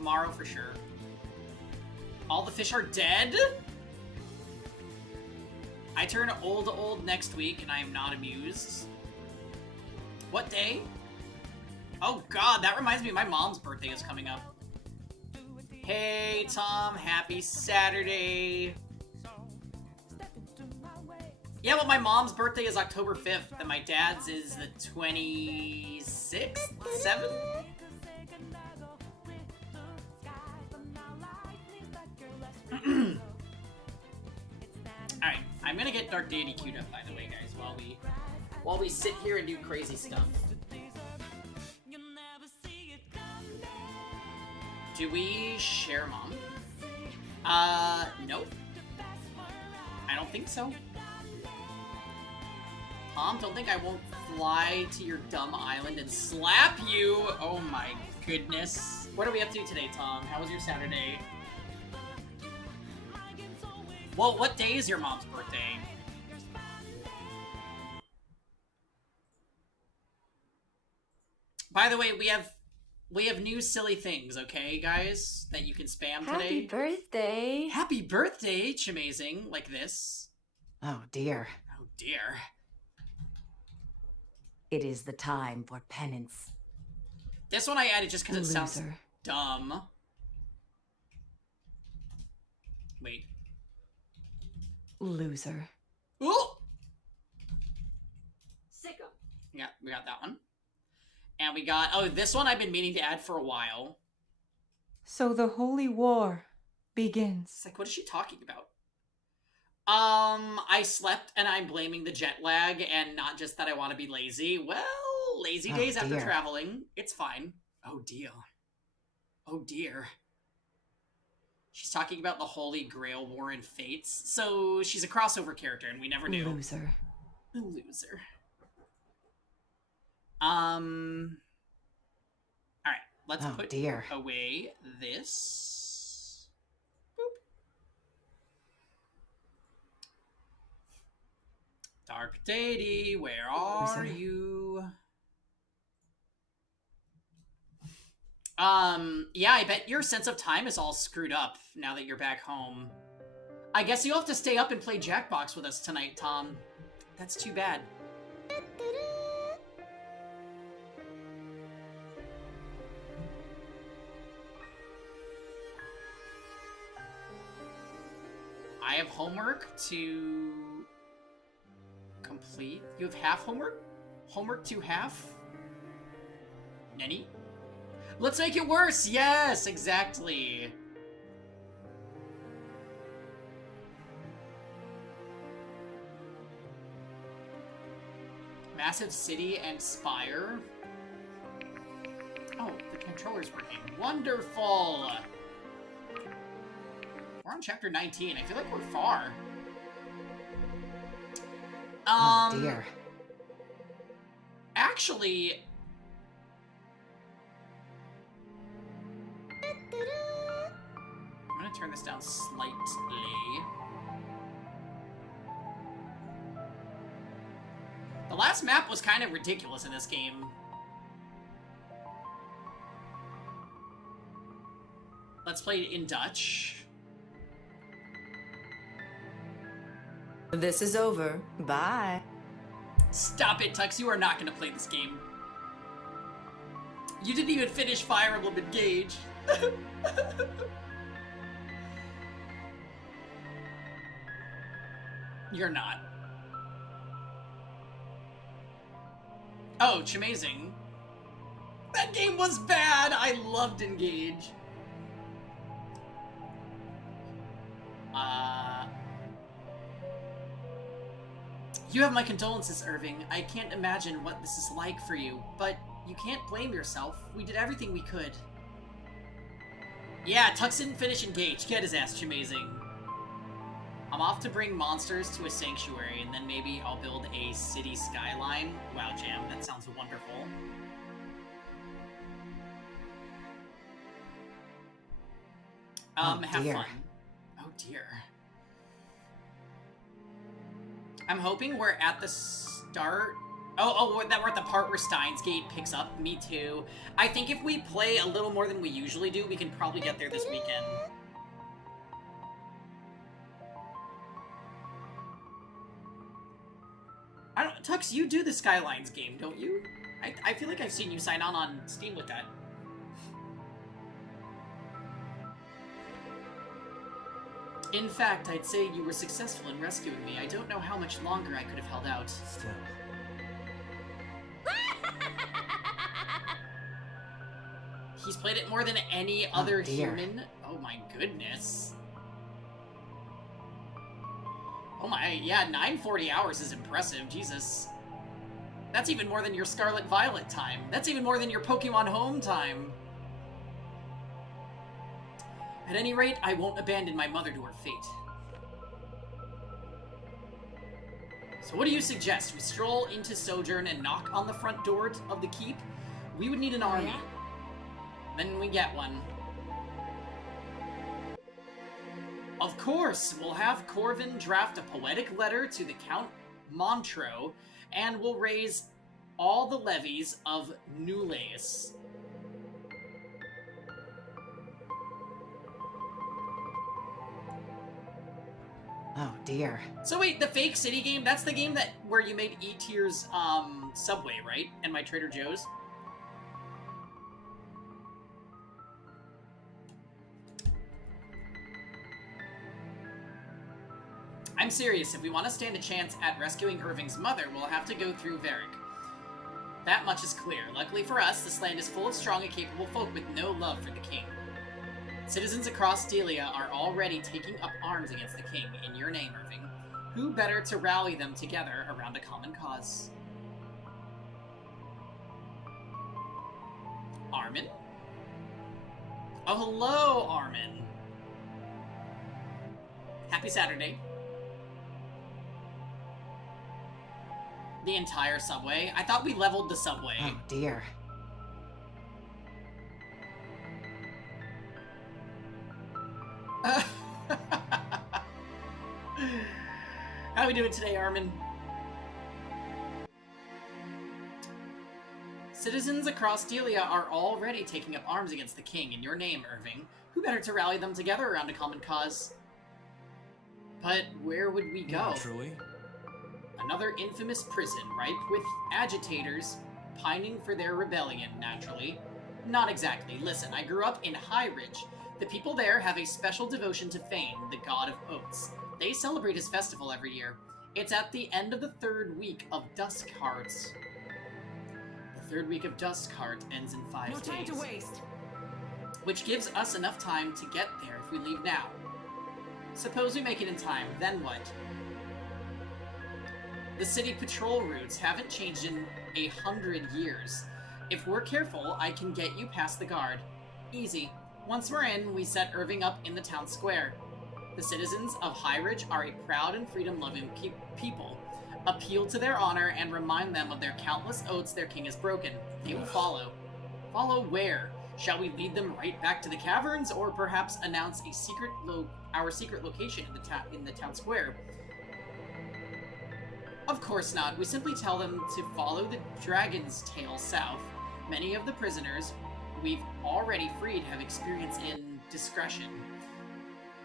tomorrow for sure. All the fish are dead? I turn old next week, and I am not amused. What day? Oh god, that reminds me, my mom's birthday is coming up. Hey, Tom, happy Saturday. Yeah, well, my mom's birthday is October 5th, and my dad's is the 26th? 7th? Alright, I'm gonna get Dark Deity queued up, by the way, guys, while we sit here and do crazy stuff. Do we share mom? Nope. I don't think so. Tom, don't think I won't fly to your dumb island and slap you! Oh my goodness. What are we up to today, Tom? How was your Saturday? Well, what day is your mom's birthday? By the way, we have new silly things, okay, guys, that you can spam today. Happy birthday! Happy birthday, Chamazing, like this. Oh dear. Oh dear. It is the time for penance. This one I added just because it sounds dumb. Wait. Loser. Ooh! Sicko. Yeah, we got that one. And we got, oh, this one I've been meaning to add for a while. So the holy war begins. It's like, what is she talking about? I slept and I'm blaming the jet lag and not just that I want to be lazy. Well, lazy days after traveling. It's fine. Oh dear. Oh dear. She's talking about the Holy Grail War and Fates. So she's a crossover character and we never knew. Loser. Loser. Alright, let's put away this. Boop. Dark Deity, where are you? Yeah, I bet your sense of time is all screwed up now that you're back home. I guess you'll have to stay up and play Jackbox with us tonight, Tom. That's too bad. I have homework to complete. You have half homework? Homework to half? Nenny? Let's make it worse! Yes, exactly. Massive City and Spire. Oh, the controller's working. Wonderful! We're on chapter 19. I feel like we're far. Oh dear. Actually, I'm gonna turn this down slightly. The last map was kind of ridiculous in this game. Let's play it in Dutch. This is over. Bye. Stop it, Tux. You are not going to play this game. You didn't even finish Fire Emblem Engage. You're not. Oh, Chamazing. That game was bad. I loved Engage. You have my condolences, Irving. I can't imagine what this is like for you, but you can't blame yourself. We did everything we could. Yeah, Tux didn't finish Engage. Get his ass, Chamazing. I'm off to bring monsters to a sanctuary, and then maybe I'll build a city skyline. Wow, Jam, that sounds wonderful. Have fun. Oh dear. I'm hoping we're at the start. Oh, that we're at the part where Steins Gate picks up. Me too. I think if we play a little more than we usually do, we can probably get there this weekend. Tux, you do the Skylines game, don't you? I feel like I've seen you sign on Steam with that. In fact, I'd say you were successful in rescuing me. I don't know how much longer I could have held out. Still. He's played it more than any other human. Oh my goodness. Oh my, yeah, 940 hours is impressive, Jesus. That's even more than your Scarlet Violet time. That's even more than your Pokemon Home time. At any rate, I won't abandon my mother to her fate. So what do you suggest? We stroll into Sojourn and knock on the front door of the keep? We would need an army. Then we get one. Of course, we'll have Corvin draft a poetic letter to the Count Montreux, and we'll raise all the levies of Newlace. Oh dear. So wait, the fake city game, that's the game where you made E-Tier's Subway, right? And my Trader Joe's? I'm serious, if we want to stand a chance at rescuing Irving's mother, we'll have to go through Varric. That much is clear. Luckily for us, this land is full of strong and capable folk with no love for the king. Citizens across Delia are already taking up arms against the king in your name, Irving. Who better to rally them together around a common cause? Armin? Oh, hello, Armin. Happy Saturday. The entire subway? I thought we leveled the subway. Oh dear. How we doing today, Armin? Citizens across Delia are already taking up arms against the king in your name, Irving. Who better to rally them together around a common cause? But where would we go? Naturally. Another infamous prison, ripe with agitators pining for their rebellion, naturally. Not exactly. Listen, I grew up in High Ridge. The people there have a special devotion to Fane, the god of oats. They celebrate his festival every year. It's at the end of the third week of Duskheart. The third week of Duskheart ends in 5 days. No time to waste. Which gives us enough time to get there if we leave now. Suppose we make it in time, then what? The city patrol routes haven't changed in 100 years. If we're careful, I can get you past the guard. Easy. Once we're in, we set Irving up in the town square. The citizens of High Ridge are a proud and freedom-loving people. Appeal to their honor and remind them of their countless oaths their king has broken. They will follow. Follow where? Shall we lead them right back to the caverns, or perhaps announce our secret location in the town square? Of course not. We simply tell them to follow the Dragon's Tail south. Many of the prisoners we've already freed have experience in discretion.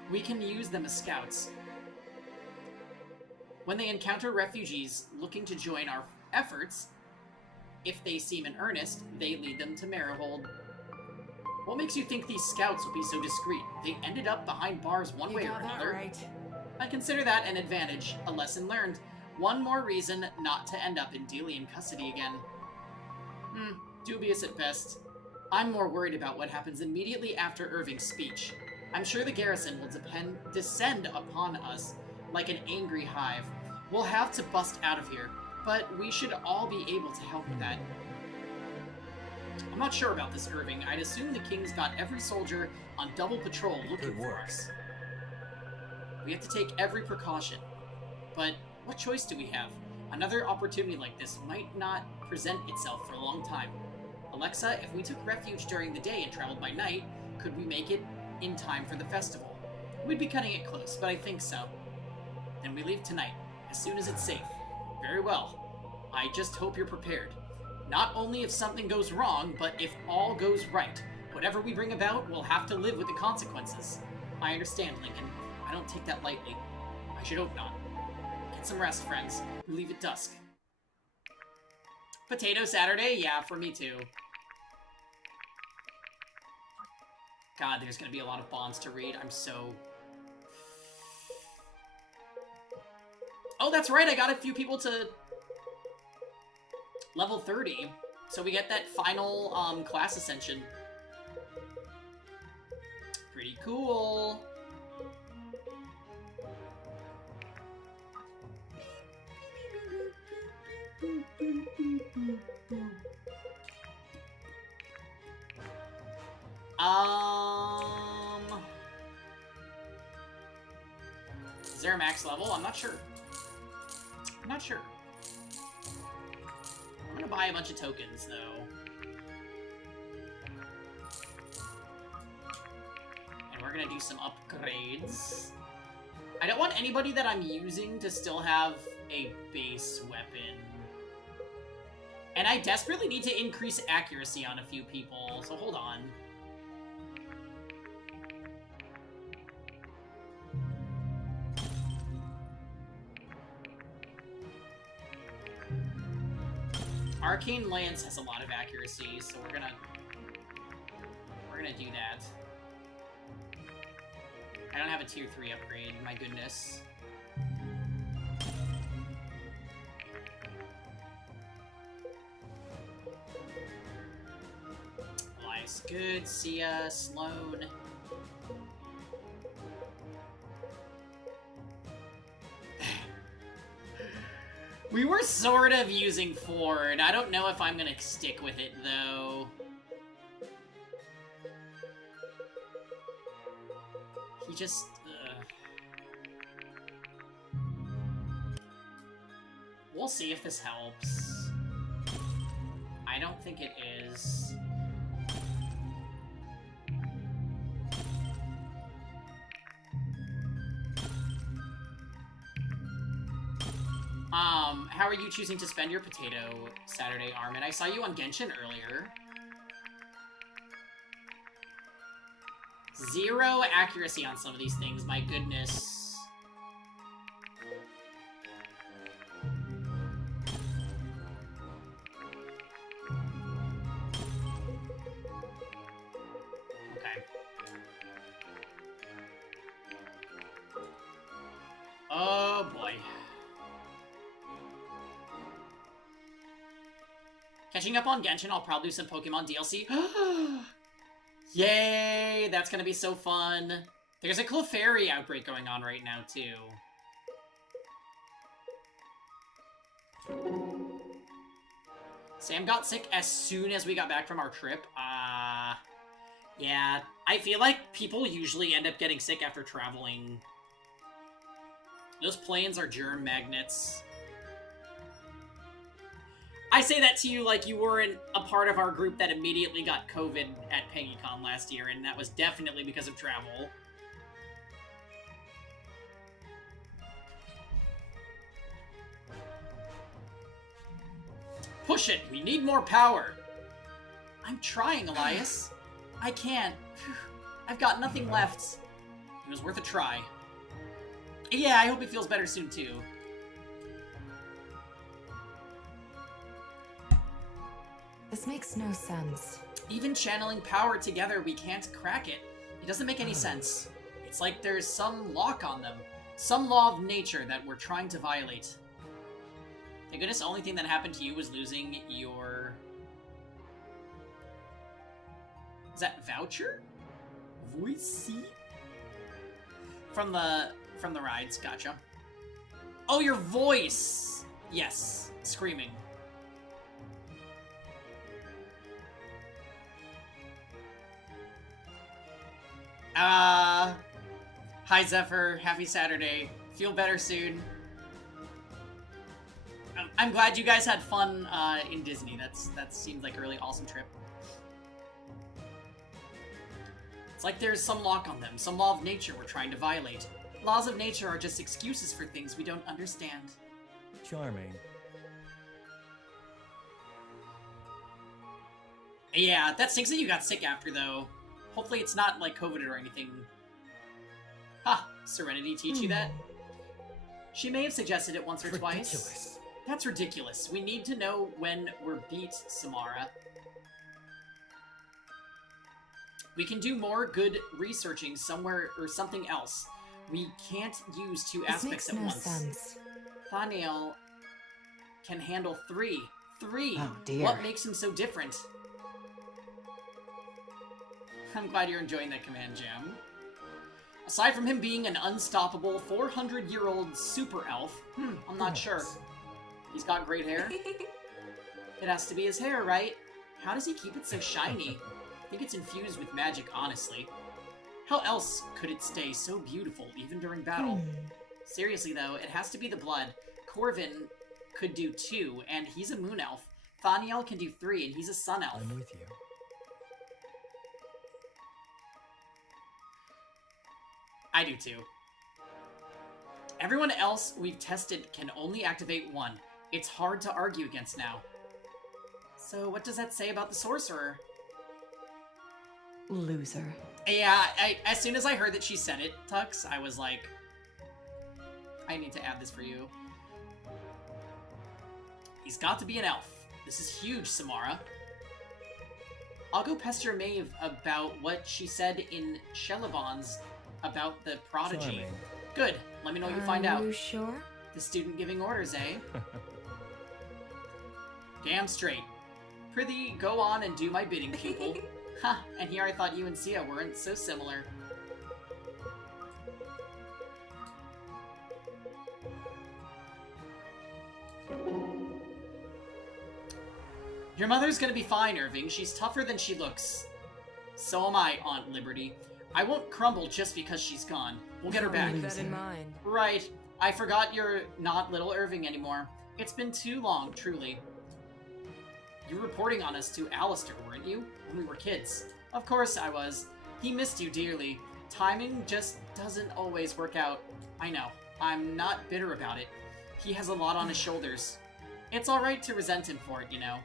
We can use them as scouts. When they encounter refugees looking to join our efforts, if they seem in earnest, they lead them to Marigold. What makes you think these scouts will be so discreet? They ended up behind bars one way or another. Right. I consider that an advantage, a lesson learned. One more reason not to end up in Delian custody again. Dubious at best. I'm more worried about what happens immediately after Irving's speech. I'm sure the garrison will descend upon us like an angry hive. We'll have to bust out of here, but we should all be able to help with that. I'm not sure about this, Irving. I'd assume the king's got every soldier on double patrol looking for us. We have to take every precaution. But what choice do we have? Another opportunity like this might not present itself for a long time. Alexa, if we took refuge during the day and traveled by night, could we make it in time for the festival? We'd be cutting it close, but I think so. Then we leave tonight, as soon as it's safe. Very well. I just hope you're prepared. Not only if something goes wrong, but if all goes right. Whatever we bring about, we'll have to live with the consequences. I understand, Lincoln. I don't take that lightly. I should hope not. Get some rest, friends. We leave at dusk. Potato Saturday? Yeah, for me too. God, there's gonna be a lot of bonds to read. I'm so... Oh, that's right, I got a few people to level 30. So we get that final class ascension. Pretty cool. Is there a max level? I'm not sure. I'm not sure. I'm gonna buy a bunch of tokens, though. And we're gonna do some upgrades. I don't want anybody that I'm using to still have a base weapon. And I desperately need to increase accuracy on a few people, so hold on. Arcane Lance has a lot of accuracy, so we're gonna do that. I don't have a tier 3 upgrade, my goodness. Elias, good. See ya, Sloan. We were sort of using Ford. I don't know if I'm gonna stick with it, though. He just... We'll see if this helps. I don't think it is. How are you choosing to spend your potato Saturday, Armin? I saw you on Genshin earlier. 0 accuracy on some of these things, my goodness. Okay. Oh boy. Catching up on Genshin, I'll probably do some Pokemon DLC. Yay! That's gonna be so fun. There's a Clefairy outbreak going on right now, too. Sam got sick as soon as we got back from our trip. Yeah. I feel like people usually end up getting sick after traveling. Those planes are germ magnets. I say that to you like you weren't a part of our group that immediately got COVID at PangyCon last year, and that was definitely because of travel. Push it! We need more power! I'm trying, Elias. I can't. I've got nothing left. It was worth a try. Yeah, I hope he feels better soon, too. This makes no sense. Even channeling power together, we can't crack it. It doesn't make any sense. It's like there's some lock on them. Some law of nature that we're trying to violate. Thank goodness the only thing that happened to you was losing your... Is that voucher? Voice? From the rides, gotcha. Oh, your voice! Yes, screaming. Hi Zephyr, happy Saturday. Feel better soon. I'm glad you guys had fun in Disney. That seems like a really awesome trip. It's like there's some lock on them, some law of nature we're trying to violate. Laws of nature are just excuses for things we don't understand. Charming. Yeah, that stinks that you got sick after, though. Hopefully it's not, like, COVID or anything. Ha! Serenity teach you that? She may have suggested it once or twice. That's ridiculous. We need to know when we're beat, Samara. We can do more good researching somewhere or something else. We can't use two aspects at once. Sense. Thaniel can handle three. Oh, dear. What makes him so different? I'm glad you're enjoying that command, Jam. Aside from him being an unstoppable 400-year-old super elf, I'm not sure. He's got great hair. It has to be his hair, right? How does he keep it so shiny? I think it's infused with magic, honestly. How else could it stay so beautiful, even during battle? Seriously, though, it has to be the blood. Corvin could do 2, and he's a moon elf. Thaniel can do 3, and he's a sun elf. I'm with you. I do too. Everyone else we've tested can only activate 1. It's hard to argue against now. So what does that say about the sorcerer? Loser. Yeah, as soon as I heard that she said it, Tux, I was like, I need to add this for you. He's got to be an elf. This is huge, Samara. I'll go pester Maeve about what she said in Shelobon's about the prodigy. Charming. Good. Let me know what you find out. Are you sure? The student giving orders, eh? Damn straight. Prithee, go on and do my bidding, pupil. Ha, and here I thought you and Sia weren't so similar. Your mother's gonna be fine, Irving. She's tougher than she looks. So am I, Aunt Liberty. I won't crumble just because she's gone. We'll get her back. Keep that in mind. Right. I forgot you're not little Irving anymore. It's been too long, truly. You were reporting on us to Alistair, weren't you? When we were kids. Of course I was. He missed you dearly. Timing just doesn't always work out. I know. I'm not bitter about it. He has a lot on his shoulders. It's alright to resent him for it, you know.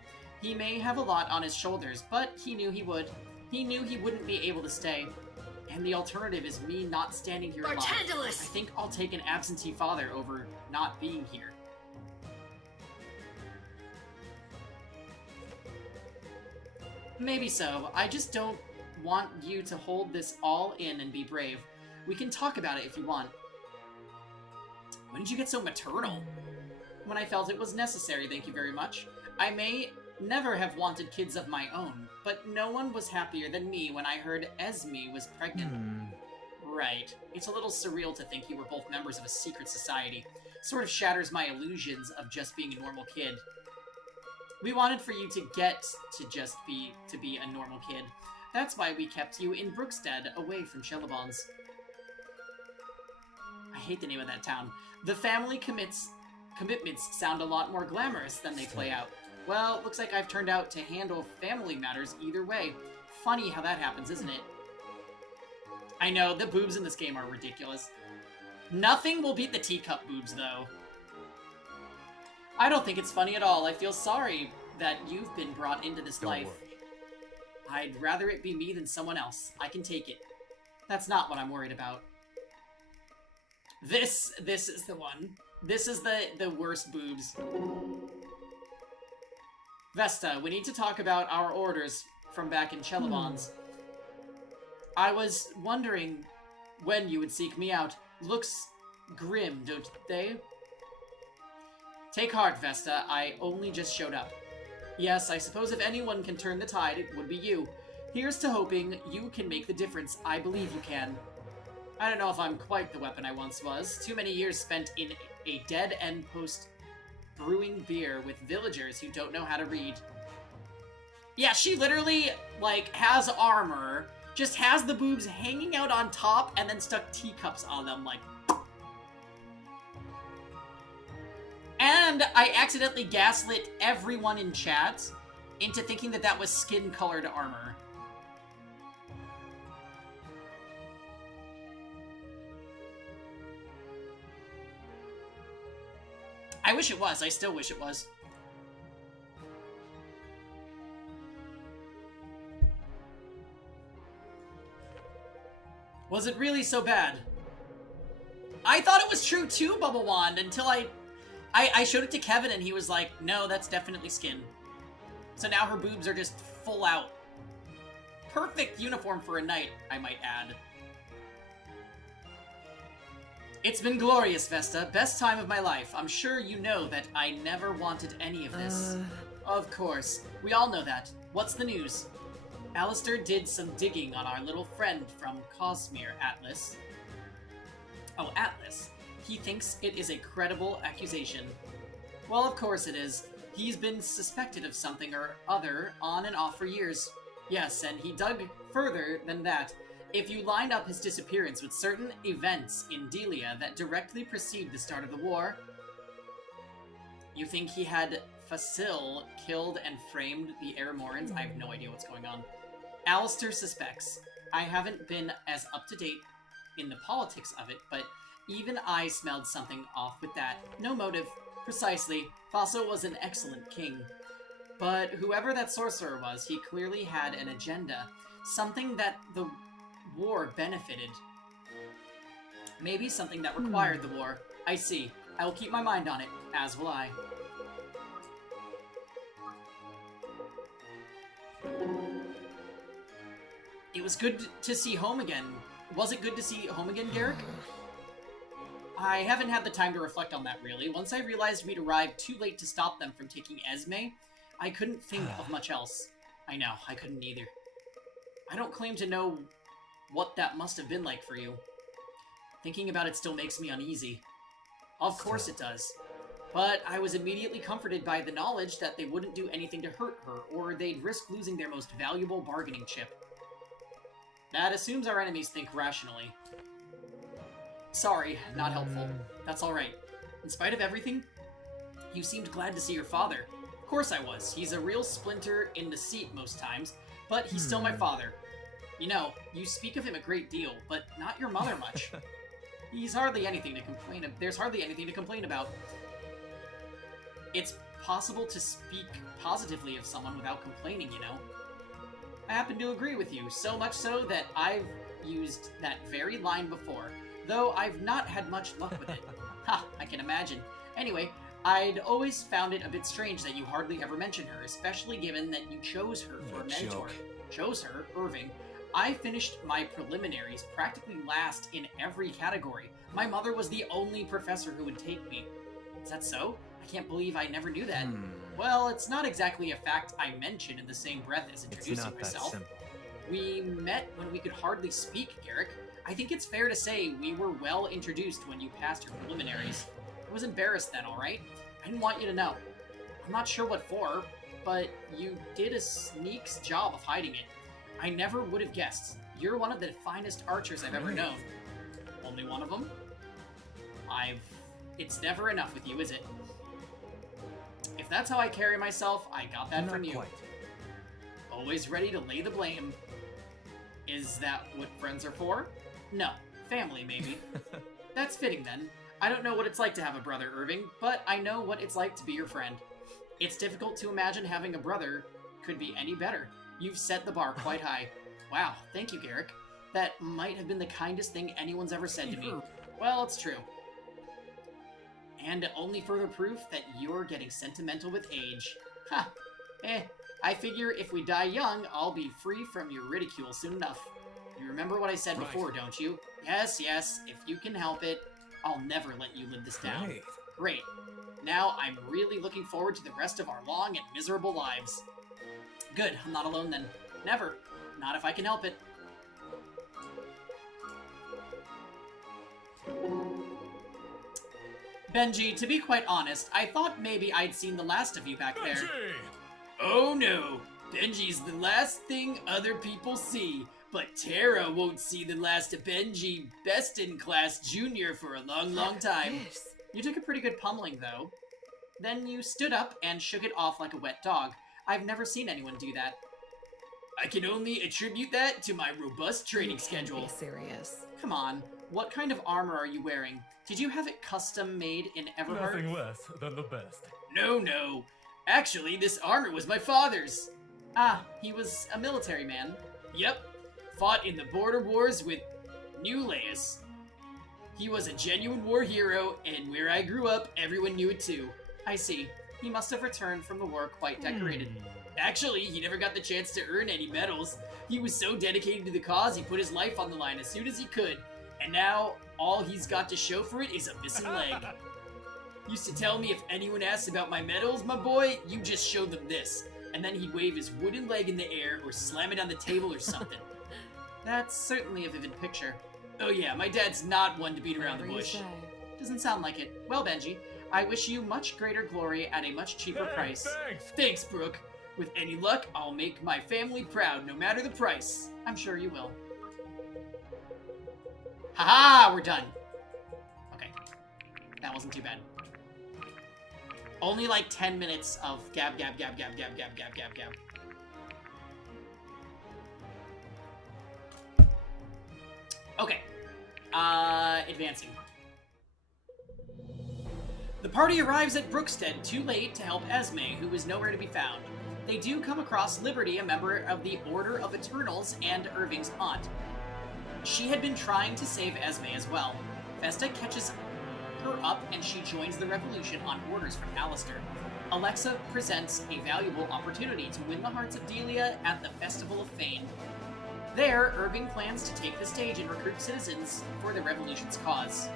He may have a lot on his shoulders, but he knew he would. He knew he wouldn't be able to stay. And the alternative is me not standing here alive. I think I'll take an absentee father over not being here. Maybe so. I just don't want you to hold this all in and be brave. We can talk about it if you want. When did you get so maternal? When I felt it was necessary, thank you very much. I may never have wanted kids of my own, but no one was happier than me when I heard Esme was pregnant. Right. It's a little surreal to think you were both members of a secret society. Sort of shatters my illusions of just being a normal kid. We wanted for you to get to just be a normal kid. That's why we kept you in Brookstead, away from Shelobon's. I hate the name of that town. The family commitments sound a lot more glamorous than they play out. Well, looks like I've turned out to handle family matters either way. Funny how that happens, isn't it? I know, the boobs in this game are ridiculous. Nothing will beat the teacup boobs, though. I don't think it's funny at all. I feel sorry that you've been brought into this life. I'd rather it be me than someone else. I can take it. That's not what I'm worried about. This is the one. This is the worst boobs. Vesta, we need to talk about our orders from back in Shelobon's. I was wondering when you would seek me out. Looks grim, don't they? Take heart, Vesta. I only just showed up. Yes, I suppose if anyone can turn the tide, it would be you. Here's to hoping you can make the difference. I believe you can. I don't know if I'm quite the weapon I once was. Too many years spent in a dead-end post brewing beer with villagers who don't know how to read. Yeah, she literally, like, has armor, just has the boobs hanging out on top, and then stuck teacups on them, like... And I accidentally gaslit everyone in chat into thinking that that was skin-colored armor. I wish it was. I still wish it was. Was it really so bad? I thought it was true too, Bubble Wand, until I showed it to Kevin and he was like, no, that's definitely skin. So now her boobs are just full out. Perfect uniform for a knight, I might add. It's been glorious, Vesta. Best time of my life. I'm sure you know that I never wanted any of this. Of course. We all know that. What's the news? Alistair did some digging on our little friend from Cosmere, Atlas. Oh, Atlas. He thinks it is a credible accusation. Well, of course it is. He's been suspected of something or other on and off for years. Yes, and he dug further than that. If you line up his disappearance with certain events in Delia that directly precede the start of the war, you think he had Facil killed and framed the Aramorans? I have no idea what's going on. Alistair suspects. I haven't been as up-to-date in the politics of it, but even I smelled something off with that. No motive. Precisely. Facil was an excellent king. But whoever that sorcerer was, he clearly had an agenda. Something that the war benefited. Maybe something that required the war. I see. I will keep my mind on it, as will I. It was good to see home again. Was it good to see home again, Garrick? I haven't had the time to reflect on that, really. Once I realized we'd arrived too late to stop them from taking Esme, I couldn't think of much else. I know, I couldn't either. I don't claim to know what that must have been like for you. Thinking about it still makes me uneasy. Of course it does. But I was immediately comforted by the knowledge that they wouldn't do anything to hurt her, or they'd risk losing their most valuable bargaining chip. That assumes our enemies think rationally. Sorry, not helpful. That's alright. In spite of everything, you seemed glad to see your father. Of course I was. He's a real splinter in the seat most times, but he's still my father. You know, you speak of him a great deal, but not your mother much. There's hardly anything to complain about. It's possible to speak positively of someone without complaining, you know? I happen to agree with you, so much so that I've used that very line before, though I've not had much luck with it. Ha, I can imagine. Anyway, I'd always found it a bit strange that you hardly ever mention her, especially given that you chose her for a mentor. Chose her, Irving. I finished my preliminaries practically last in every category. My mother was the only professor who would take me. Is that so? I can't believe I never knew that. Well, it's not exactly a fact I mention in the same breath as introducing myself. We met when we could hardly speak, Garrick. I think it's fair to say we were well introduced when you passed your preliminaries. I was embarrassed then, alright? I didn't want you to know. I'm not sure what for, but you did a sneak's job of hiding it. I never would have guessed. You're one of the finest archers I've ever known. Only one of them? It's never enough with you, is it? If that's how I carry myself, I got that from you. Quite. Always ready to lay the blame. Is that what friends are for? No. Family, maybe. That's fitting, then. I don't know what it's like to have a brother, Irving, but I know what it's like to be your friend. It's difficult to imagine having a brother could be any better. You've set the bar quite high. Wow, thank you, Garrick. That might have been the kindest thing anyone's ever said to me. Well, it's true. And only further proof that you're getting sentimental with age. Ha! I figure if we die young, I'll be free from your ridicule soon enough. You remember what I said before, don't you? Yes, if you can help it. I'll never let you live this down. Great. Now I'm really looking forward to the rest of our long and miserable lives. Good, I'm not alone then. Never. Not if I can help it. Benji, to be quite honest, I thought maybe I'd seen the last of you back there. Oh no! Benji's the last thing other people see, but Tara won't see the last of Benji, best in class junior, for a long time. You took a pretty good pummeling, though. Then you stood up and shook it off like a wet dog. I've never seen anyone do that. I can only attribute that to my robust training schedule. Be serious. Come on, what kind of armor are you wearing? Did you have it custom made in Everheart? Nothing less than the best. No. Actually, this armor was my father's. Ah, he was a military man. Yep. Fought in the border wars with New Laius. He was a genuine war hero, and where I grew up, everyone knew it too. I see. He must have returned from the war quite decorated. Actually, he never got the chance to earn any medals. He was so dedicated to the cause, he put his life on the line as soon as he could. And now, all he's got to show for it is a missing leg. Used to tell me if anyone asks about my medals, my boy, you just show them this. And then he'd wave his wooden leg in the air or slam it on the table or something. That's certainly a vivid picture. Oh yeah, my dad's not one to beat around the bush. Doesn't sound like it. Well, Benji, I wish you much greater glory at a much cheaper price. Thanks, Brooke. With any luck, I'll make my family proud, no matter the price. I'm sure you will. Haha, we're done. Okay. That wasn't too bad. Only like 10 minutes of gab, gab, gab, gab, gab, gab, gab, gab, gab. Okay. Advancing. The party arrives at Brookstead too late to help Esme, who is nowhere to be found. They do come across Liberty, a member of the Order of Eternals, and Irving's aunt. She had been trying to save Esme as well. Vesta catches her up and she joins the revolution on orders from Alistair. Alexa presents a valuable opportunity to win the hearts of Delia at the Festival of Fame. There, Irving plans to take the stage and recruit citizens for the revolution's cause.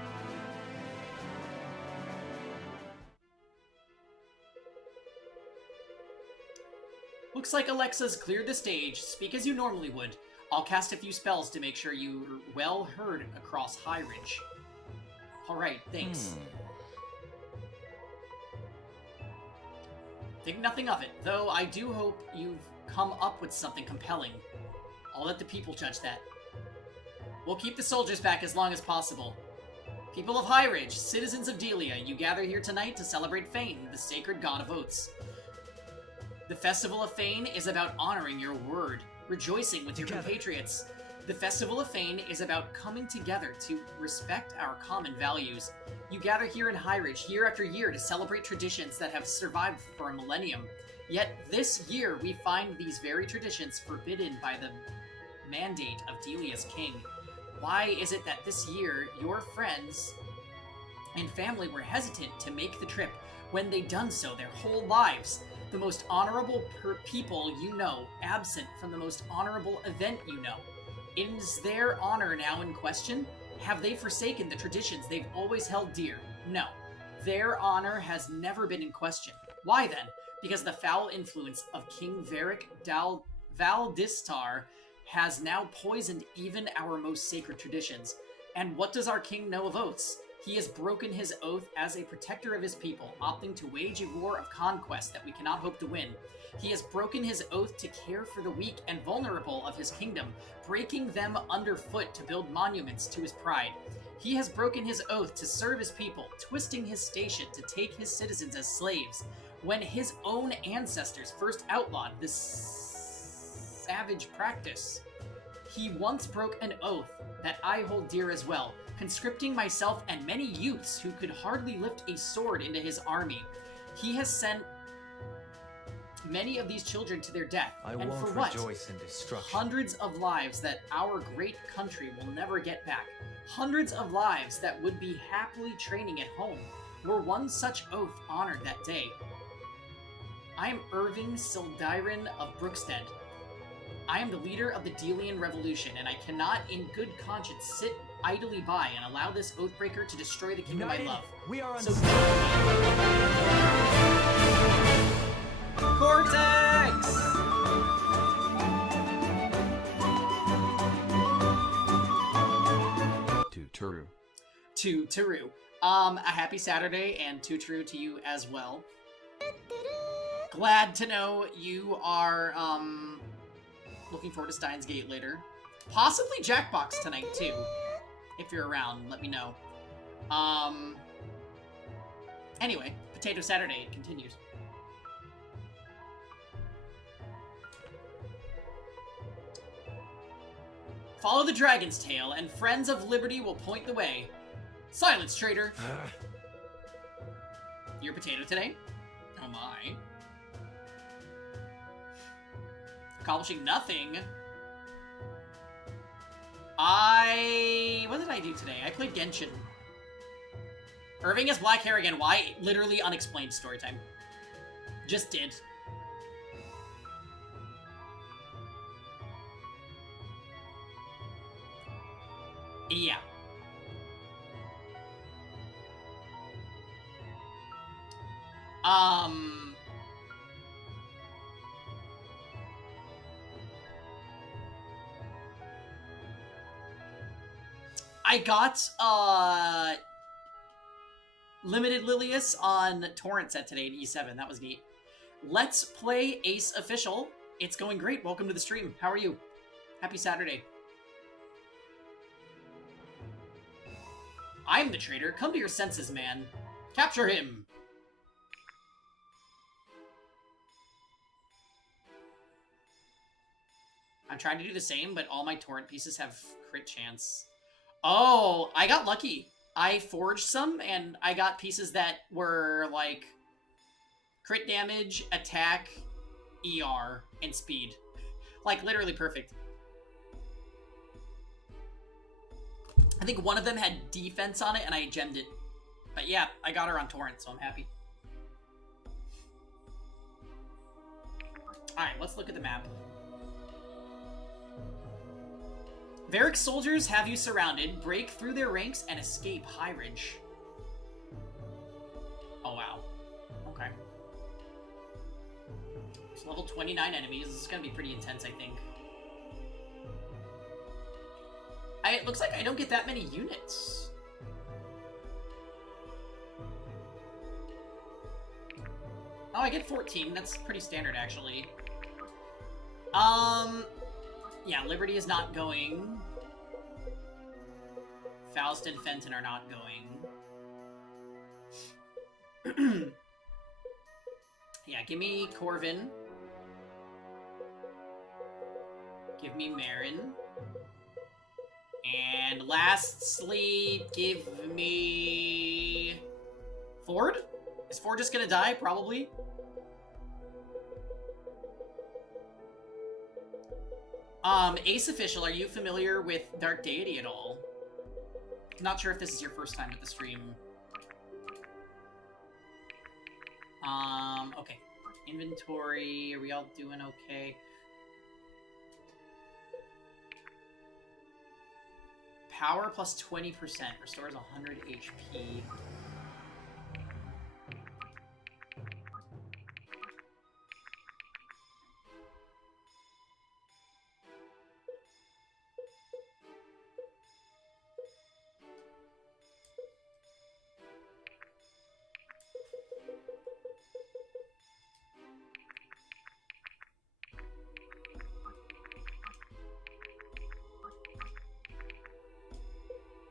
Looks like Alexa's cleared the stage. Speak as you normally would. I'll cast a few spells to make sure you're well heard across High Ridge. Alright, thanks. Think nothing of it, though I do hope you've come up with something compelling. I'll let the people judge that. We'll keep the soldiers back as long as possible. People of High Ridge, citizens of Delia, you gather here tonight to celebrate Fane, the sacred god of oaths. The Festival of Fane is about honoring your word, rejoicing with your compatriots. The Festival of Fane is about coming together to respect our common values. You gather here in High Ridge year after year to celebrate traditions that have survived for a millennium. Yet this year we find these very traditions forbidden by the mandate of Delia's king. Why is it that this year your friends and family were hesitant to make the trip when they'd done so their whole lives? The most honorable people you know, absent from the most honorable event you know. Is their honor now in question? Have they forsaken the traditions they've always held dear? No. Their honor has never been in question. Why then? Because the foul influence of King Varric Valdistar has now poisoned even our most sacred traditions. And what does our king know of oaths? He has broken his oath as a protector of his people, opting to wage a war of conquest that we cannot hope to win. He has broken his oath to care for the weak and vulnerable of his kingdom, breaking them underfoot to build monuments to his pride. He has broken his oath to serve his people, twisting his station to take his citizens as slaves. When his own ancestors first outlawed this savage practice, he once broke an oath that I hold dear as well, conscripting myself and many youths who could hardly lift a sword into his army. He has sent many of these children to their death. And for what? Rejoice in destruction. Hundreds of lives that our great country will never get back. Hundreds of lives that would be happily training at home. Were one such oath honored that day. I am Irving Sildiren of Brookstead. I am the leader of the Delian Revolution, and I cannot in good conscience sit idly by and allow this oathbreaker to destroy the kingdom I love. We are So Cortex! to Turu. To Taru. A happy Saturday, and Tutru to you as well. Glad to know you are, looking forward to Steins Gate later. Possibly Jackbox tonight, too. If you're around, let me know. Anyway, Potato Saturday continues. Follow the dragon's tail, and friends of liberty will point the way. Silence, traitor! You're potato today? Oh my. Accomplishing nothing. I do today? I played Genshin. Irving has black hair again. Why? Literally unexplained story time. Just did. Yeah. I got, Limited Lilius on Torrent set today at E7. That was neat. Let's play Ace Official. It's going great. Welcome to the stream. How are you? Happy Saturday. I'm the traitor. Come to your senses, man. Capture him. I'm trying to do the same, but all my Torrent pieces have crit chance. Oh, I got lucky. I forged some, and I got pieces that were, like, crit damage, attack, ER, and speed. Like, literally perfect. I think one of them had defense on it, and I gemmed it. But yeah, I got her on Torrent, so I'm happy. Alright, let's look at the map. Varric's soldiers have you surrounded. Break through their ranks and escape High Ridge. Oh, wow. Okay. It's level 29 enemies. This is going to be pretty intense, I think. It looks like I don't get that many units. Oh, I get 14. That's pretty standard, actually. Yeah, Liberty is not going. Faust and Fenton are not going. Yeah, give me Corvin. Give me Marin. And lastly, give me... Ford? Is Ford just gonna die? Probably. Ace Official, are you familiar with Dark Deity at all? Not sure if this is your first time at the stream. Okay. Inventory, are we all doing okay? Power plus 20%, restores 100 HP.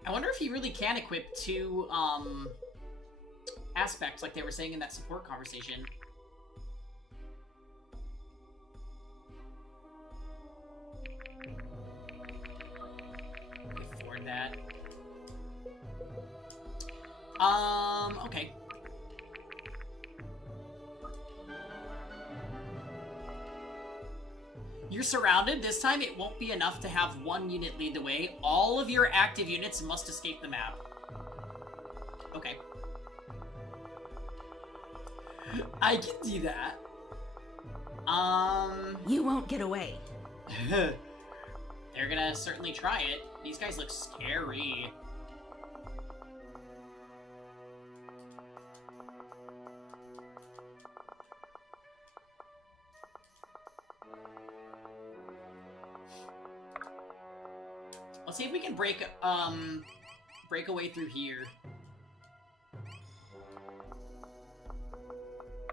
I wonder if he really can equip two, aspects like they were saying in that support conversation. Afford that. Okay. You're surrounded. This time it won't be enough to have one unit lead the way. All of your active units must escape the map. Okay. I can do that. You won't get away. They're gonna certainly try it. These guys look scary. Let's see if we can break away through here.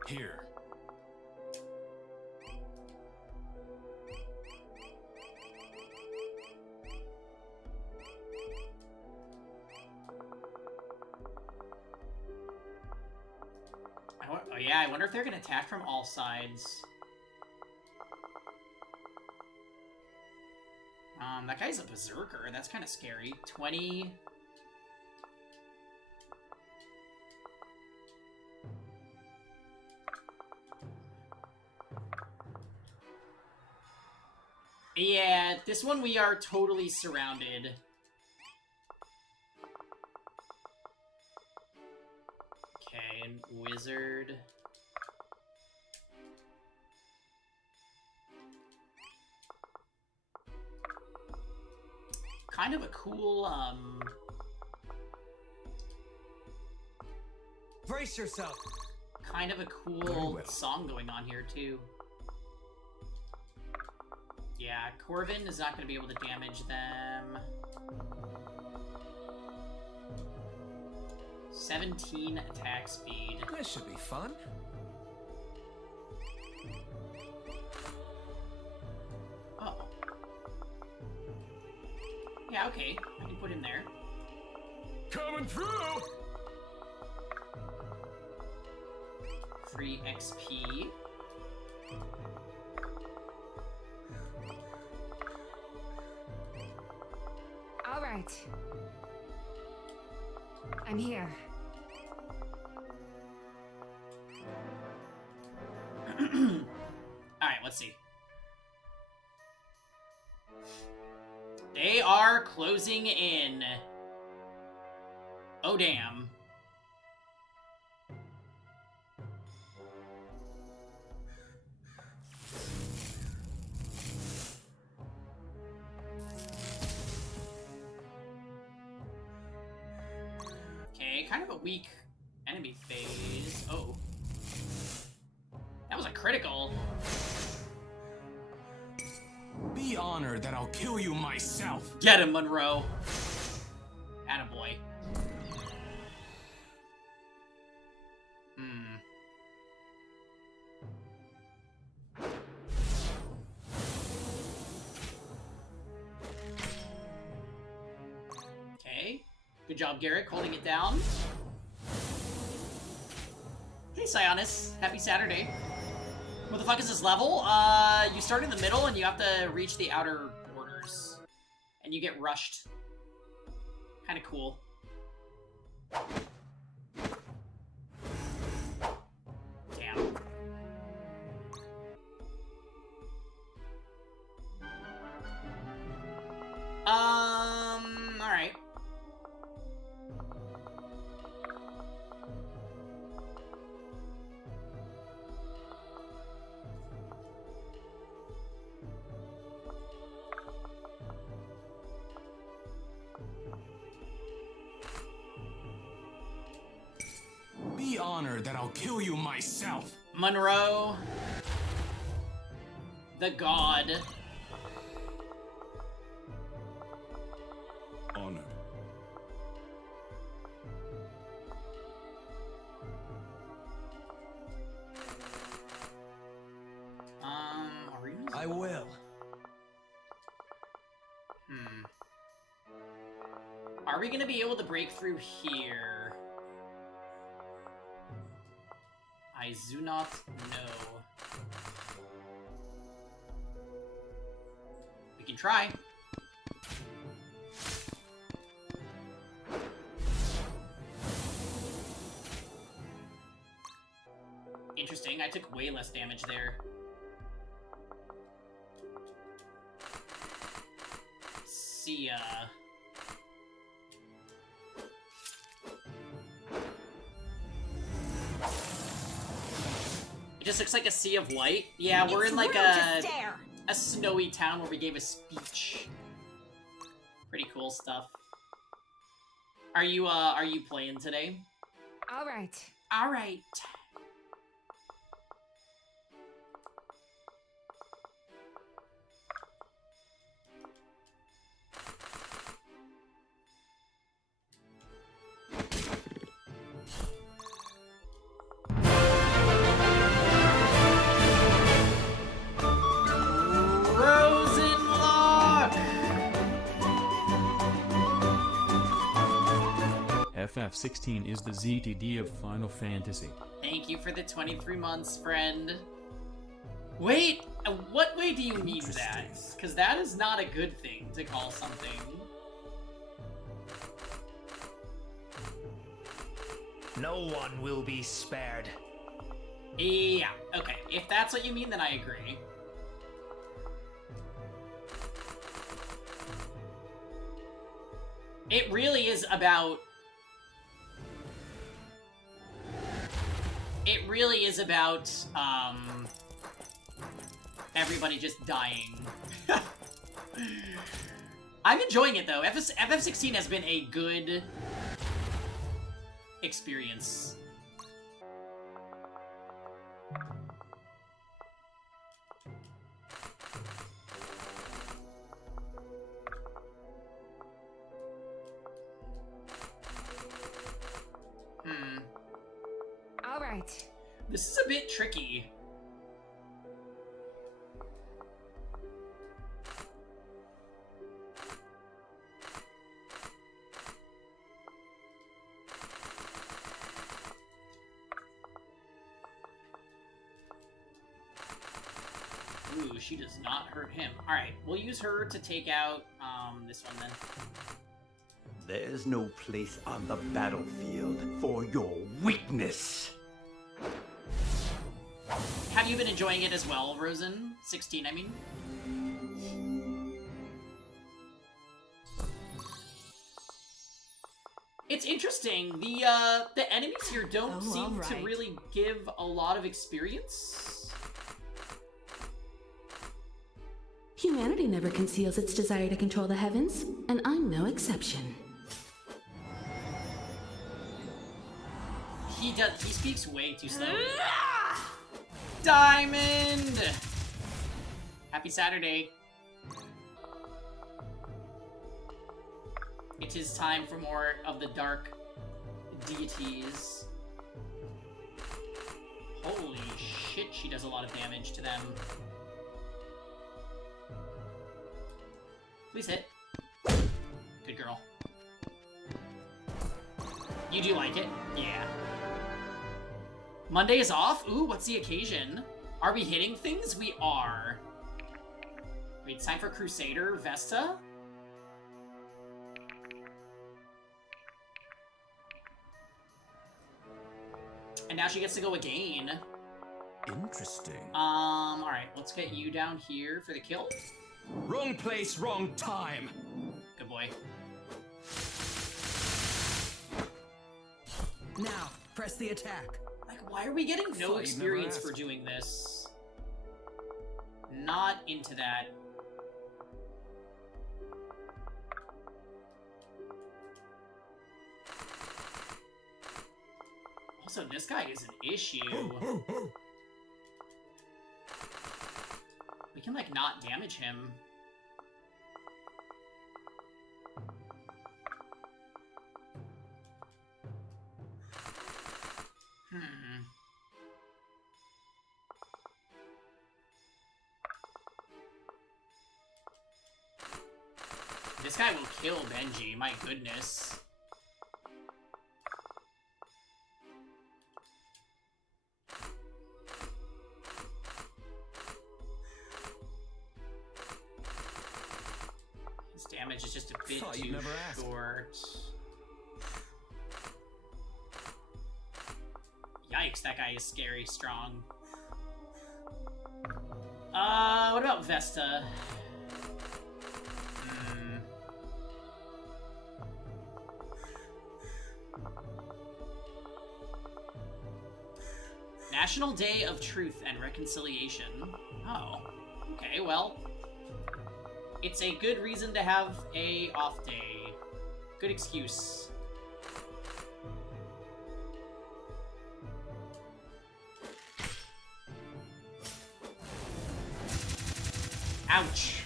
Here. Oh yeah, I wonder if they're gonna attack from all sides. That guy's a berserker. That's kind of scary. 20. Yeah, this one we are totally surrounded. fine. Wizard. Kind of a cool, Brace yourself. kind of a cool song going on here, too. Yeah, Corvin is not going to be able to damage them. 17 attack speed. This should be fun. Oh. Yeah, okay. I can put him there. Coming through! Free XP. All right. I'm here. Alright, let's see. They are closing in. Oh, damn. Okay, kind of a weak enemy phase. Oh. That was a critical. Be honored that I'll kill you myself. Get him, Monroe. Attaboy. Okay. Good job, Garrick, holding it down. Hey, Sionis. Happy Saturday. What the fuck is this level? You start in the middle and you have to reach the outer borders. And you get rushed. Kinda cool. Damn. Alright. Be honored that I'll kill you myself. Monroe. The god. Honored. Arenas? I will. Are we gonna be able to break through here? I do not know. We can try. Interesting, I took way less damage there. See ya. It just looks like a sea of white. Yeah, we're in like a snowy town where we gave a speech. Pretty cool stuff. Are you playing today? All right. All right. FF16 is the ZTD of Final Fantasy. Thank you for the 23 months, friend. Wait, what way do you mean that? Because that is not a good thing to call something. No one will be spared. Yeah, okay. If that's what you mean, then I agree. It really is about it really is about, everybody just dying. I'm enjoying it, though. FF16 has been a good experience. All right. This is a bit tricky. Ooh, she does not hurt him. Alright, we'll use her to take out, this one then. There's no place on the battlefield for your weakness. Have you been enjoying it as well, Rosen? 16, I mean? It's interesting. The enemies here don't seem to really give a lot of experience. Humanity never conceals its desire to control the heavens, and I'm no exception. He speaks way too slowly. Diamond! Happy Saturday. It is time for more of the dark deities. Holy shit, she does a lot of damage to them. Please hit. Good girl. You do like it? Yeah. Monday is off? Ooh, what's the occasion? Are we hitting things? We are. Wait, it's time for Crusader Vesta? And now she gets to go again. Interesting. Alright, let's get you down here for the kill. Wrong place, wrong time. Good boy. Now, press the attack. Like, why are we getting no Thought you'd experience never for ask. doing this? Not into that. Also, this guy is an issue. We can, like, not damage him. This guy will kill Benji, my goodness. His damage is just a bit Thought you'd too never ask. short. Yikes, that guy is scary strong. What about Vesta? National Day of Truth and Reconciliation. Oh, okay, well, it's a good reason to have a off day. Good excuse. Ouch.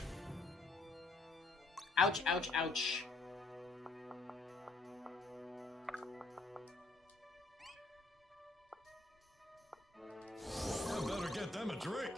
Ouch, ouch, ouch. I better get them a drink.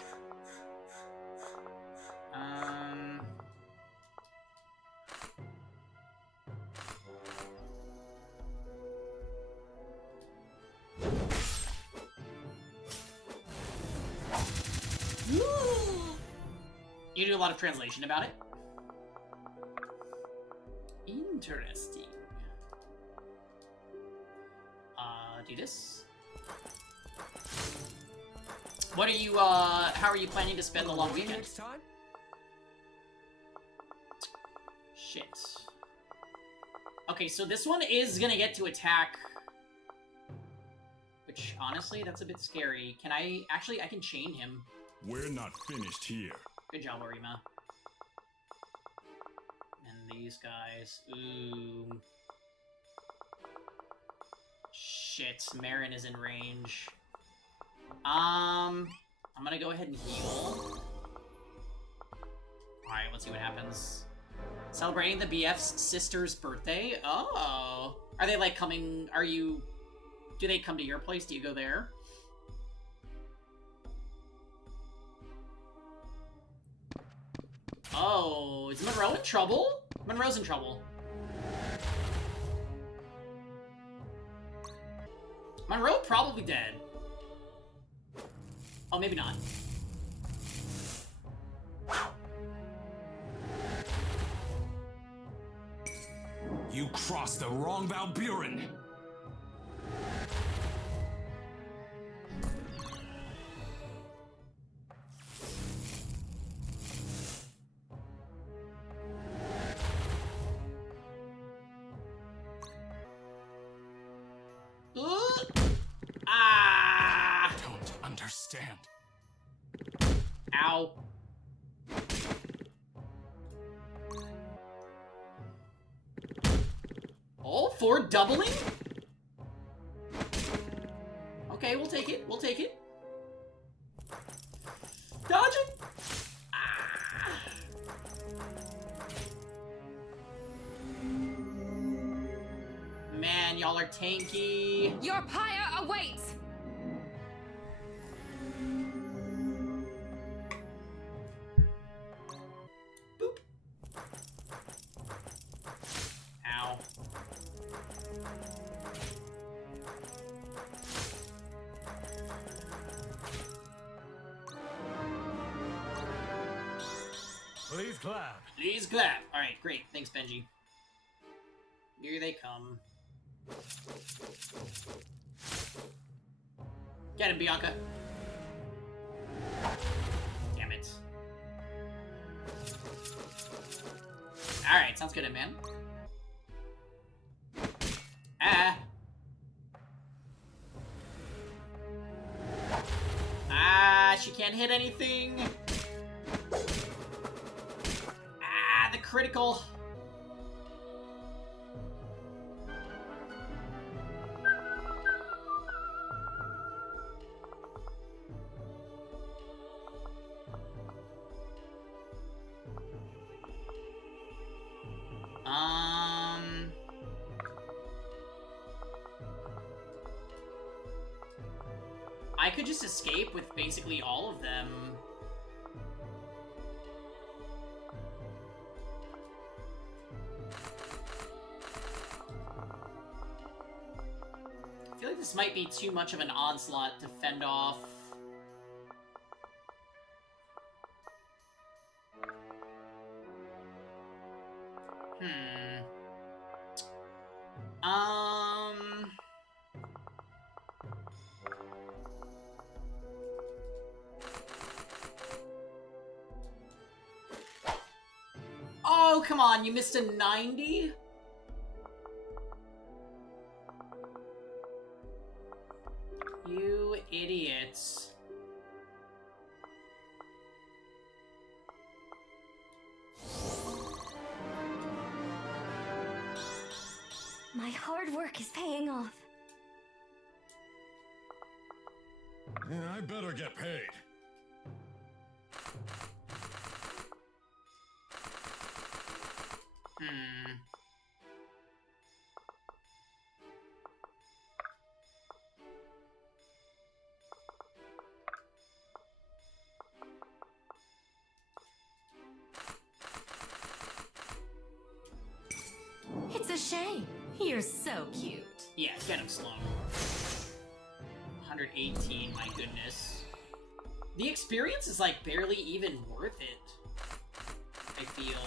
You do a lot of translation about it? Interesting. Do this. What are you, how are you planning to spend the long weekend? Next time? Shit. Okay, so this one is gonna get to attack the which, honestly, that's a bit scary. Can I... Actually, I can chain him. We're not finished here. Good job, Orima. And these guys... Ooh... Shit, Marin is in range. I'm gonna go ahead and heal. Alright, let's see what happens. Celebrating the BF's sister's birthday? Oh! Are they, like, coming... Are you... Do they come to your place? Do you go there? Oh, is Monroe in trouble? Monroe's in trouble. Monroe probably dead. Oh, maybe not. You crossed the wrong Valburin! Ah! Don't understand. Ow. Oh, 4 doubling? Okay, we'll take it. We'll take it. Dodge it! Ah. Man, y'all are tanky. Your pyre awaits! Boop. Ow. Please clap. Please clap. Alright, great. Thanks, Benji. Here they come. Get him, Bianca. Damn it. Alright, sounds good, man. Ah. Ah, she can't hit anything. Ah, the critical. I could just escape with basically all of them. I feel like this might be too much of an onslaught to fend off. Oh, come on, you missed a 90? You idiots. My hard work is paying off. Yeah, I better get paid. It's a shame. You're so cute. Yeah, get him, Sloan. 118, my goodness. The experience is, like, barely even worth it, I feel.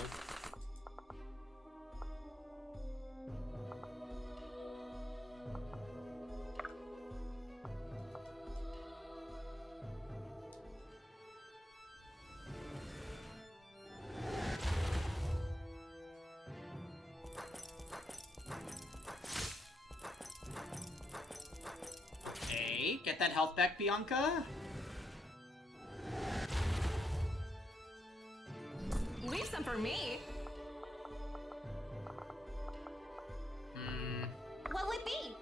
Okay. Alright, get that health back, Bianca. Leave some for me. What would be?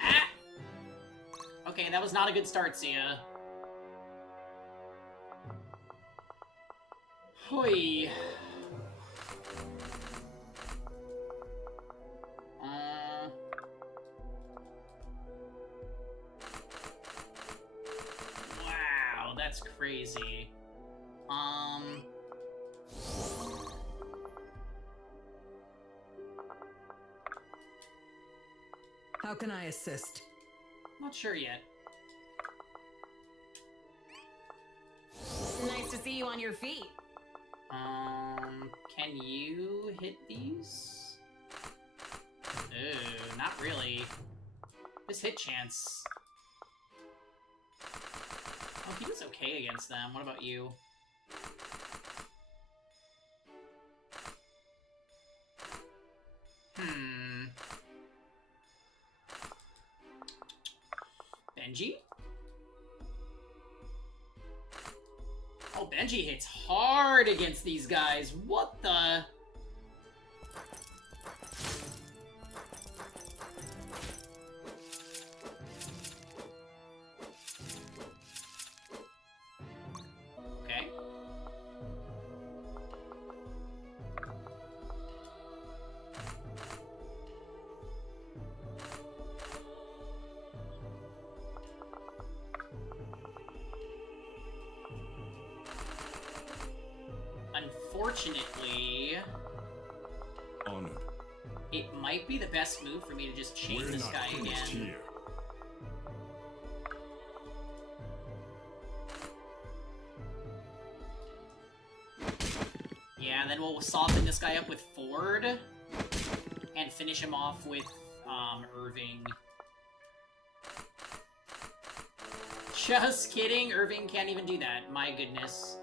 Ah! Okay, that was not a good start, Sia. Hoi. Wow, that's crazy. How can I assist? Not sure yet. Nice to see you on your feet. Can you hit these? Ooh, not really. This hit chance. Oh, he was okay against them. What about you? Benji? Oh, Benji hits hard against these guys. What the? Okay. Unfortunately, Honored. it might be the best move for me to just chain We're this not guy finished again. here. Yeah, and then we'll soften this guy up with Ford and finish him off with Irving. Just kidding, Irving can't even do that. My goodness.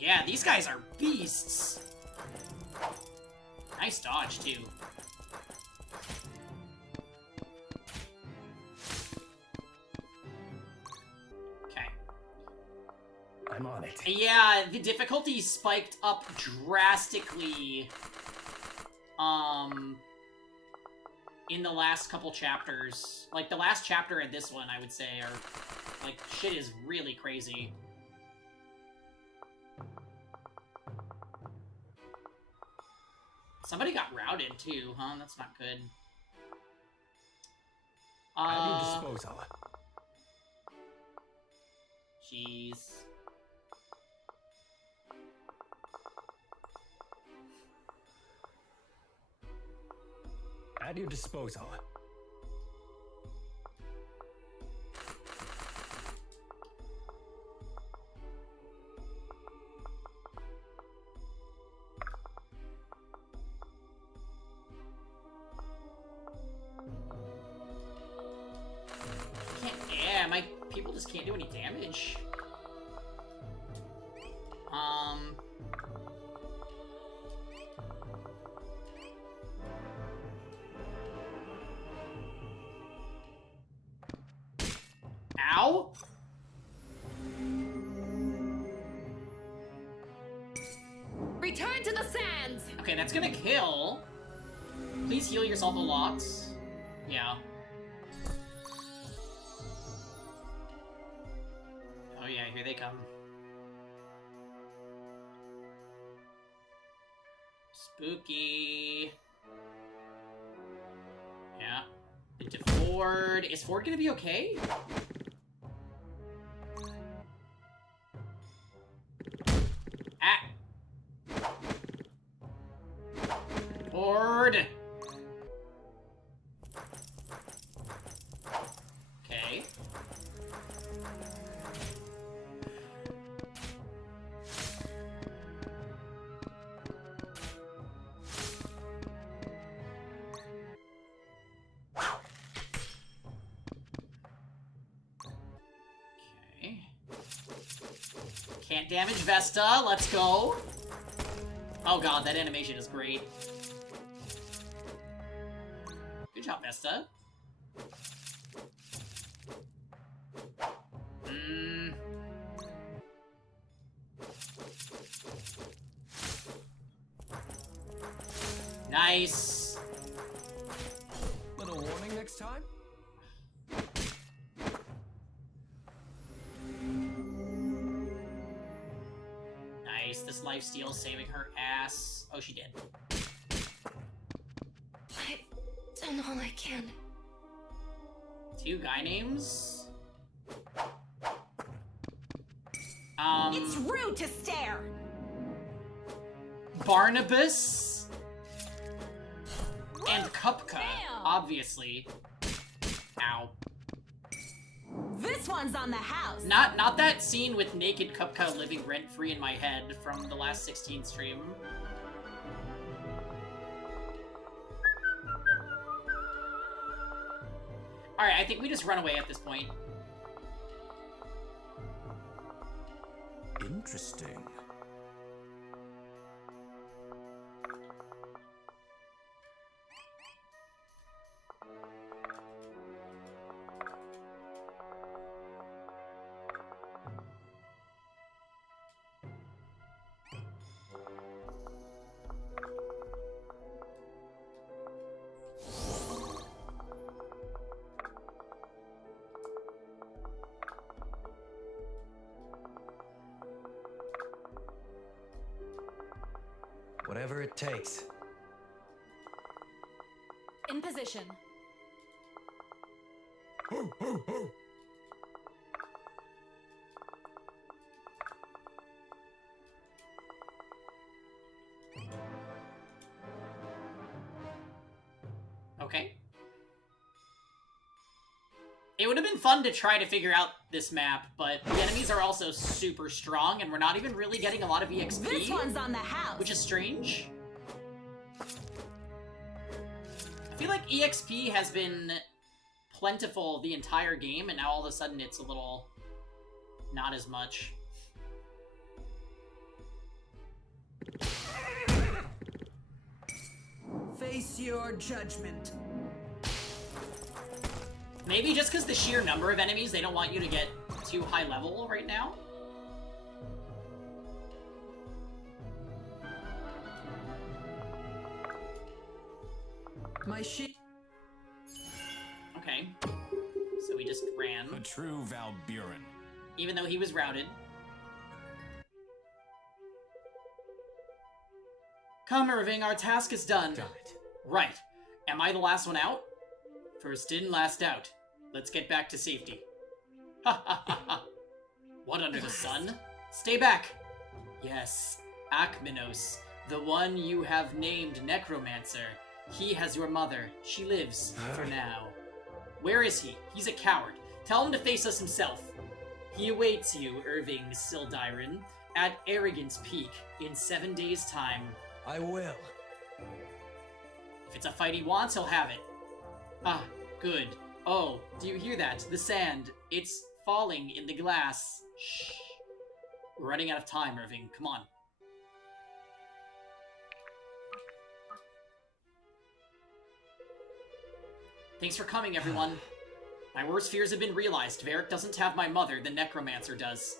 Yeah, these guys are beasts. Nice dodge, too. Okay. I'm on it. Yeah, the difficulty spiked up drastically, in the last couple chapters. Like, the last chapter and this one, I would say, are, like, shit is really crazy. Somebody got routed, too, huh? That's not good. At your disposal. Jeez. At your disposal. Yeah, my people just can't do any damage. Ow? Return to the sands! Okay, that's gonna kill. Please heal yourself a lot. Yeah. Oh yeah, here they come. Spooky. Yeah. Into Ford. Is Ford gonna be okay? Ah. Ford. Okay. Can't damage Vesta. Let's go. Oh god, that animation is great. Good job, Vesta. Nice. Little warning next time? Nice. This lifesteal saving her ass. Oh, she did. I've done all I can. 2 guy names? It's rude to stare! Barnabas and Kupka, obviously. Ow. This one's on the house! Not that scene with naked Kupka living rent-free in my head from the last 16 stream. Alright, I think we just run away at this point. Interesting. Whatever it takes. In position. Okay. It would have been fun to try to figure out this map, but the enemies are also super strong, and we're not even really getting a lot of EXP. This one's on the house! Which is strange. I feel like EXP has been plentiful the entire game, and now all of a sudden it's a little... not as much. Face your judgment. Maybe just because the sheer number of enemies, they don't want you to get too high level right now. My sheep. Okay. So we just ran. A true Valburin. Even though he was routed. Come, Irving, our task is done. Got it. Right. Am I the last one out? First in, last out. Let's get back to safety. Ha ha ha ha. What under the sun? Stay back. Yes, Akmenos, the one you have named Necromancer. He has your mother. She lives, for now. Where is he? He's a coward. Tell him to face us himself. He awaits you, Irving Sildiron, at Arrogance Peak in 7 days' time. I will. If it's a fight he wants, he'll have it. Ah, good. Oh, do you hear that? The sand. It's falling in the glass. Shh. We're running out of time, Irving. Come on. Thanks for coming, everyone. My worst fears have been realized. Varric doesn't have my mother, the Necromancer does.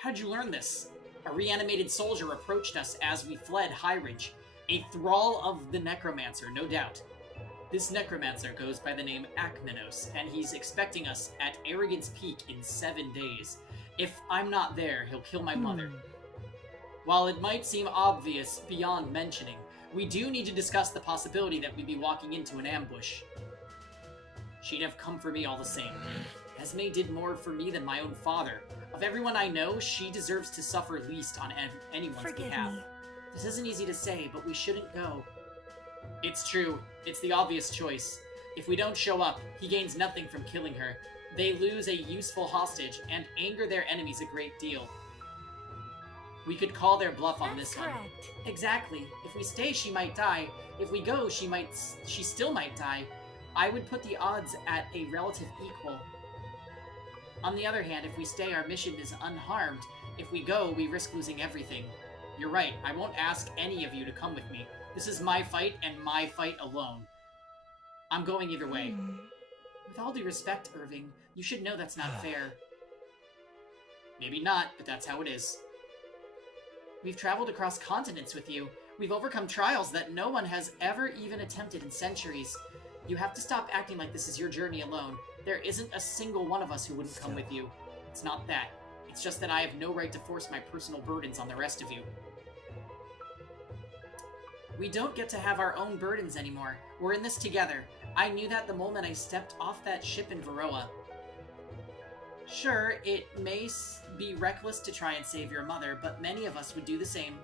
How'd you learn this? A reanimated soldier approached us as we fled High Ridge. A thrall of the Necromancer, no doubt. This Necromancer goes by the name Akmenos, and he's expecting us at Arrogance Peak in 7 days. If I'm not there, he'll kill my mother. While it might seem obvious beyond mentioning, we do need to discuss the possibility that we'd be walking into an ambush. She'd have come for me all the same. Esme did more for me than my own father. Of everyone I know, she deserves to suffer least on anyone's behalf. me. This isn't easy to say, but we shouldn't go. It's true. It's the obvious choice. If we don't show up, he gains nothing from killing her. They lose a useful hostage and anger their enemies a great deal. We could call their bluff on That's this one. correct. Exactly. If we stay, she might die. If we go, she still might die. I would put the odds at a relative equal. On the other hand, if we stay, our mission is unharmed. If we go, we risk losing everything. You're right, I won't ask any of you to come with me. This is my fight, and my fight alone. I'm going either way. With all due respect, Irving, you should know that's not fair. Maybe not, but that's how it is. We've traveled across continents with you. We've overcome trials that no one has ever even attempted in centuries. You have to stop acting like this is your journey alone. There isn't a single one of us who wouldn't come with you. It's not that. It's just that I have no right to force my personal burdens on the rest of you. We don't get to have our own burdens anymore. We're in this together. I knew that the moment I stepped off that ship in Varroa. Sure, it may be reckless to try and save your mother, but many of us would do the same.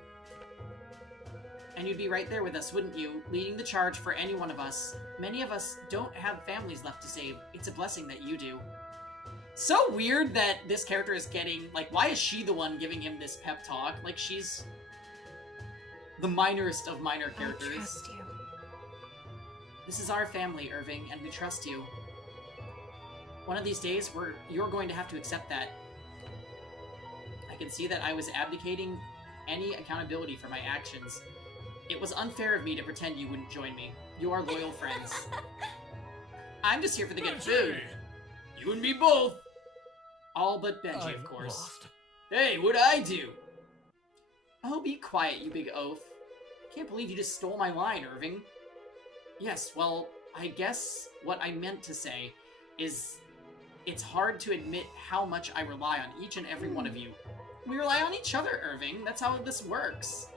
And you'd be right there with us, wouldn't you? Leading the charge for any one of us. Many of us don't have families left to save. It's a blessing that you do. So weird that this character is getting... Like, why is she the one giving him this pep talk? Like, she's the minorest of minor characters. I trust you. This is our family, Irving, and we trust you. One of these days, you're going to have to accept that. I can see that I was abdicating any accountability for my actions. It was unfair of me to pretend you wouldn't join me. You are loyal friends. I'm just here for the good food. You and me both. All but Benji, of course. Lost. Hey, what'd I do? Oh, be quiet, you big oaf. I can't believe you just stole my line, Irving. Yes, well, I guess what I meant to say is it's hard to admit how much I rely on each and every one of you. We rely on each other, Irving. That's how this works.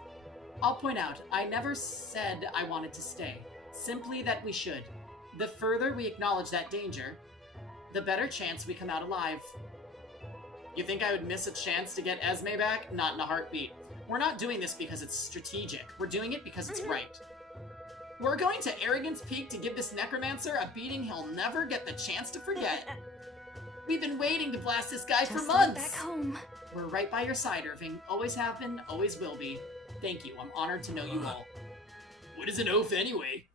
I'll point out, I never said I wanted to stay. Simply that we should. The further we acknowledge that danger, the better chance we come out alive. You think I would miss a chance to get Esme back? Not in a heartbeat. We're not doing this because it's strategic. We're doing it because it's right. We're going to Arrogance Peak to give this necromancer a beating he'll never get the chance to forget. We've been waiting to blast this guy for months. Back home. We're right by your side, Irving. Always have been, always will be. Thank you. I'm honored to know you all. What is an oath anyway?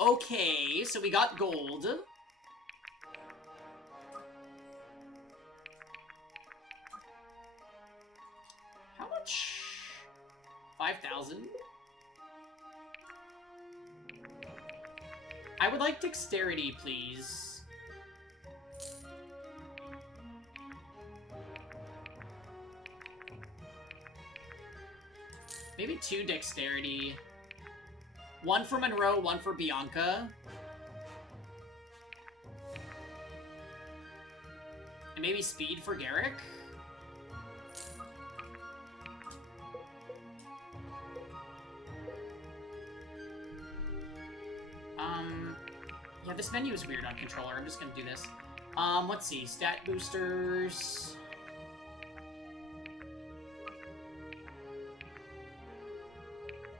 Okay, so we got gold. How much? 5,000? I would like dexterity, please. Maybe 2 dexterity. 1 for Monroe, 1 for Bianca. And maybe speed for Garrick. Yeah, this menu is weird on controller. I'm just gonna do this. Let's see. Stat boosters.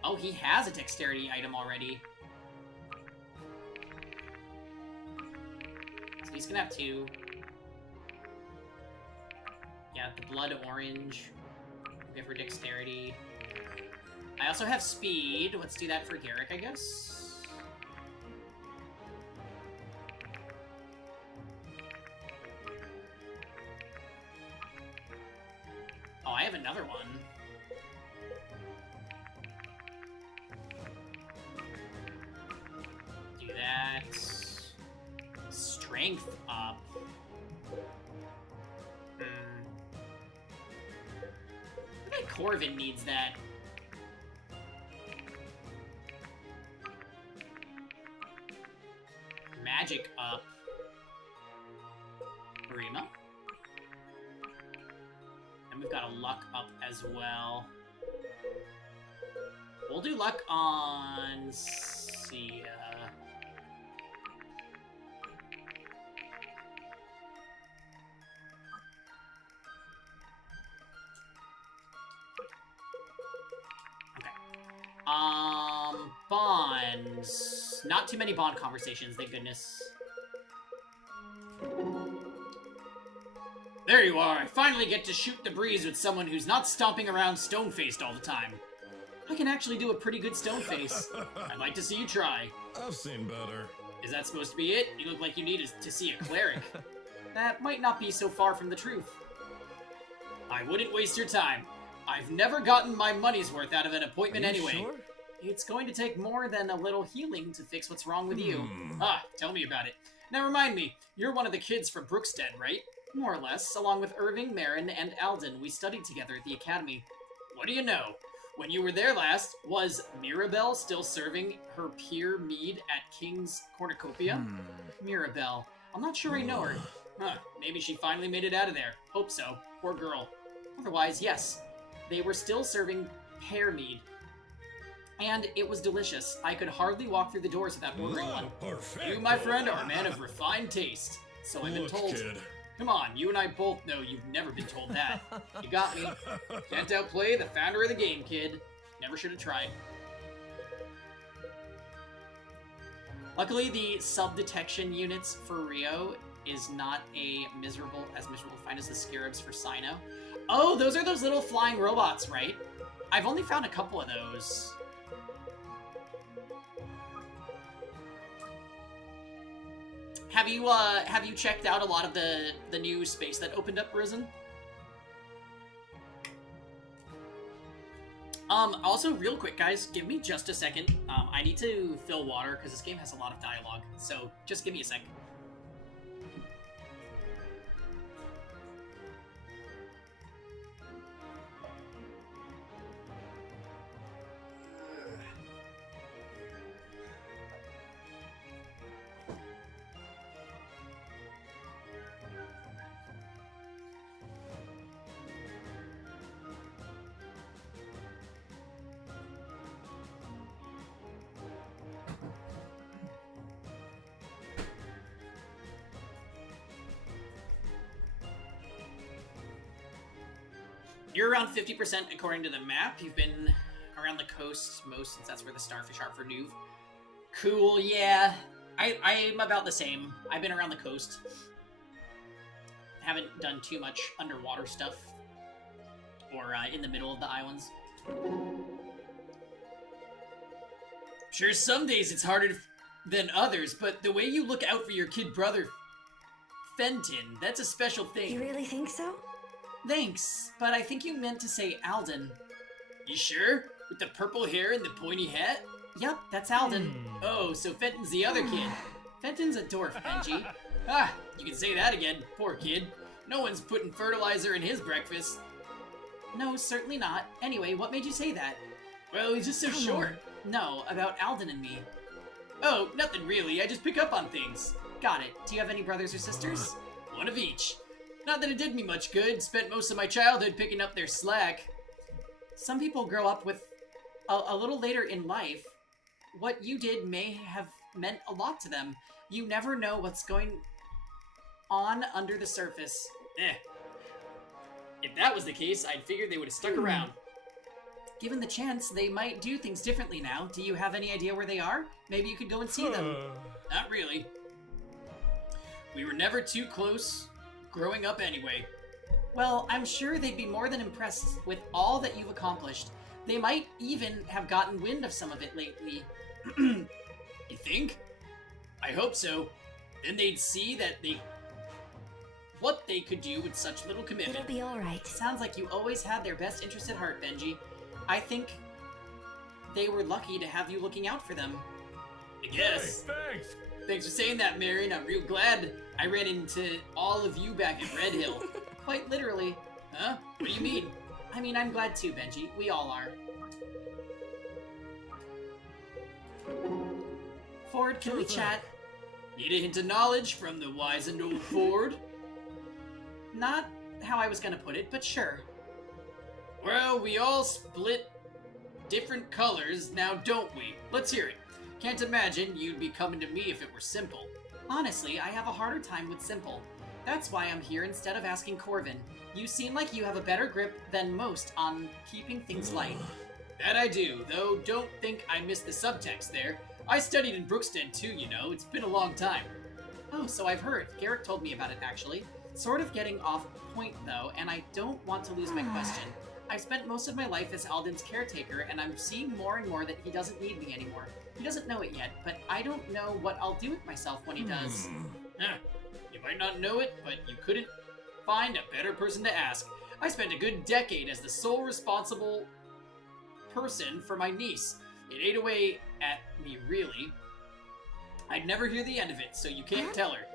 Oh, he has a dexterity item already. So he's gonna have 2. Yeah, the blood orange. We have for dexterity. I also have speed. Let's do that for Garrick, I guess. Oh, I have another one. Do that. Strength up. I think Corvin needs that. Magic up. Rima. And we've got a luck up as well. We'll do luck on Sia. Bonds. Not too many bond conversations, thank goodness. There you are. I finally get to shoot the breeze with someone who's not stomping around stone-faced all the time. I can actually do a pretty good stone-face. I'd like to see you try. I've seen better. Is that supposed to be it? You look like you need to see a cleric. that might not be so far from the truth. I wouldn't waste your time. I've never gotten my money's worth out of an appointment anyway. Sure? It's going to take more than a little healing to fix what's wrong with you. Tell me about it. Now remind me, you're one of the kids from Brookstead, right? More or less, along with Irving, Marin, and Alden. We studied together at the academy. What do you know? When you were there last, was Mirabelle still serving her peer mead at King's Cornucopia? Mirabelle. I'm not sure I know her. Maybe she finally made it out of there. Hope so. Poor girl. Otherwise, yes. They were still serving pear mead. And it was delicious. I could hardly walk through the doors without ordering one. You, my friend, are a man of refined taste. So I've been told. Kid. Come on, you and I both know you've never been told that. You got me. Can't outplay the founder of the game, kid. Never should have tried. Luckily, the sub-detection units for Rio is not as miserable to find as the Scarabs for Sino. Oh, those are those little flying robots, right? I've only found a couple of those. Have you checked out a lot of the new space that opened up, Risen? Also, real quick, guys, give me just a second. I need to fill water because this game has a lot of dialogue. So just give me a sec. You're around 50% according to the map. You've been around the coast most, since that's where the starfish are for Nuve. Cool, yeah. I'm about the same. I've been around the coast. Haven't done too much underwater stuff. Or in the middle of the islands. Sure, some days it's harder than others, but the way you look out for your kid brother, Fenton, that's a special thing. You really think so? Thanks, but I think you meant to say Alden. You sure? With the purple hair and the pointy hat? Yup, that's Alden. Oh, so Fenton's the other kid. Fenton's a dwarf, Pangy. You can say that again. Poor kid. No one's putting fertilizer in his breakfast. No, certainly not. Anyway, what made you say that? Well, he's just so short. No, about Alden and me. Oh, nothing really. I just pick up on things. Got it. Do you have any brothers or sisters? One of each. Not that it did me much good. Spent most of my childhood picking up their slack. Some people grow up with a little later in life. What you did may have meant a lot to them. You never know what's going on under the surface. If that was the case, I'd figured they would have stuck around. Given the chance, they might do things differently now. Do you have any idea where they are? Maybe you could go and see them. Not really. We were never too close growing up anyway. Well, I'm sure they'd be more than impressed with all that you've accomplished. They might even have gotten wind of some of it lately. You think? I hope so. Then they'd see that what they could do with such little commitment. It'll be alright. Sounds like you always had their best interest at heart, Benji. I think they were lucky to have you looking out for them. I guess. Hey, thanks. Thanks for saying that, Marion. I'm real glad I ran into all of you back at Red Hill. Quite literally. Huh? What do you mean? I mean, I'm glad too, Benji. We all are. Ford, can we chat? Need a hint of knowledge from the wizened old Ford? Not how I was gonna put it, but sure. Well, we all split different colors now, don't we? Let's hear it. Can't imagine you'd be coming to me if it were simple. Honestly, I have a harder time with simple. That's why I'm here instead of asking Corvin. You seem like you have a better grip than most on keeping things light. That I do, though don't think I missed the subtext there. I studied in Brookstead too, you know. It's been a long time. Oh, so I've heard. Garrick told me about it, actually. Sort of getting off point, though, and I don't want to lose my question. I've spent most of my life as Alden's caretaker, and I'm seeing more and more that he doesn't need me anymore. He doesn't know it yet, but I don't know what I'll do with myself when he does. You might not know it, but you couldn't find a better person to ask. I spent a good decade as the sole responsible person for my niece. It ate away at me, really. I'd never hear the end of it, so you can't tell her.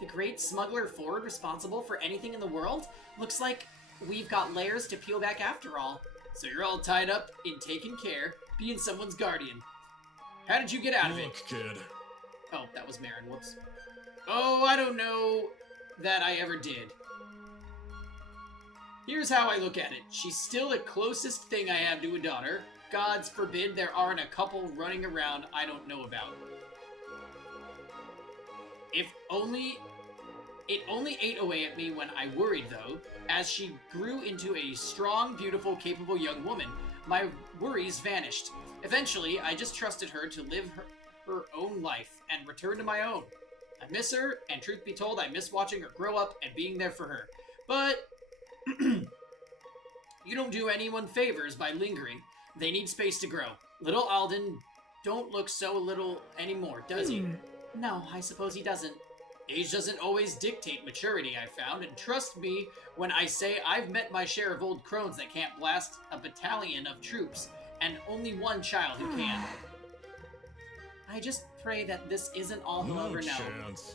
The great smuggler Ford responsible for anything in the world? Looks like we've got layers to peel back after all. So you're all tied up in taking care, being someone's guardian. How did you get out of it? Look, kid. Oh, that was Marin. Whoops. Oh, I don't know that I ever did. Here's how I look at it. She's still the closest thing I have to a daughter. Gods forbid there aren't a couple running around I don't know about. It only ate away at me when I worried, though. As she grew into a strong, beautiful, capable young woman, my worries vanished. Eventually, I just trusted her to live her own life and return to my own. I miss her, and truth be told, I miss watching her grow up and being there for her. But you don't do anyone favors by lingering. They need space to grow. Little Alden don't look so little anymore, does he? No, I suppose he doesn't. Age doesn't always dictate maturity, I found, and trust me when I say I've met my share of old crones that can't blast a battalion of troops, and only one child who can. I just pray that this isn't all he'll ever know.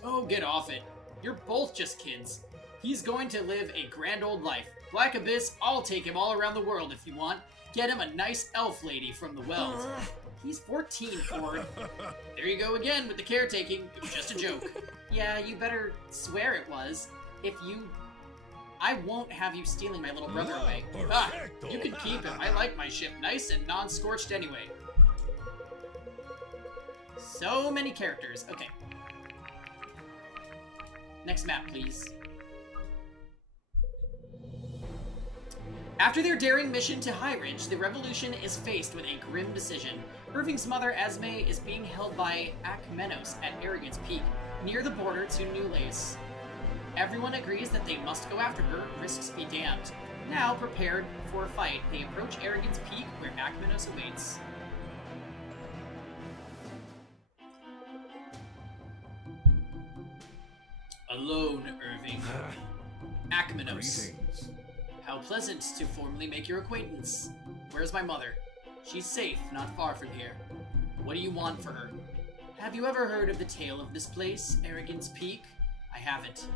Oh, get off it. You're both just kids. He's going to live a grand old life. Black Abyss, I'll take him all around the world if you want. Get him a nice elf lady from the Wells. He's 14, Ford. There you go again with the caretaking. It was just a joke. Yeah, you better swear it was. If you... I won't have you stealing my little brother away. Ah, you can keep him. I like my ship. Nice and non-scorched anyway. So many characters. Okay. Next map, please. After their daring mission to High Ridge, the Revolution is faced with a grim decision. Irving's mother, Esme, is being held by Akmenos at Arrogance Peak, near the border to New Lace. Everyone agrees that they must go after her, risks be damned. Now, prepared for a fight, they approach Arrogance Peak, where Akmenos awaits. Alone, Irving. Akmenos. How pleasant to formally make your acquaintance. Where's my mother? She's safe, not far from here. What do you want for her? Have you ever heard of the tale of this place, Arrogance Peak? I haven't.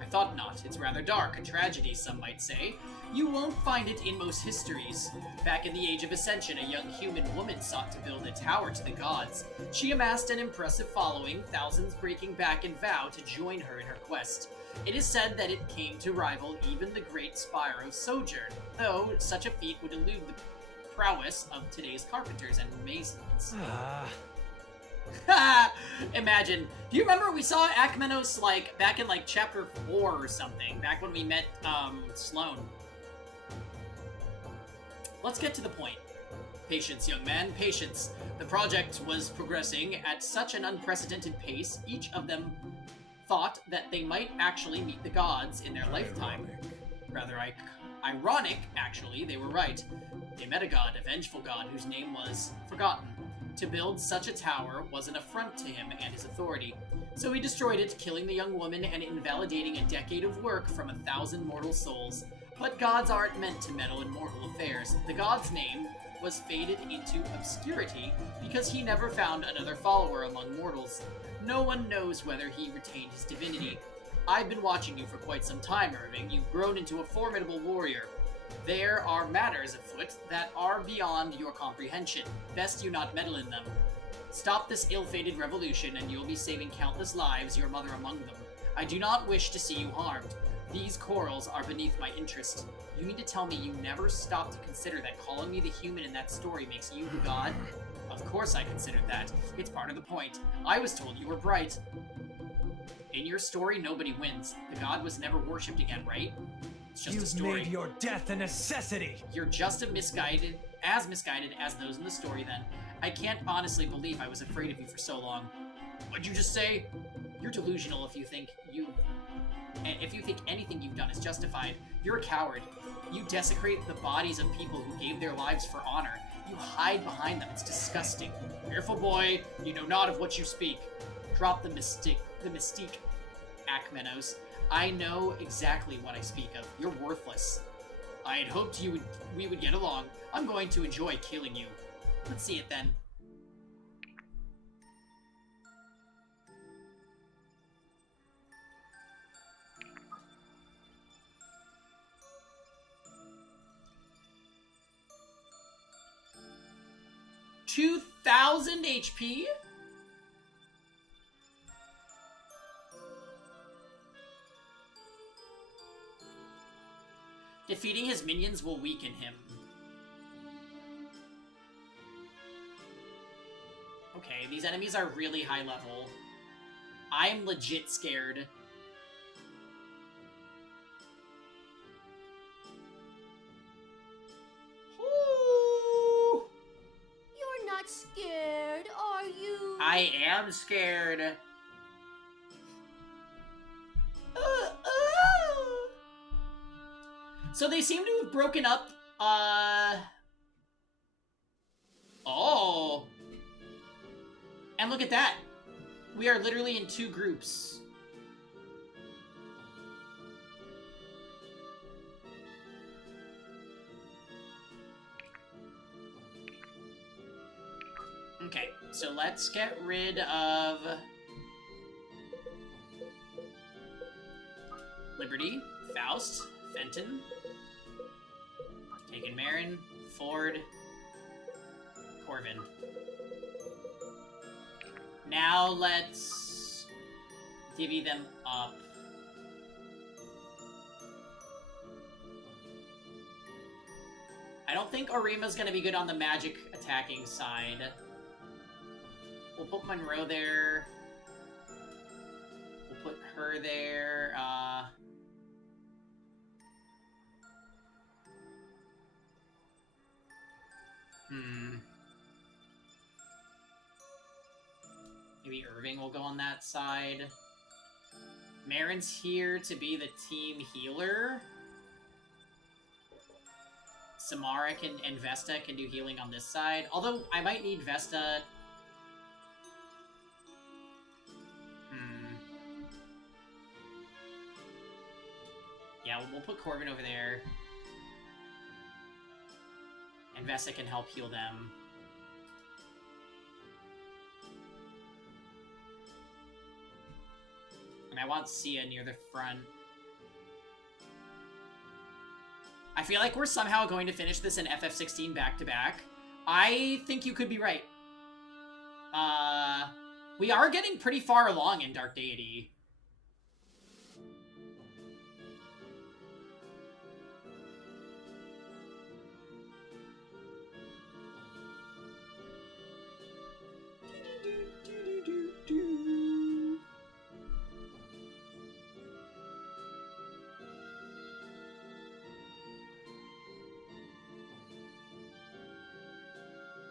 I thought not. It's rather dark, a tragedy, some might say. You won't find it in most histories. Back in the Age of Ascension, a young human woman sought to build a tower to the gods. She amassed an impressive following, thousands breaking back in vow to join her in her quest. It is said that it came to rival even the great Spire of Sojourn, though such a feat would elude the prowess of today's carpenters and masons. Imagine. Do you remember we saw Akmenos, like, back in, like, chapter 4 or something, back when we met, Sloane? Let's get to the point. Patience, young man, patience. The project was progressing at such an unprecedented pace, each of them thought that they might actually meet the gods in their lifetime. Rather ironic, actually, they were right. They met a god, a vengeful god, whose name was forgotten. To build such a tower was an affront to him and his authority. So he destroyed it, killing the young woman and invalidating a decade of work from 1,000 mortal souls. But gods aren't meant to meddle in mortal affairs. The god's name was faded into obscurity because he never found another follower among mortals. No one knows whether he retained his divinity. I've been watching you for quite some time, Irving. You've grown into a formidable warrior. There are matters afoot that are beyond your comprehension. Best you not meddle in them. Stop this ill-fated revolution and you'll be saving countless lives, your mother among them. I do not wish to see you harmed. These corals are beneath my interest. You mean to tell me you never stopped to consider that calling me the human in that story makes you the god? Of course I considered that. It's part of the point. I was told you were bright. In your story, nobody wins. The god was never worshipped again, right? It's just a story. You've made your death a necessity. You're just as misguided as those in the story, then. I can't honestly believe I was afraid of you for so long. What'd you just say? You're delusional if you think anything you've done is justified. You're a coward. You desecrate the bodies of people who gave their lives for honor. You hide behind them. It's disgusting. Careful, boy. You know not of what you speak. Drop the mystique. Akmenos. I know exactly what I speak of. You're worthless. I had hoped we would get along. I'm going to enjoy killing you. Let's see it then. $2,000 HP? Defeating his minions will weaken him. Okay, these enemies are really high level. I'm legit scared. Ooh. You're not scared, are you? I am scared. So they seem to have broken up, Oh. And look at that. We are literally in 2 groups. Okay, so let's get rid of Liberty, Faust, Fenton, taking Marin, Ford, Corvin. Now let's divvy them up. I don't think Orima's gonna be good on the magic attacking side. We'll put Monroe there. We'll put her there. Maybe Irving will go on that side. Marin's here to be the team healer. Samara and Vesta can do healing on this side. Although, I might need Vesta. Yeah, we'll put Corbin over there. And Vesta can help heal them. And I want Sia near the front. I feel like we're somehow going to finish this in FF16 back-to-back. I think you could be right. We are getting pretty far along in Dark Deity.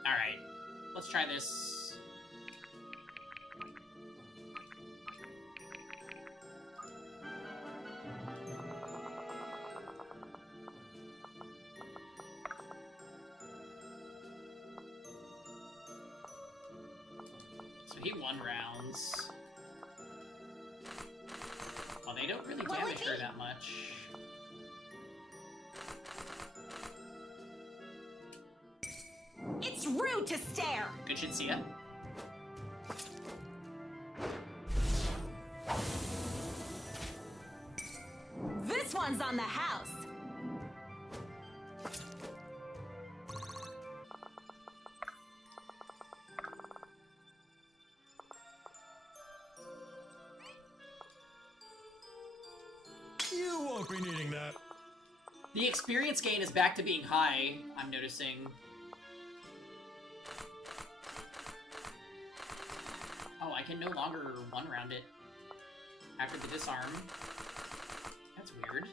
Alright, let's try this. So he won rounds. Well, they don't really damage her that much. It's rude to stare! Good shit, Sia. This one's on the house! You won't be needing that. The experience gain is back to being high, I'm noticing. Oh, I can no longer one-round it after the disarm. That's weird.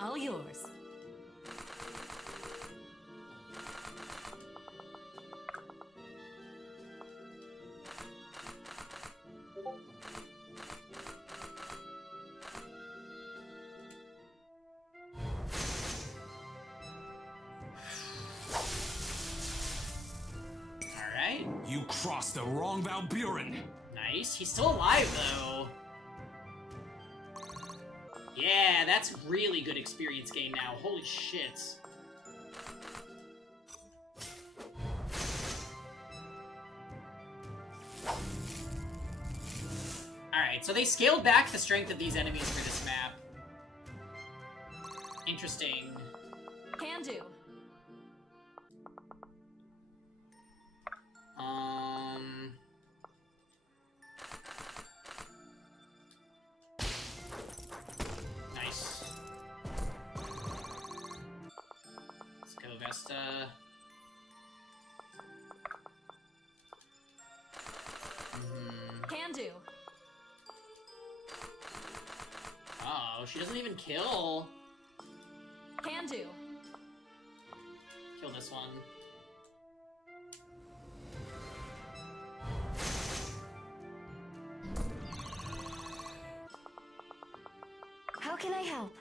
All yours. Alright. You crossed the wrong Valburin. Nice. He's still alive, though. Yeah, that's really good experience gain now. Holy shit. Alright, so they scaled back the strength of these enemies for this map. Interesting. Can do. Nice. Let's go, Vesta. Can do. Oh, she doesn't even kill. Can do. Kill this one. How can I help?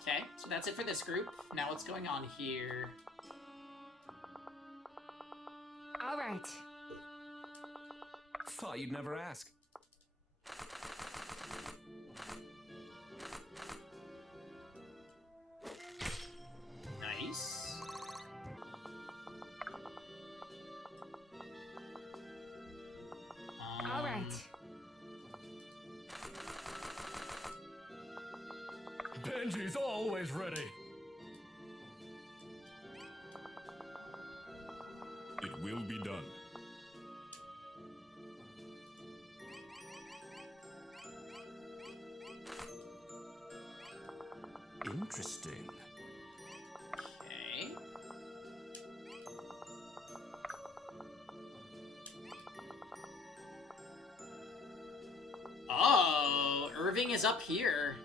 Okay, so that's it for this group. Now what's going on here? All right. Thought you'd never ask. Nice. All right. Pangy's always ready. It will be done. Interesting. Okay. Oh, Irving is up here.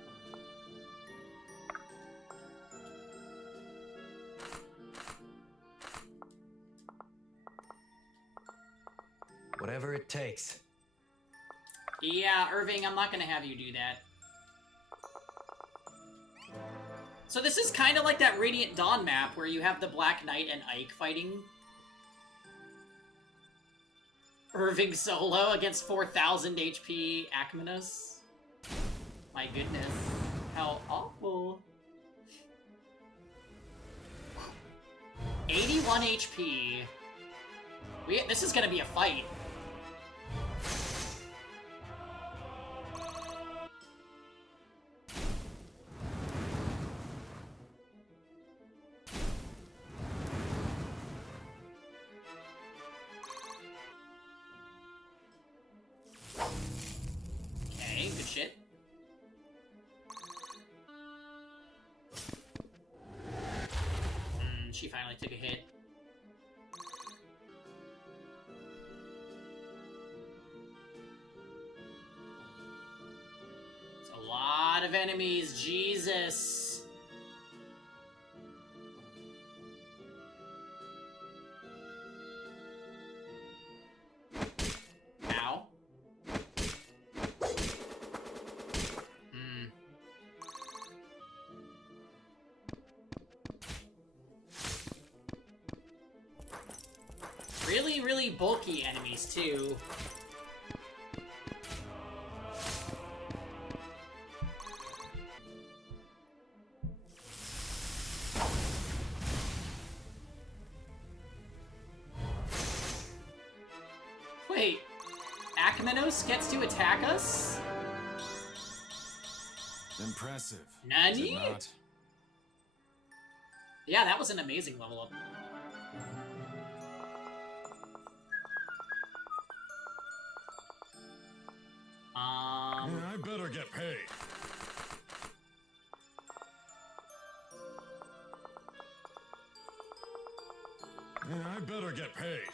Whatever it takes. Yeah, Irving, I'm not gonna have you do that. So this is kind of like that Radiant Dawn map where you have the Black Knight and Ike fighting. Irving solo against 4,000 HP Akmanos. My goodness. How awful. 81 HP. This is gonna be a fight. Okay, good shit. She finally took a hit. It's a lot of enemies, Jesus. Ow. Really, really bulky enemies, too. Wait, Akmanos gets to attack us? Impressive. Nani? Is it not? Yeah, that was an amazing level up. Yeah, I better get paid. Yeah, I better get paid.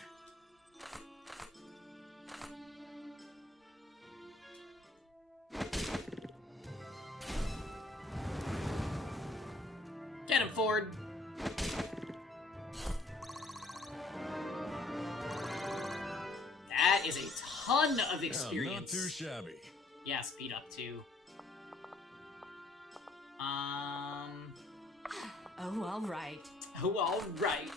Get him, Ford. That is a ton of Yeah, experience. not too shabby. Yeah, speed up too. Oh, all right. Oh, all right.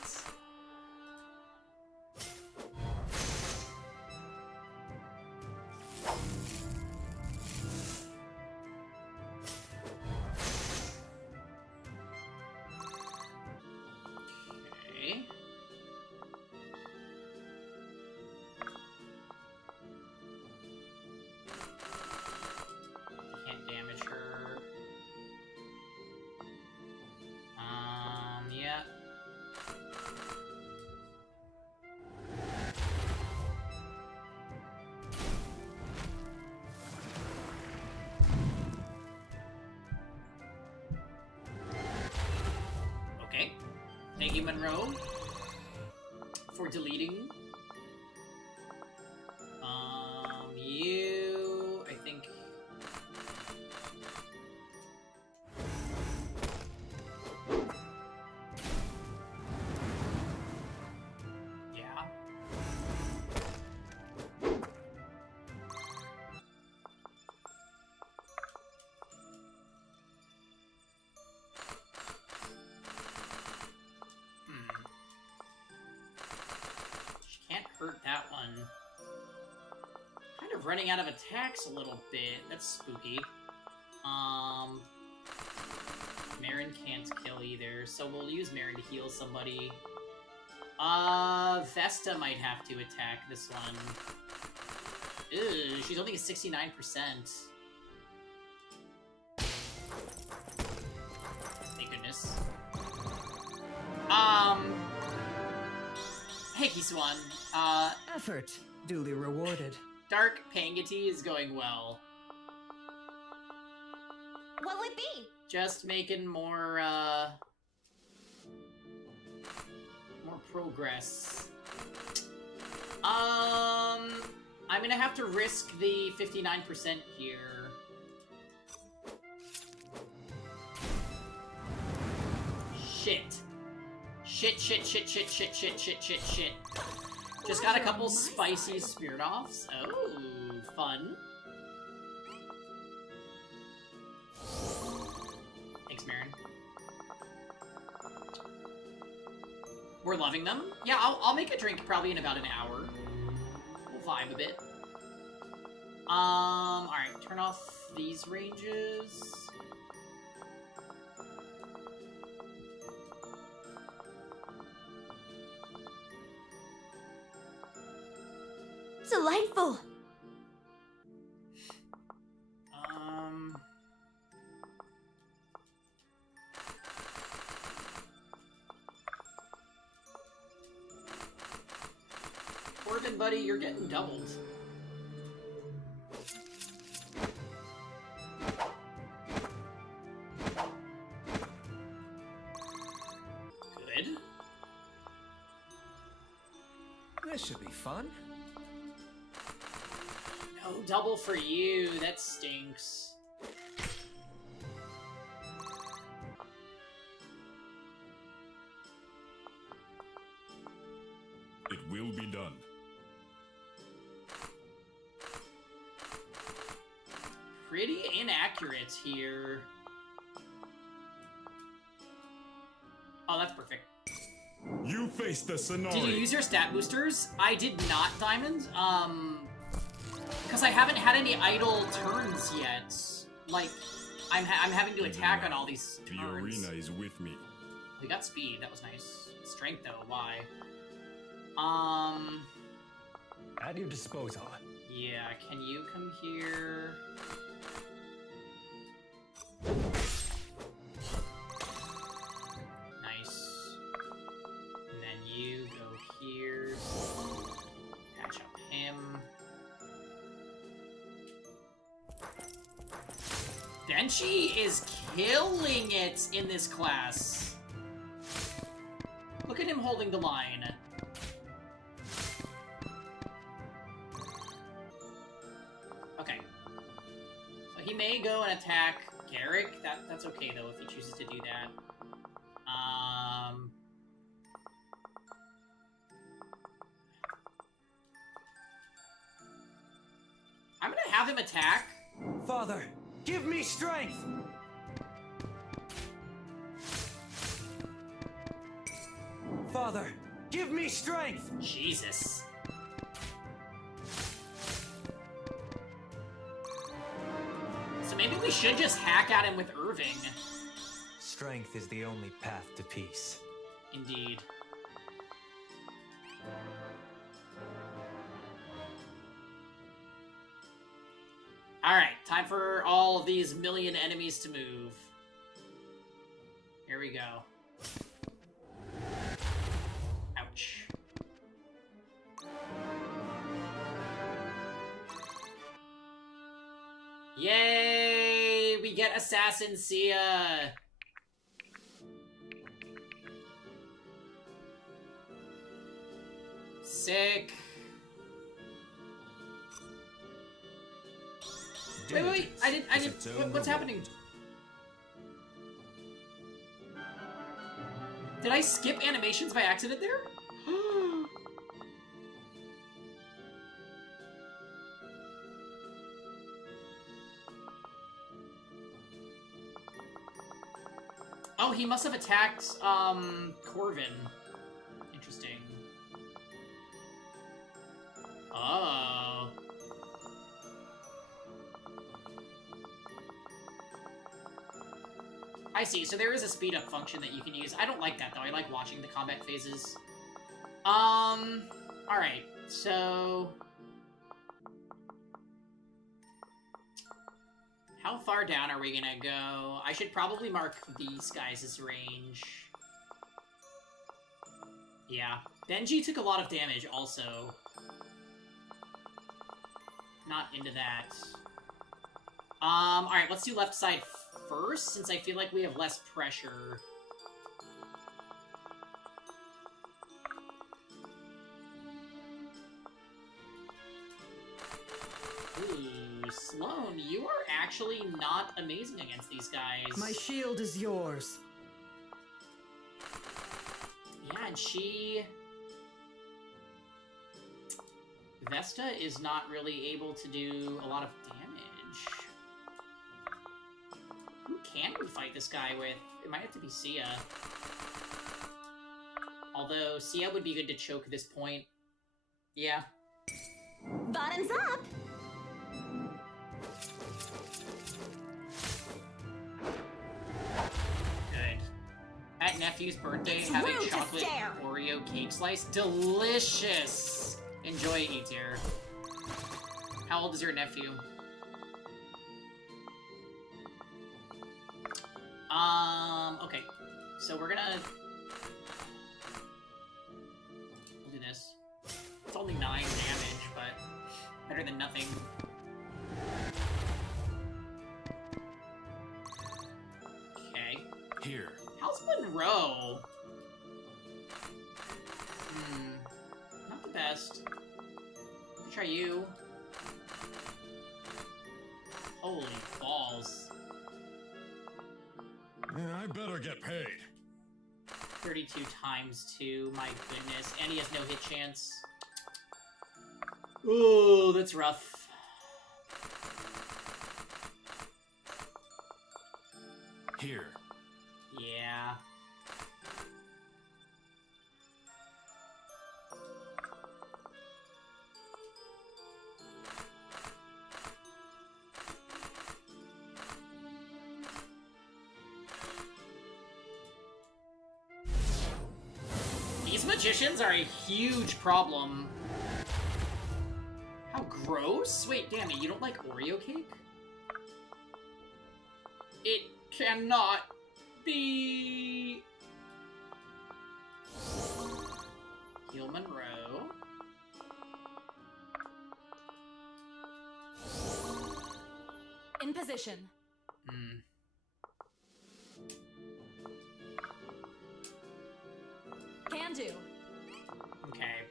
Okay. Can't damage her. Yeah. Okay. Thank you, Monroe, for deleting. You, I think. Yeah. She can't hurt that one. Kind of running out of attacks a little bit. That's spooky. Marin can't kill either, so we'll use Marin to heal somebody. Vesta might have to attack this one. Ew, she's only at 69%. Thank goodness. Hey, Kiswan. Effort duly rewarded. Dark Pangity is going well. What would be? Just making more progress. I'm gonna have to risk the 59% here. Shit. Shit. Just got a couple spicy Spirit Offs. Oh, fun. Thanks, Marin. We're loving them. Yeah, I'll make a drink probably in about an hour. We'll vibe a bit. Alright, turn off these ranges. Delightful. Corbin, buddy, you're getting doubled. Good. This should be fun. No double for you. That stinks. It will be done. Pretty inaccurate here. Oh, that's perfect. You face the scenario. Did you use your stat boosters? I did not, Diamond. Because I haven't had any idle turns yet. Like, I'm having to attack on all these turns. The arena is with me. We got speed. That was nice. Strength, though. Why? At your disposal. Yeah. Can you come here? Nice. And then you go here. Patch up him. Denchi is killing it in this class. Look at him holding the line. Okay. So he may go and attack Garrick. That's okay though if he chooses to do that. have him attack. Father, give me strength! Father, give me strength! Jesus. So maybe we should just hack at him with Irving. Strength is the only path to peace. Indeed. Alright, time for all of these million enemies to move. Here we go. Ouch. Yay! We get Assassin Sia! Sick. Wait, I didn't, what's happening? Did I skip animations by accident there? Oh, he must have attacked, Corvin. Interesting. Oh. I see, so there is a speed up function that you can use. I don't like that, though. I like watching the combat phases. Alright, so... How far down are we gonna go? I should probably mark these guys as range. Yeah. Benji took a lot of damage, also. Not into that. Alright, let's do left side first, since I feel like we have less pressure. Ooh, Sloane, you are actually not amazing against these guys. My shield is yours. Yeah, and Vesta is not really able to do a lot of damage. Who can we fight this guy with? It might have to be Sia. Although, Sia would be good to choke at this point. Yeah. Bottoms up! Good. At nephew's birthday, have a chocolate Oreo cake slice. Delicious! Enjoy it, Eater. How old is your nephew? Okay. So we're gonna... We'll do this. It's only 9 damage, but better than nothing. Okay. Here. How's Monroe? Not the best. Try you. Holy balls. Yeah, I better get paid. 32 times 2, my goodness. And he has no hit chance. Ooh, that's rough. Here. Yeah. These magicians are a huge problem. How gross? Wait, damn it, you don't like Oreo cake? It cannot be... Heal Monroe. In position. Can do. Okay.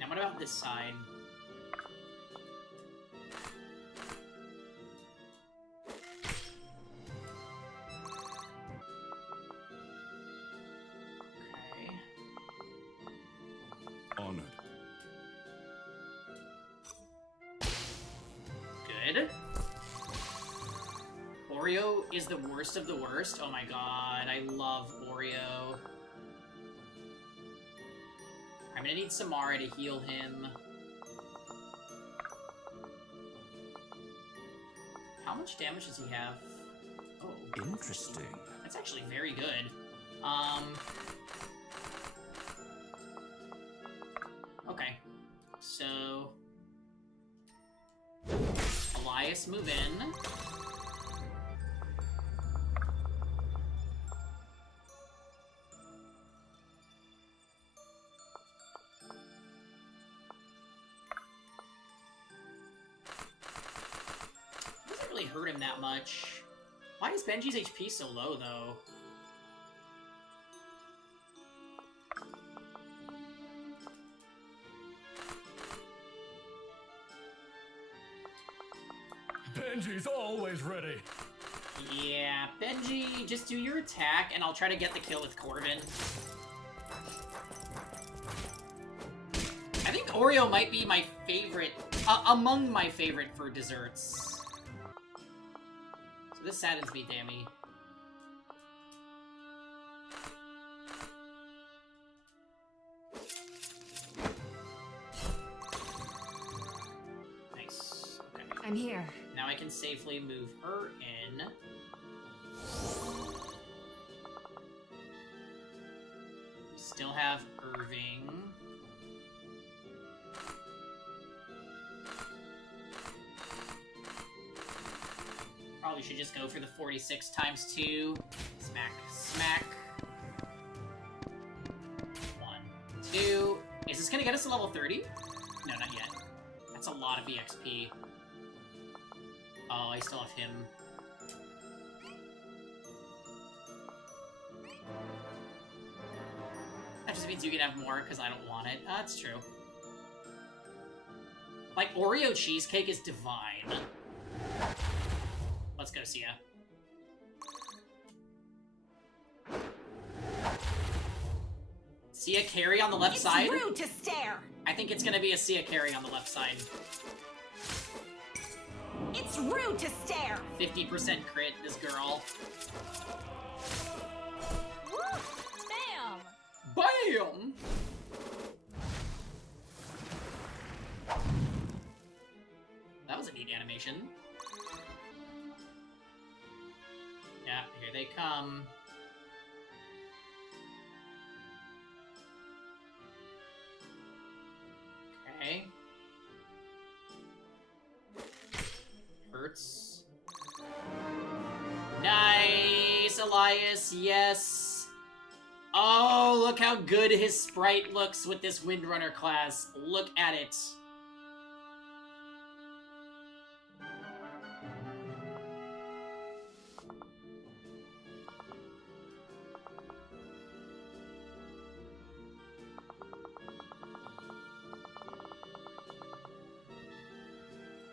Now what about this side? Okay. Honored. is the worst of the worst. Oh my god, I love Oreo. I'm gonna need Samara to heal him. How much damage does he have? Oh. Interesting. That's actually very good. Okay. So... Elias, move in. Doesn't really hurt him that much. Why is Benji's HP so low, though? Benji's always ready. Yeah, Benji, just do your attack, and I'll try to get the kill with Corbin. I think Oreo might be my favorite, among my favorite for desserts. So this saddens me, Dammy. Nice. Okay. I'm here. Now I can safely move her in. We still have Irving. Probably should just go for the 46 times 2. Smack, smack. 1, 2. Is this gonna get us to level 30? No, not yet. That's a lot of EXP. Oh, I still have him. That just means you can have more, because I don't want it. That's true. Like, Oreo cheesecake is divine. Let's go, Sia. Sia carry on the left side? It's rude to stare! I think it's gonna be a Sia carry on the left side. It's rude to stare! 50% crit, this girl. Woo! Bam! BAM! That was a neat animation. Yeah, here they come. Okay. Hurts. Nice, Elias, yes. Oh, look how good his sprite looks with this Windrunner class. Look at it.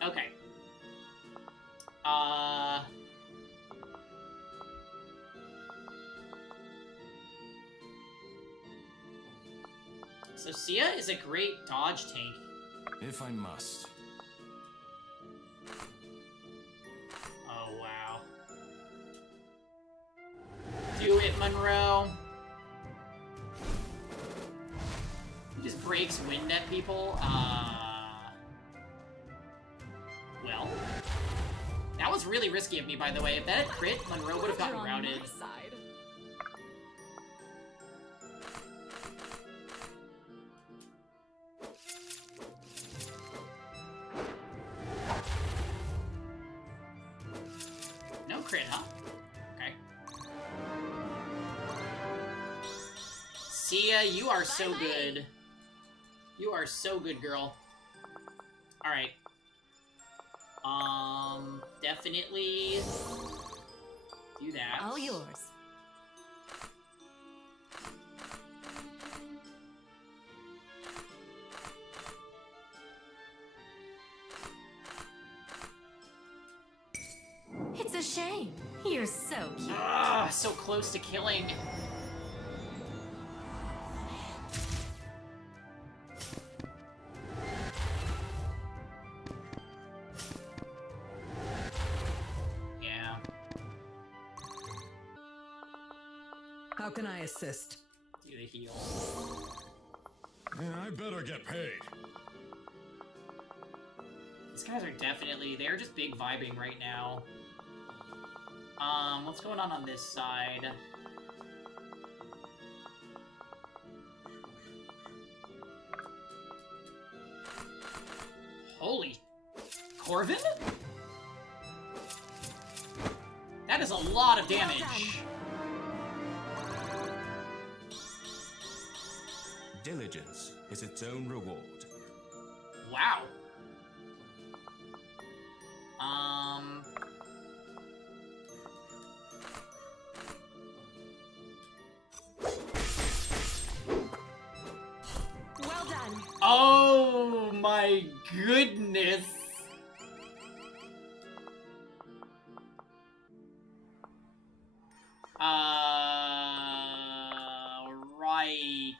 Okay. So Sia is a great dodge tank. If I must. Oh, wow. Do it, Monroe. He just breaks wind at people. Well. That was really risky of me, by the way. If that had crit, Monroe would have gotten routed. No crit, huh? Okay. Sia, you are so good. You are so good, girl. Alright. Definitely do that. All yours. It's a shame. You're so cute. Ah, so close to killing. How can I assist? Do the heal. Yeah, I better get paid. These guys are definitely, they're just big vibing right now. What's going on this side? Holy Corvin? That is a lot of damage. Diligence is its own reward. Wow. Well done. Oh my goodness. Right.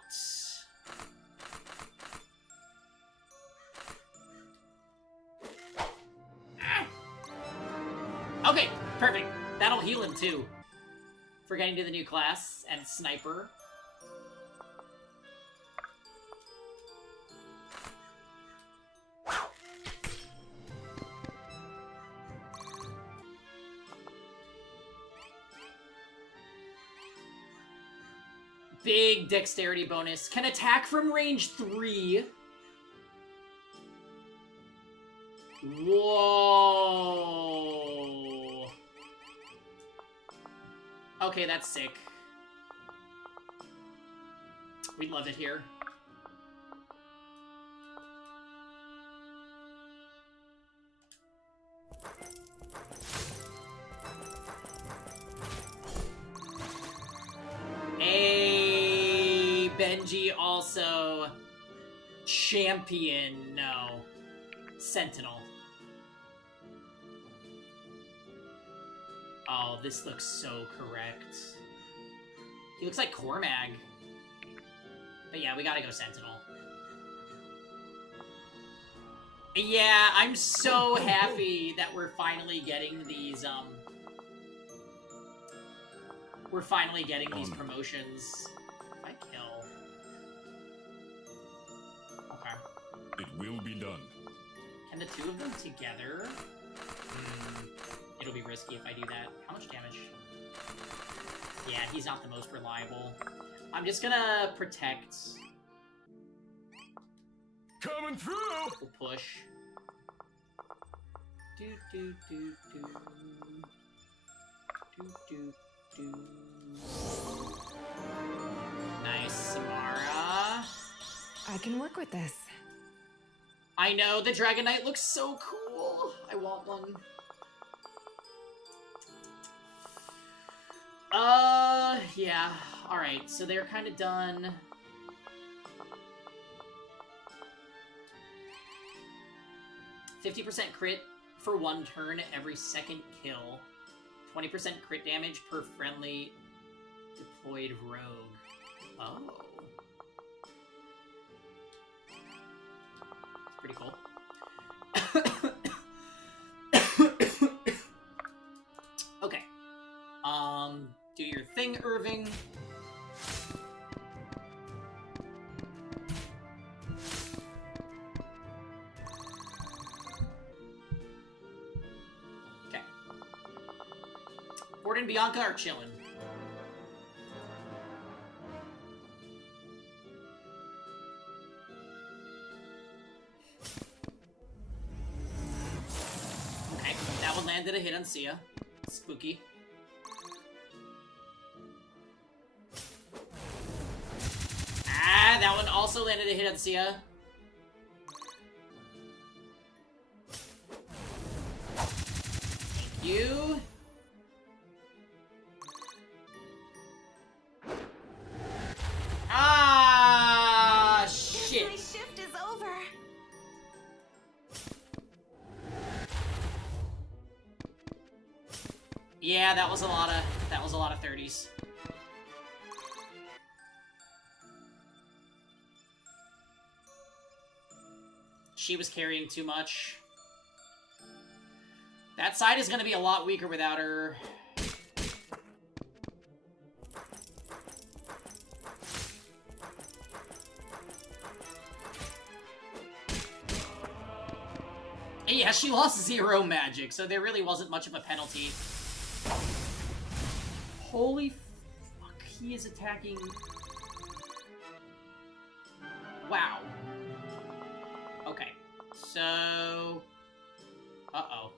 Okay, perfect. That'll heal him too. For getting to the new class and sniper. Big dexterity bonus. Can attack from range 3. Whoa. Okay, that's sick. We love it here. Benji also champion, no. Sentinel. Oh, this looks so correct. He looks like Cormag. But yeah, we gotta go Sentinel. Yeah, I'm so happy that we're finally getting these, we're finally getting these promotions. If I kill... Okay. It will be done. Can the two of them together? It'll be risky if I do that. How much damage? Yeah, he's not the most reliable. I'm just gonna protect. Coming through! We'll push. Do do do do. Do do do. Nice, Samara. I can work with this. I know, the Dragon Knight looks so cool. I want one. Yeah. Alright, so they're kind of done. %50 crit for 1 turn every second kill. 20% crit damage per friendly deployed rogue. Oh. It's pretty cool. Okay. Do your thing, Irving. Okay. Ford and Bianca are chilling. Okay, that one landed a hit on Sia. Spooky. Ah, that one also landed a hit on Sia. Thank you. Ah, shit. My shift is over. Yeah, that was a lot of 30s. She was carrying too much. That side is going to be a lot weaker without her. Yeah, she lost 0 magic, so there really wasn't much of a penalty. Holy fuck, he is attacking... Wow. Okay, so... Uh-oh.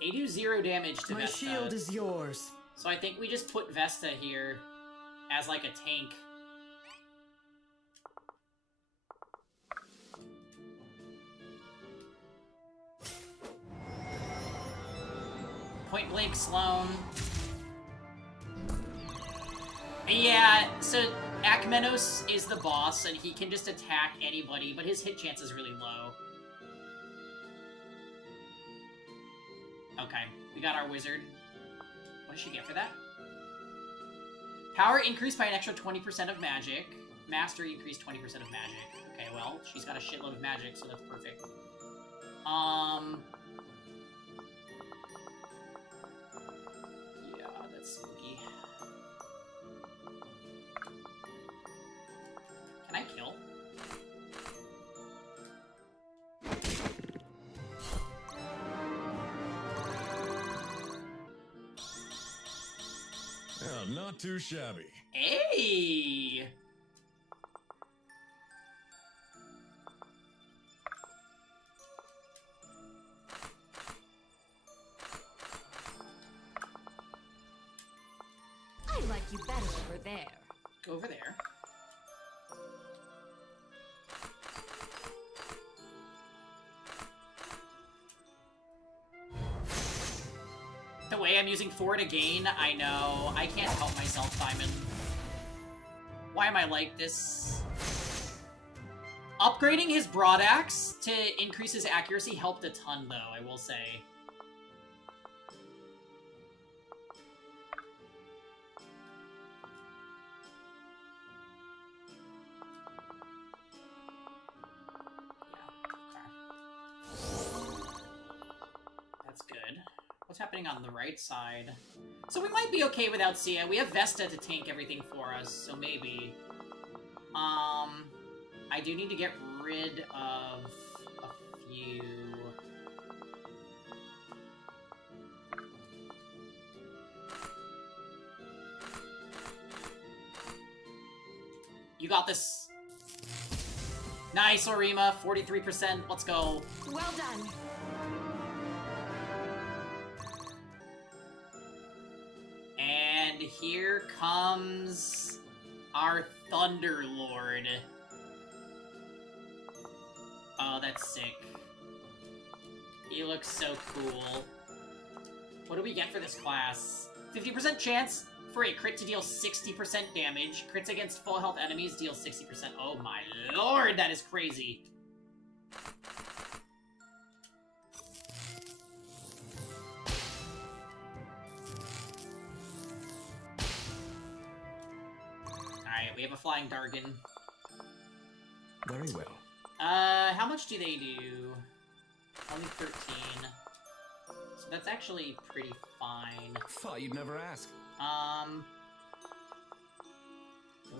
They do 0 damage to Vesta. My shield is yours. So I think we just put Vesta here as like a tank. Point blank Sloan. Yeah, so Akmenos is the boss and he can just attack anybody, but his hit chance is really low. Okay, we got our wizard. What does she get for that? Power increased by an extra 20% of magic. Mastery increased 20% of magic. Okay, well, she's got a shitload of magic, so that's perfect. Yeah, that's spooky. Can I kill? Yeah, not too shabby. Hey! I like you better over there. Go over there. The way I'm using forward again, I know. I can't help myself, Simon. Why am I like this? Upgrading his broad axe to increase his accuracy helped a ton, though, I will say. That's good. What's happening on the right side? So we might be okay without Sia. We have Vesta to tank everything for us, so maybe. I do need to get rid of a few... You got this. Nice, Orima. 43%. Let's go. Well done. And here comes our Thunder Lord. Oh, that's sick. He looks so cool. What do we get for this class? 50% chance for a crit to deal 60% damage. Crits against full health enemies deal 60%. Oh my lord, that is crazy. Alright, we have a Flying Dargon. Very well. How much do they do? Only 13. So that's actually pretty fine. Thought you'd never ask. Oh,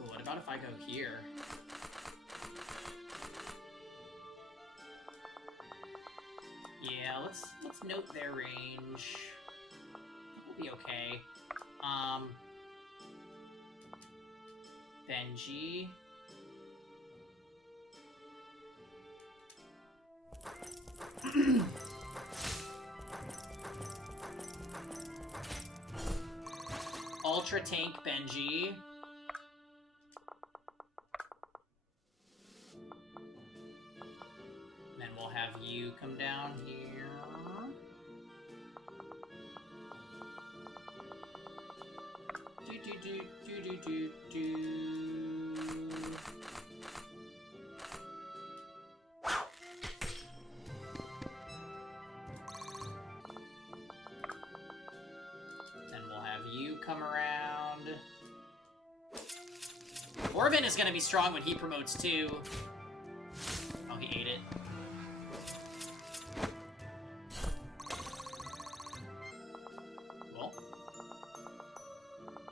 what about if I go here? Yeah, let's note their range. We'll be okay. Benji. Ultra Tank Benji. Then we'll have you come down here. Then we'll have you come around. Orvin is gonna be strong when he promotes too. Oh, he ate it. Cool.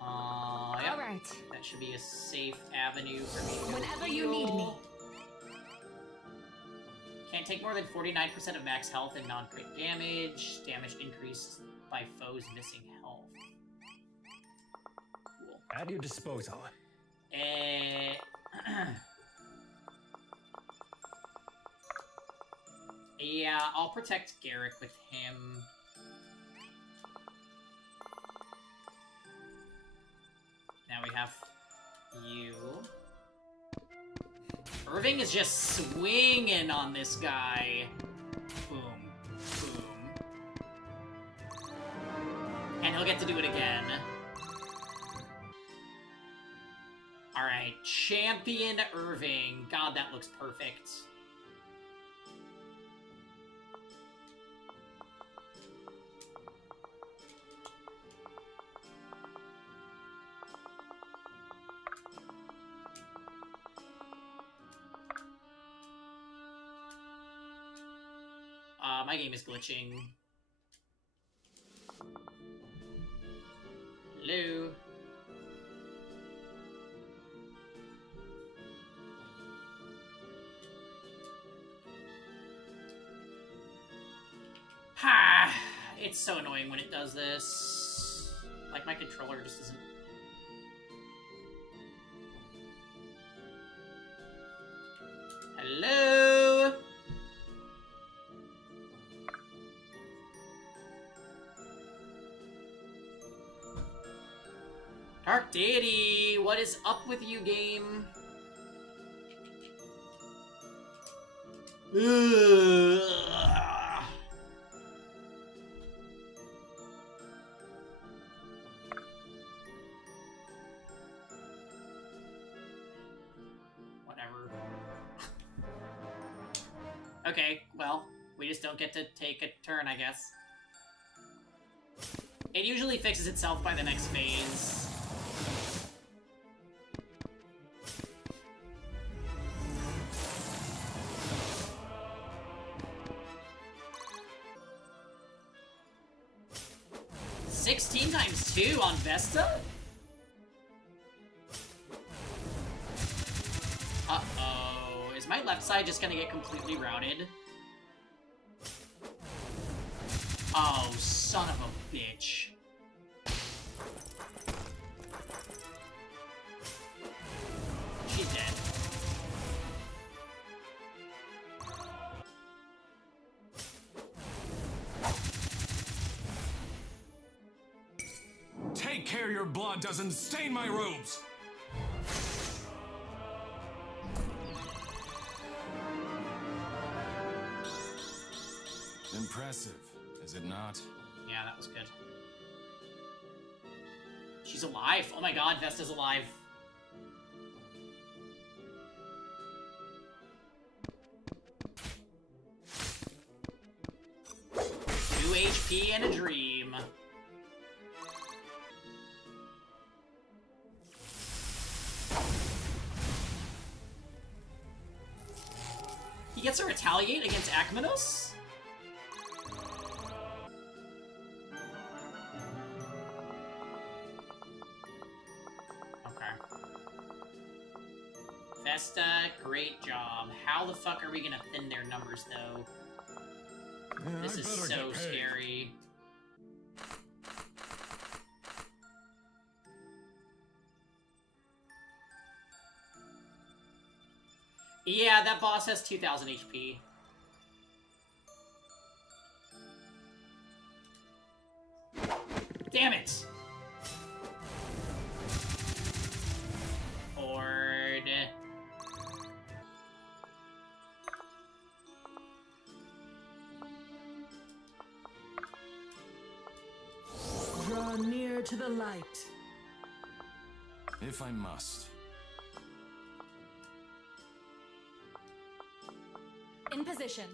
Yeah. All right. right. That should be a safe avenue for me to go Whenever you need me. Can't take more than 49% of max health and non-crit damage. Damage increased by foes missing health. Cool. At your disposal. Yeah, I'll protect Garrick with him. Now we have you. Irving is just swinging on this guy. Boom. Boom. And he'll get to do it again. Alright, Champion Irving. God, that looks perfect. My game is glitching. Hello? Ha! It's so annoying when it does this. Like, my controller just isn't... Hello? Dark Deity, what is up with you, game? Ugh. Whatever. Okay, well, we just don't get to take a turn, I guess. It usually fixes itself by the next phase. ×2 on Vesta? Uh-oh. Is my left side just gonna get completely routed? Oh, son of a bitch. She's dead. Take care your blood doesn't stain my robes! Impressive, is it not? Yeah, that was good. She's alive. Oh my god, Vesta's alive. Two HP and a dream. He gets to retaliate against Akmenos? Vesta, great job. How the fuck are we gonna thin their numbers, though? This is so scary. Yeah, that boss has 2,000 HP. Damn it! Horde. Draw near to the light. If I must. In position.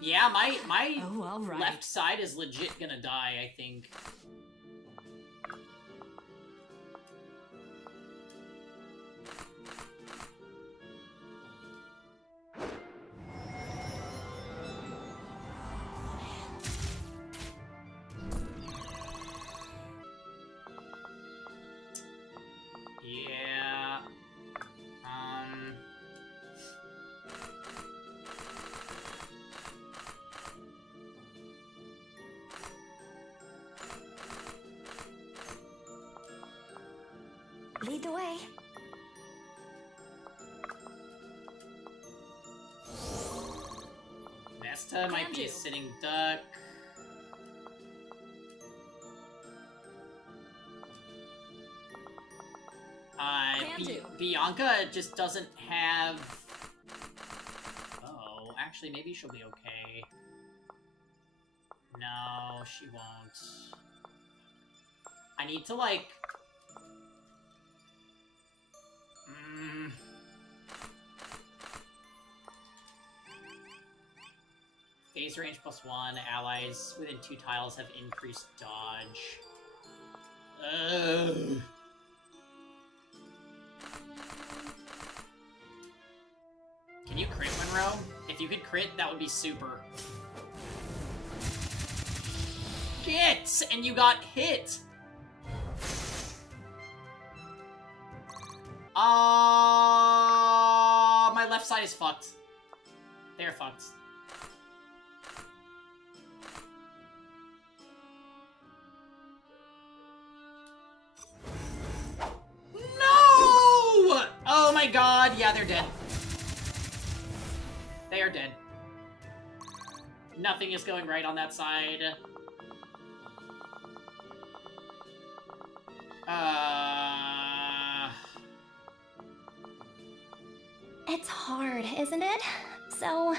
Yeah, my all right. left side is legit gonna die, I think. Sexta might be a sitting duck. Bianca just doesn't have... Oh, actually, maybe she'll be okay. No, she won't. I need to, like... Phase range +1. Allies within 2 tiles have increased dodge. Ugh. Can you crit, Monroe? If you could crit, that would be super. Get! And you got hit! My left side is fucked. They're fucked. No! Oh my god, yeah, they're dead. They are dead. Nothing is going right on that side. It's hard, isn't it? So,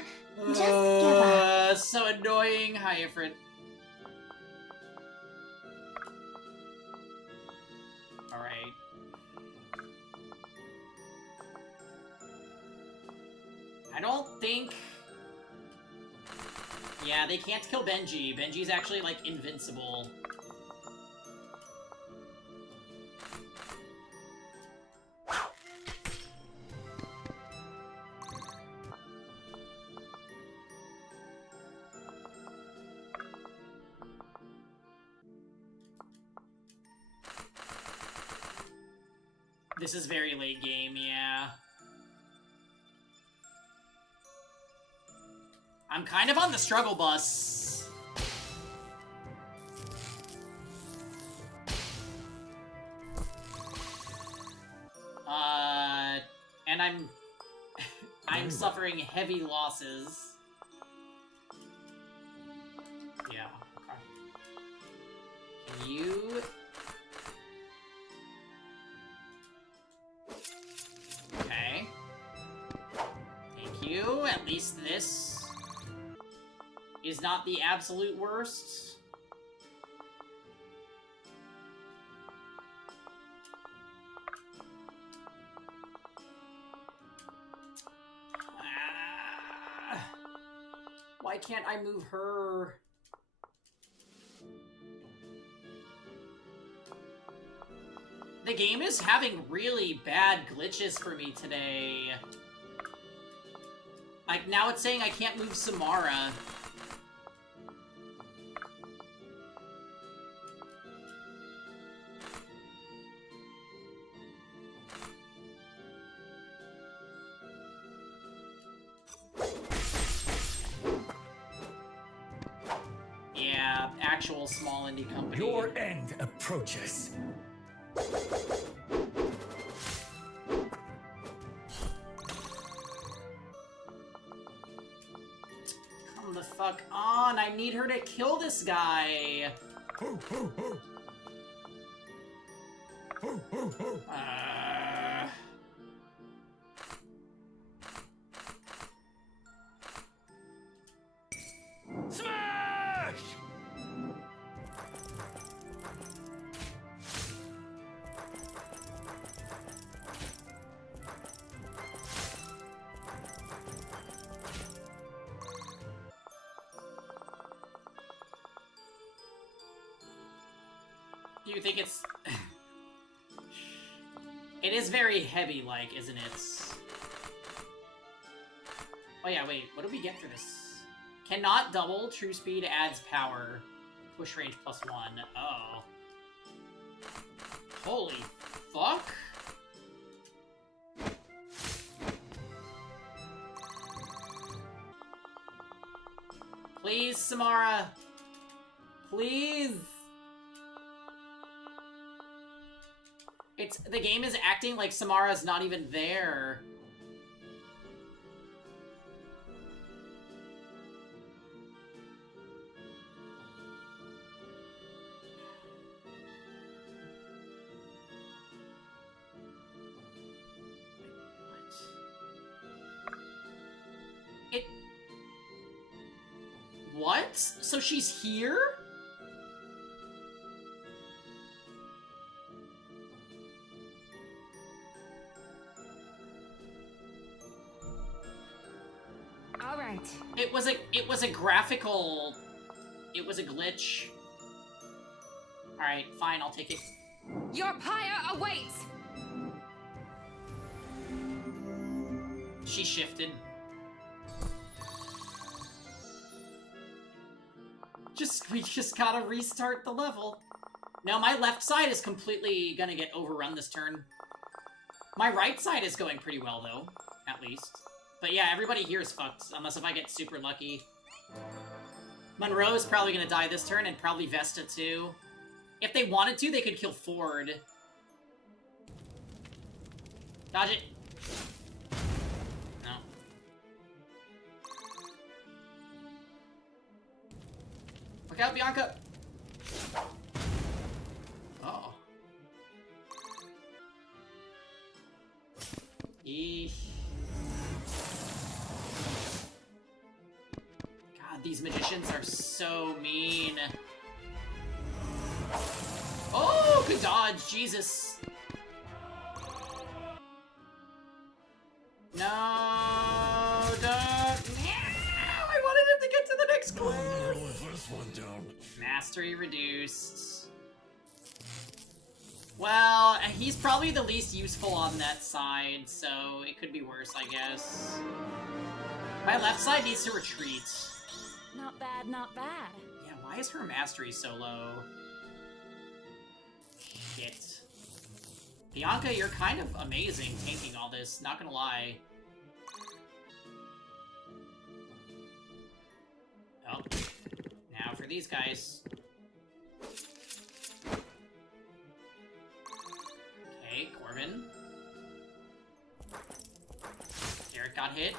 just give up. So annoying. Hi, Ifrit. Alright. I don't think... Yeah, they can't kill Benji. Benji's actually, like, invincible. This is very late game, yeah. I'm kind of on the struggle bus. And I'm suffering heavy losses. Yeah. Okay. Can you... Okay. Thank you. At least this is not the absolute worst. Why can't I move her? The game is having really bad glitches for me today. Like, now it's saying I can't move Samara. Yeah, actual small indie company. Your end approaches. Come the fuck on, I need her to kill this guy. Smash! Do you think it's... It is very heavy-like, isn't it? Oh yeah, wait, what do we get for this? Cannot double, true speed adds power. Push range +1. Oh. Holy fuck? Please, Samara. Please. The game is acting like Samara's not even there. It... What? So she's here? All right. It was a graphical... It was a glitch. Alright, fine, I'll take it. Your pyre awaits! She shifted. We just gotta restart the level. Now my left side is completely gonna get overrun this turn. My right side is going pretty well though, at least. But yeah, everybody here is fucked, unless if I get super lucky. Monroe is probably gonna die this turn, and probably Vesta too. If they wanted to, they could kill Ford. Dodge it. No. Look out, Bianca! Oh. Eesh. God, these magicians are so mean. Oh, good dodge, Jesus. No, don't. I wanted him to get to the next quest. This one down. Mastery reduced. Well, he's probably the least useful on that side, so it could be worse, I guess. My left side needs to retreat. Not bad, not bad. Yeah, why is her mastery so low? Shit. Bianca, you're kind of amazing tanking all this, not gonna lie. Oh. Now for these guys. Okay, Corbin. Garrett got hit.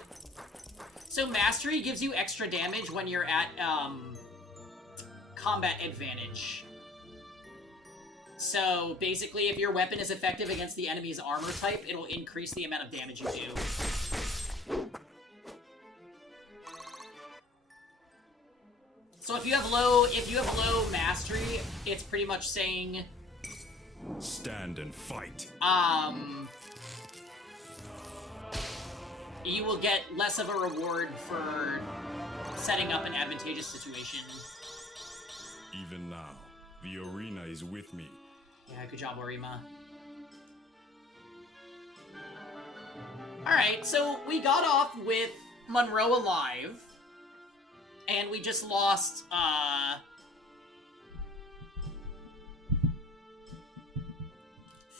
So Mastery gives you extra damage when you're at, combat advantage. So, basically, if your weapon is effective against the enemy's armor type, it'll increase the amount of damage you do. So if you have low mastery, it's pretty much saying... Stand and fight. You will get less of a reward for setting up an advantageous situation. Even now, the arena is with me. Yeah, good job, Orima. Alright, so we got off with Monroe alive. And we just lost,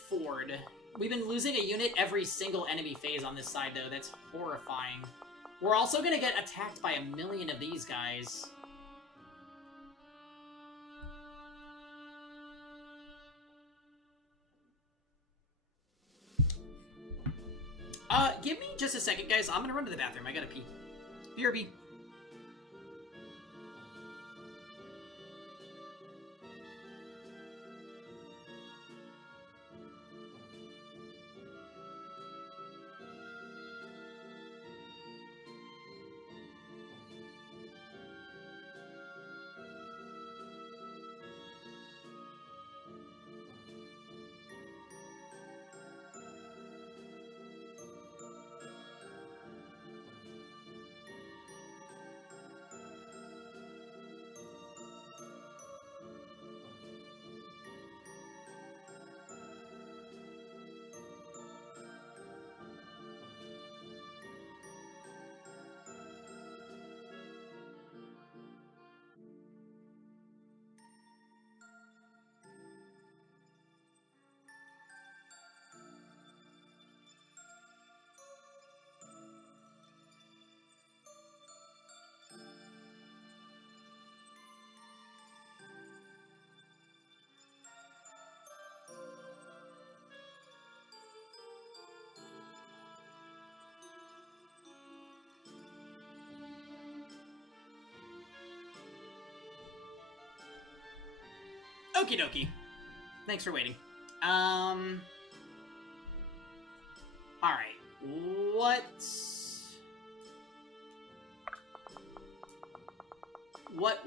Ford. We've been losing a unit every single enemy phase on this side, though. That's horrifying. We're also gonna get attacked by 1,000,000 of these guys. Give me just a second, guys. I'm gonna run to the bathroom. I gotta pee. BRB. Okie dokie. Thanks for waiting. Alright. What?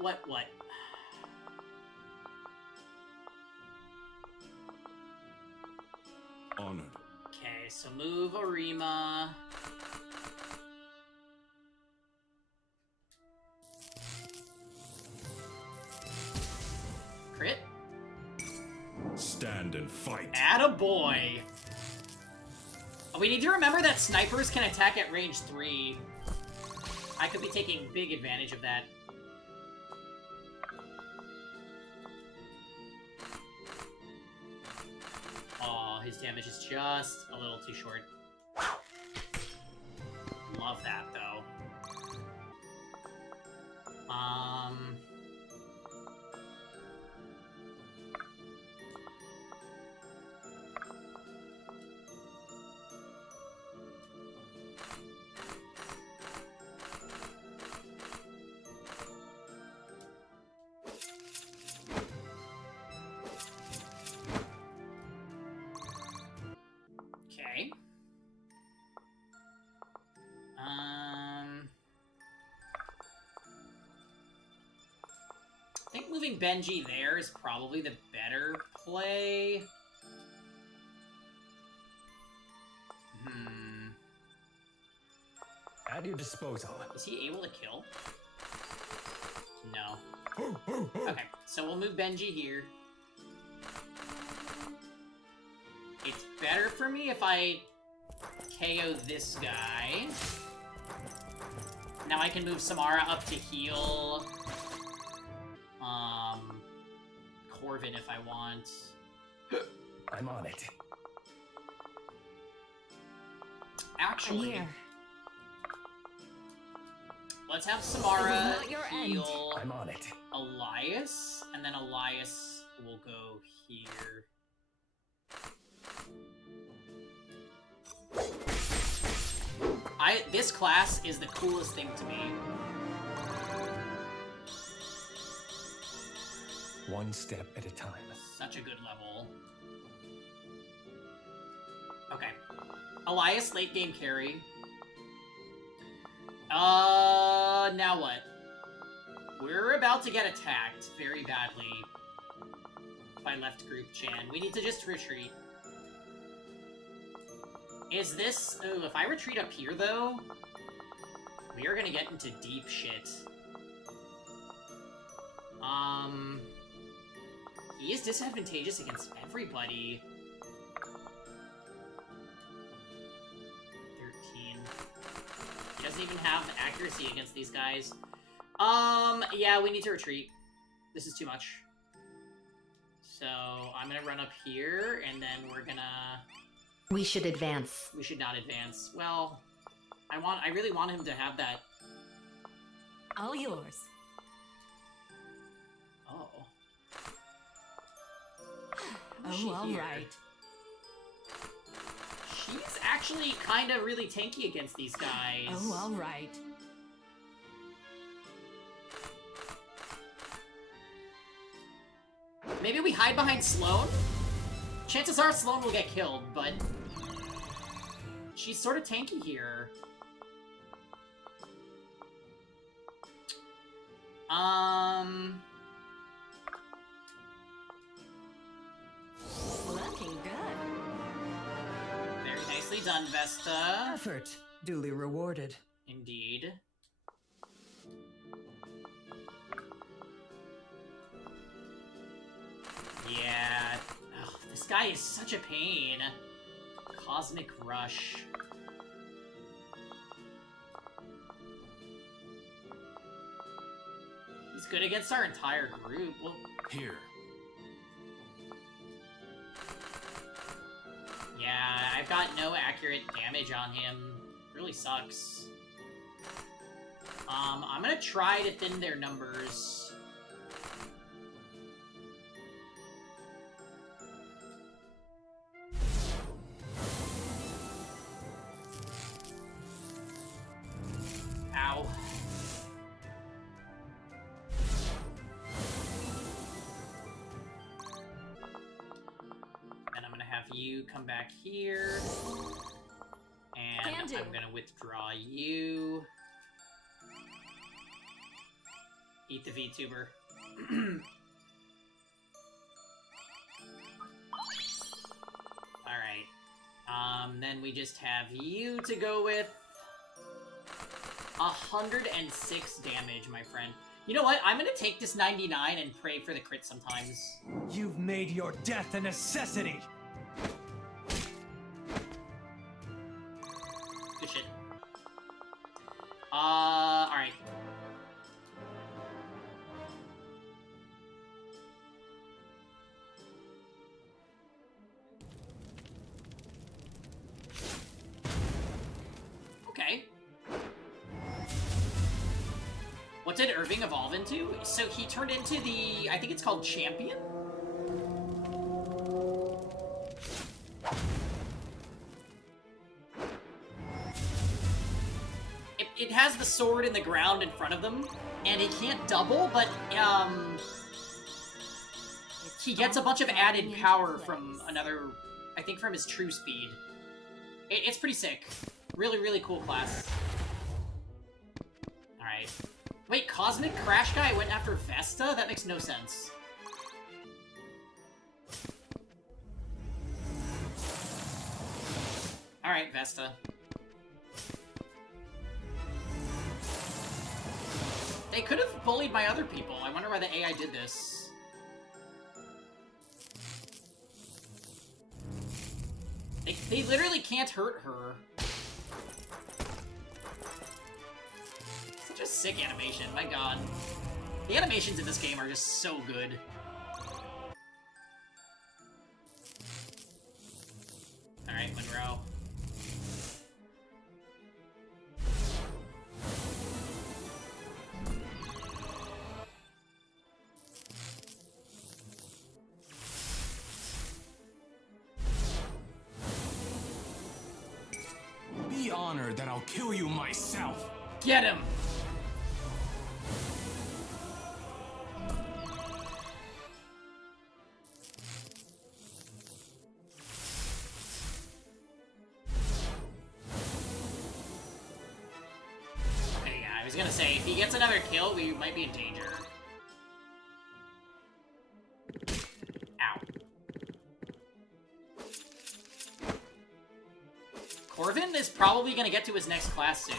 Honored. Okay, so move Arima. Crit. Stand and fight. Attaboy. We need to remember that snipers can attack at range 3. I could be taking big advantage of that. Oh, his damage is just a little too short. Love that, though. Okay. I think moving Benji there is probably the better play. At your disposal. Is he able to kill? No. Okay, so we'll move Benji here. It's better for me if I KO this guy. Now I can move Samara up to heal Corvin if I want. I'm on it. Actually, Here. let's have Samara This is not your heal I'm on it. Elias, and then Elias will go here. This class is the coolest thing to me. One step at a time. Such a good level. Okay. Elias, late game carry. Now what? We're about to get attacked very badly by left group Chan. We need to just retreat. Is this... Ooh, if I retreat up here, though, we are gonna get into deep shit. He is disadvantageous against everybody. 13. He doesn't even have accuracy against these guys. Yeah, we need to retreat. This is too much. So, I'm gonna run up here, and then we're gonna... We should advance. We should not advance. Well, I really want him to have that. All yours. Oh. Oh, all right. She's actually kind of really tanky against these guys. Oh, all right. Maybe we hide behind Sloane? Chances are Sloane will get killed, but... she's sort of tanky here. Looking good. Very nicely done, Vesta. Effort duly rewarded. Indeed. Yeah. Ugh, this guy is such a pain. Cosmic Rush. He's good against our entire group. Well, Here. yeah, I've got no accurate damage on him. Really sucks. I'm gonna try to thin their numbers. Ow. And I'm gonna have you come back here. And Can do. I'm gonna withdraw you. Eat the VTuber. Alright. Then we just have you to go with. 106 damage, my friend. You know what? I'm gonna take this 99 and pray for the crit sometimes. You've made your death a necessity. Good shit. Alright. Okay. What did Irving evolve into? So he turned into the, I think it's called Champion? It has the sword in the ground in front of them, and it can't double, but, he gets a bunch of added power from another, I think from his true speed. It's pretty sick. Really, really cool class. Alright. Wait, Cosmic Crash Guy went after Vesta? That makes no sense. Alright, Vesta. They could have bullied my other people. I wonder why the AI did this. They literally can't hurt her. Such a sick animation, my god. The animations in this game are just so good. Alright, Monroe. Be honored that I'll kill you myself. Get him! Okay, yeah, I was gonna say, if he gets another kill, we might be in danger. Ow. Corvin is probably gonna get to his next class soon.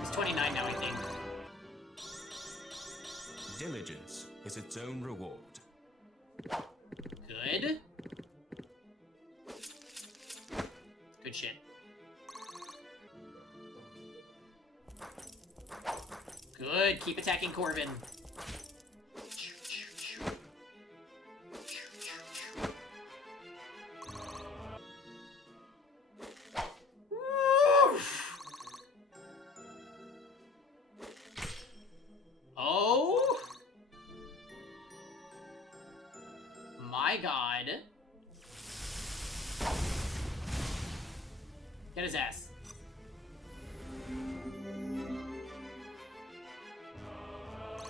He's 29 now, I think. Diligence is its own reward. Good. Good shit. Good, keep attacking Corvin. Oh my god. Get his ass.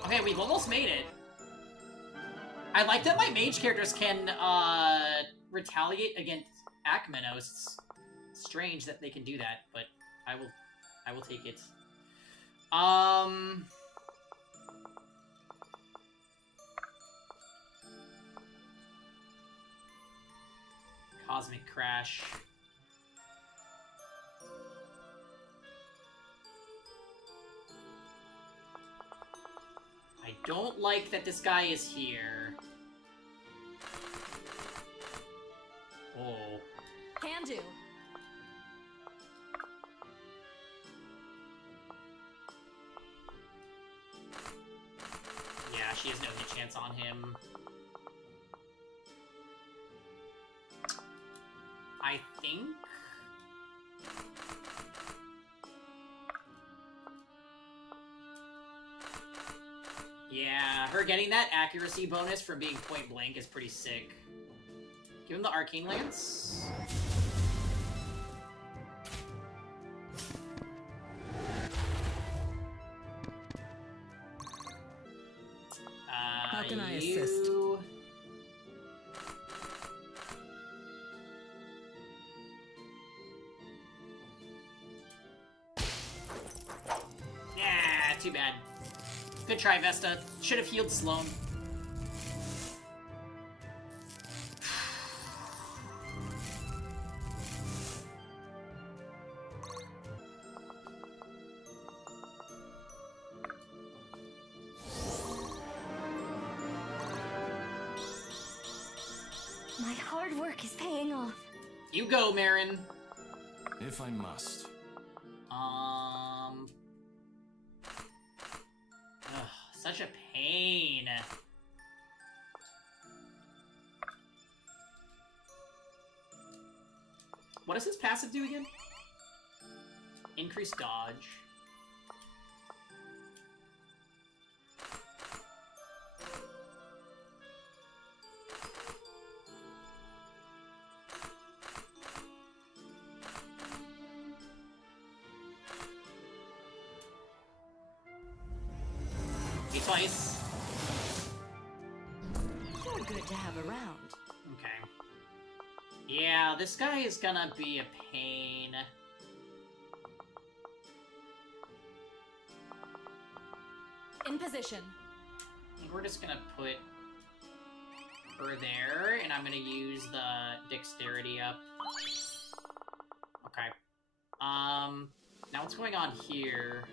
Okay, we've almost made it. I like that my mage characters can, retaliate against Akmenos. It's strange that they can do that, but I will take it. Cosmic Crash. I don't like that this guy is here. Oh. Can do. Yeah, she has no hit chance on him. I think... Yeah, her getting that accuracy bonus from being point blank is pretty sick. Give him the Arcane Lance. How can I assist? Yeah, too bad. Good try, Vesta. Should have healed Sloane. My hard work is paying off. You go, Marin. If I must. Ugh, such a pain. What does his passive do again? Increase dodge. Twice. You're good to have around. Okay. Yeah, this guy is gonna be a pain. In position. I think we're just gonna put her there, and I'm gonna use the dexterity up. Okay. Now what's going on here?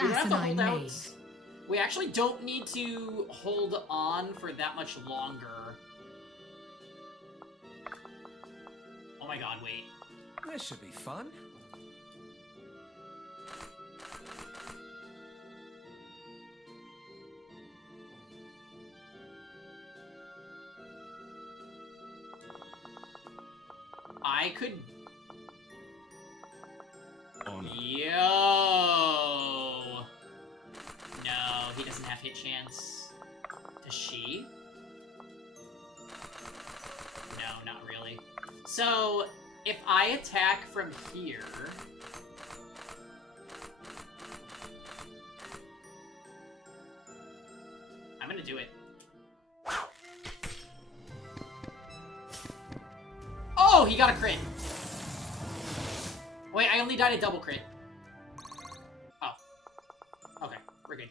We don't have to hold out. We actually don't need to hold on for that much longer. Oh my god, wait. This should be fun. I could... Yo! No, he doesn't have hit chance. Does she? No, not really. So, if I attack from here... I'm gonna do it. Oh, he got a crit. Wait, I only died a double crit. Oh. Okay, we're good.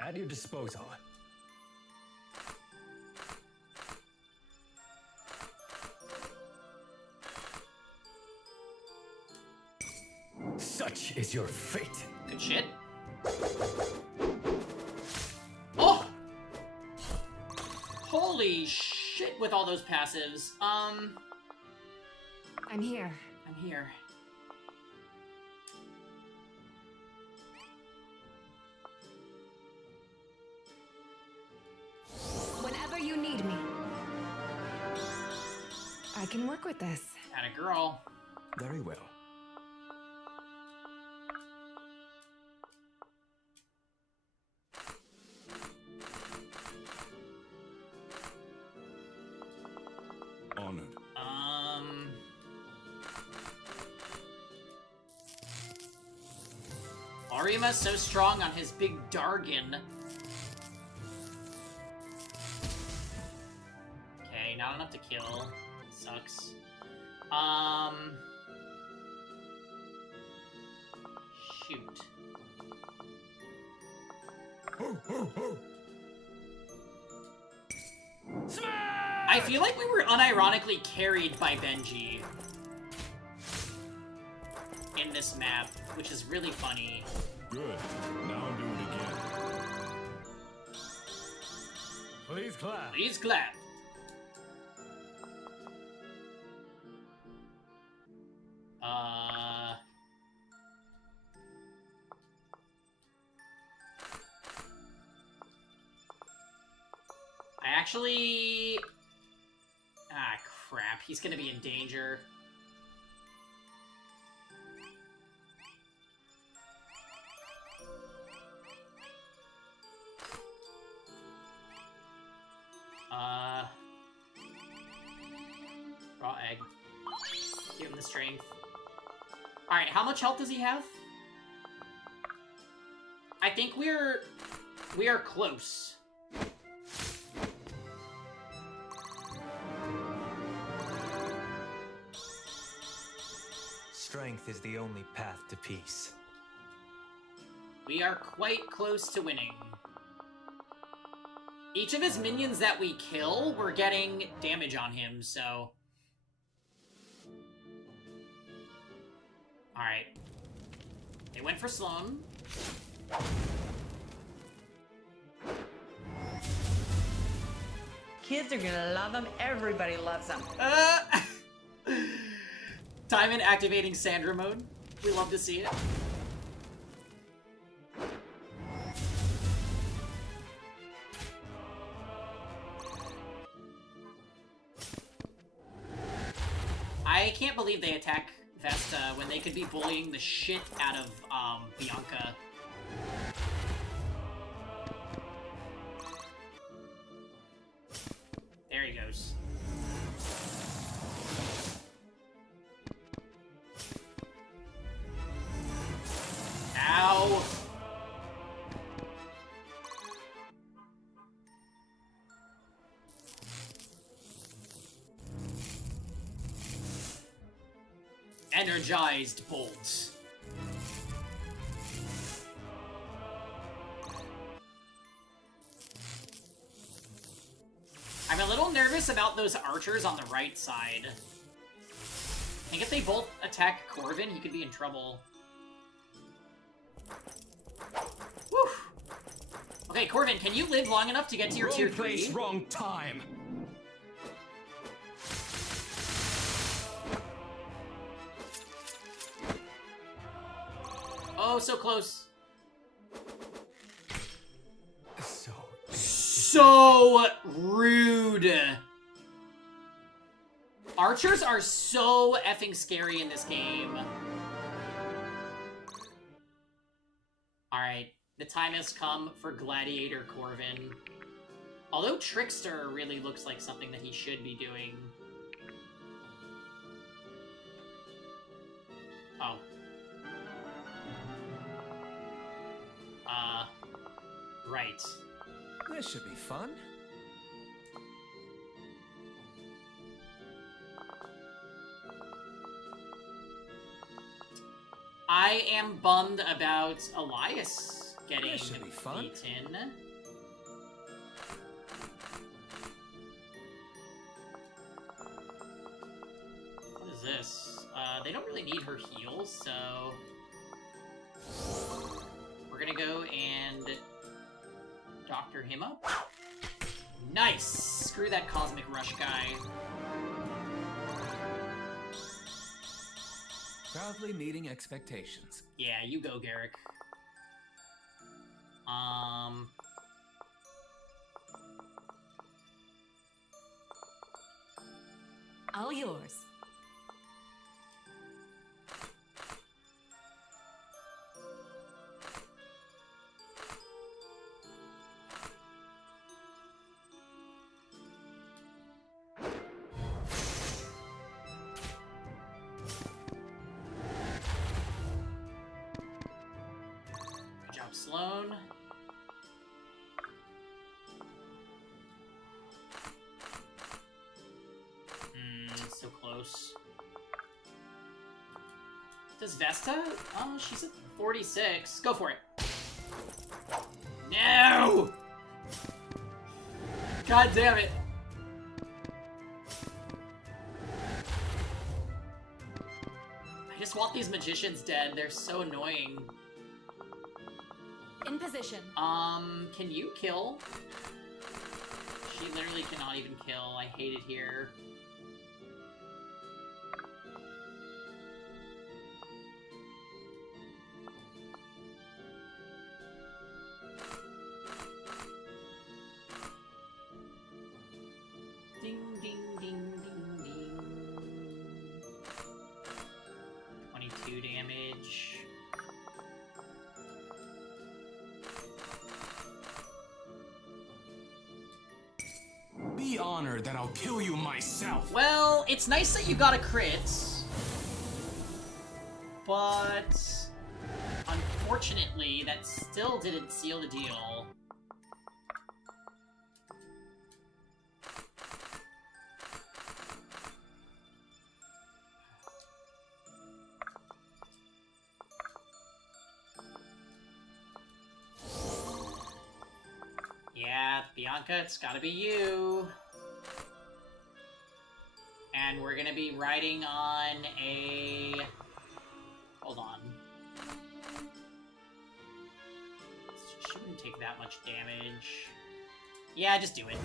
At your disposal. Such is your fate. Good shit. Oh! Holy shit with all those passives. I'm here. I'm here. Whenever you need me. I can work with this. Atta girl. Very well. Honored. Orima's so strong on his big Dargon. Okay, not enough to kill. Sucks. Shoot. I feel like we were unironically carried by Benji in this map, which is really funny. Good. Now do it again. Please clap. Please clap. I actually... Ah, crap. He's gonna be in danger. Raw egg. Give him the strength. Alright, how much health does he have? I think we are close. Strength is the only path to peace. We are quite close to winning. Each of his minions that we kill, we're getting damage on him, so... Alright. They went for Sloan. Kids are gonna love him. Everybody loves him. Time in activating Sandra mode. We love to see it. I can't believe they attack Vesta when they could be bullying the shit out of Bianca. There he goes. Ow! Energized bolt. I'm a little nervous about those archers on the right side. I think if they both attack Corvin, he could be in trouble. Woo! Okay, Corvin, can you live long enough to get to your tier 3? Wrong place, wrong time. Oh, so close. So rude. Archers are so effing scary in this game. Alright, the time has come for Gladiator Corvin. Although Trickster really looks like something that he should be doing. Oh. Right. This should be fun. I am bummed about Elias getting This should be fun. beaten. What is this? They don't really need her heals, so... We're gonna go and doctor him up. Nice! Screw that Cosmic Rush guy. Proudly meeting expectations. Yeah, you go, Garrick. All yours. Good job, Sloan. So close. Does Vesta? Oh, she's at 46. Go for it. No! God damn it. I just want these magicians dead. They're so annoying. In position. Can you kill? She literally cannot even kill. I hate it here. Ding, ding, ding, ding, ding. 22 damage. Be honored that I'll kill you myself. Well, it's nice that you got a crit. But... unfortunately, that still didn't seal the deal. Bianca, it's gotta be you. And we're gonna be riding on a... Hold on. Shouldn't take that much damage. Yeah, just do it.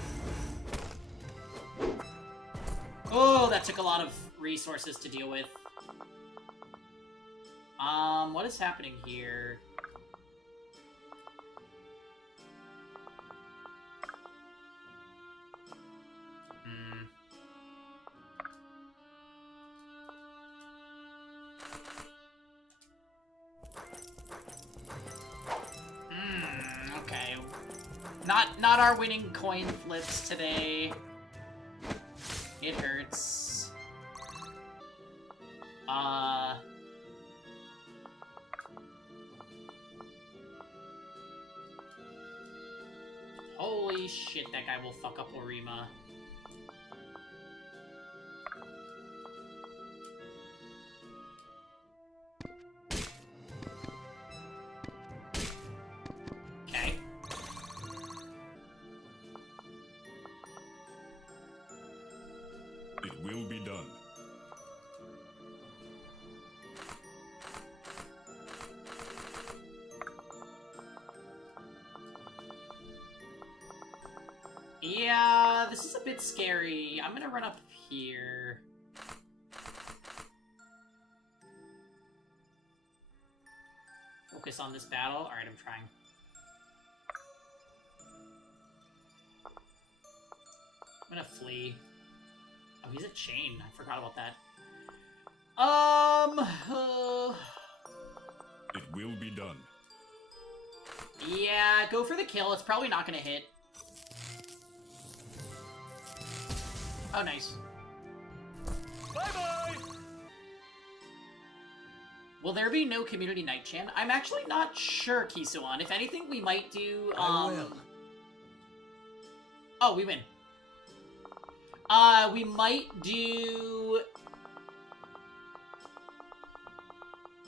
Oh, that took a lot of resources to deal with. What is happening here? Okay. Not our winning coin flips today. It hurts. Holy shit, that guy will fuck up Orima. Okay. It will be done. Yeah, this is a bit scary. I'm gonna run up here. Focus on this battle. Alright, I'm trying. I'm gonna flee. Oh, he's a chain. I forgot about that. It will be done. Yeah, go for the kill. It's probably not gonna hit. Oh, nice. Bye-bye! Will there be no community night chant? I'm actually not sure, Kisuan. If anything, we might do, I will. Oh, we win. We might do...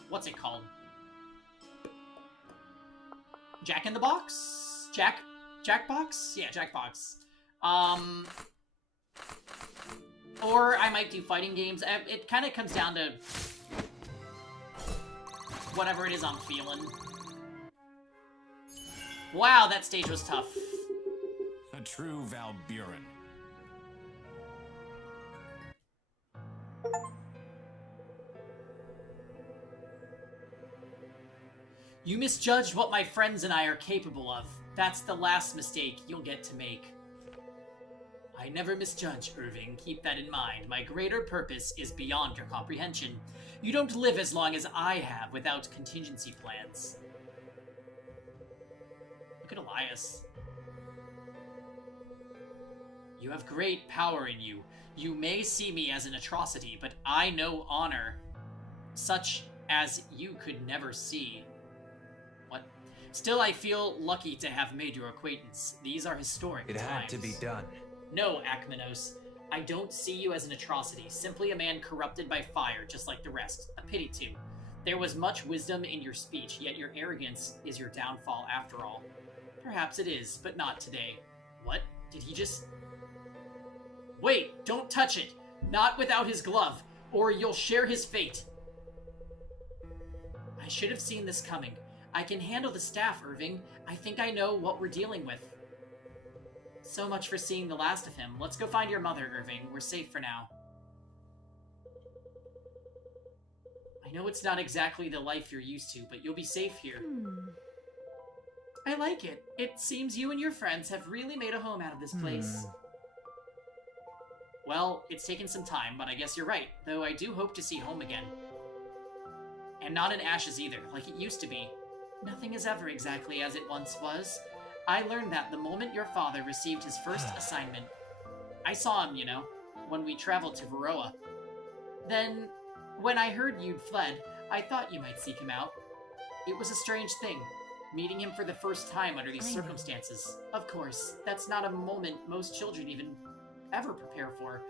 What's it called? Jack in the Box? Jackbox? Yeah, Jackbox. Or I might do fighting games. It kind of comes down to whatever it is I'm feeling. Wow, that stage was tough. A true Valburin. You misjudged what my friends and I are capable of. That's the last mistake you'll get to make. I never misjudge, Irving. Keep that in mind. My greater purpose is beyond your comprehension. You don't live as long as I have without contingency plans. Look at Elias. You have great power in you. You may see me as an atrocity, but I know honor, such as you could never see. What? Still, I feel lucky to have made your acquaintance. These are historic times. It had to be done. No, Akmenos. I don't see you as an atrocity, simply a man corrupted by fire, just like the rest. A pity, too. There was much wisdom in your speech, yet your arrogance is your downfall after all. Perhaps it is, but not today. What? Did he just... Wait, don't touch it! Not without his glove, or you'll share his fate. I should have seen this coming. I can handle the staff, Irving. I think I know what we're dealing with. So much for seeing the last of him. Let's go find your mother, Irving. We're safe for now. I know it's not exactly the life you're used to, but you'll be safe here. I like it. It seems you and your friends have really made a home out of this place. Well, it's taken some time, but I guess you're right, though I do hope to see home again. And not in ashes either, like it used to be. Nothing is ever exactly as it once was. I learned that the moment your father received his first assignment. I saw him, you know, when we traveled to Varroa. Then, when I heard you'd fled, I thought you might seek him out. It was a strange thing, meeting him for the first time under these circumstances. Of course, that's not a moment most children even ever prepare for.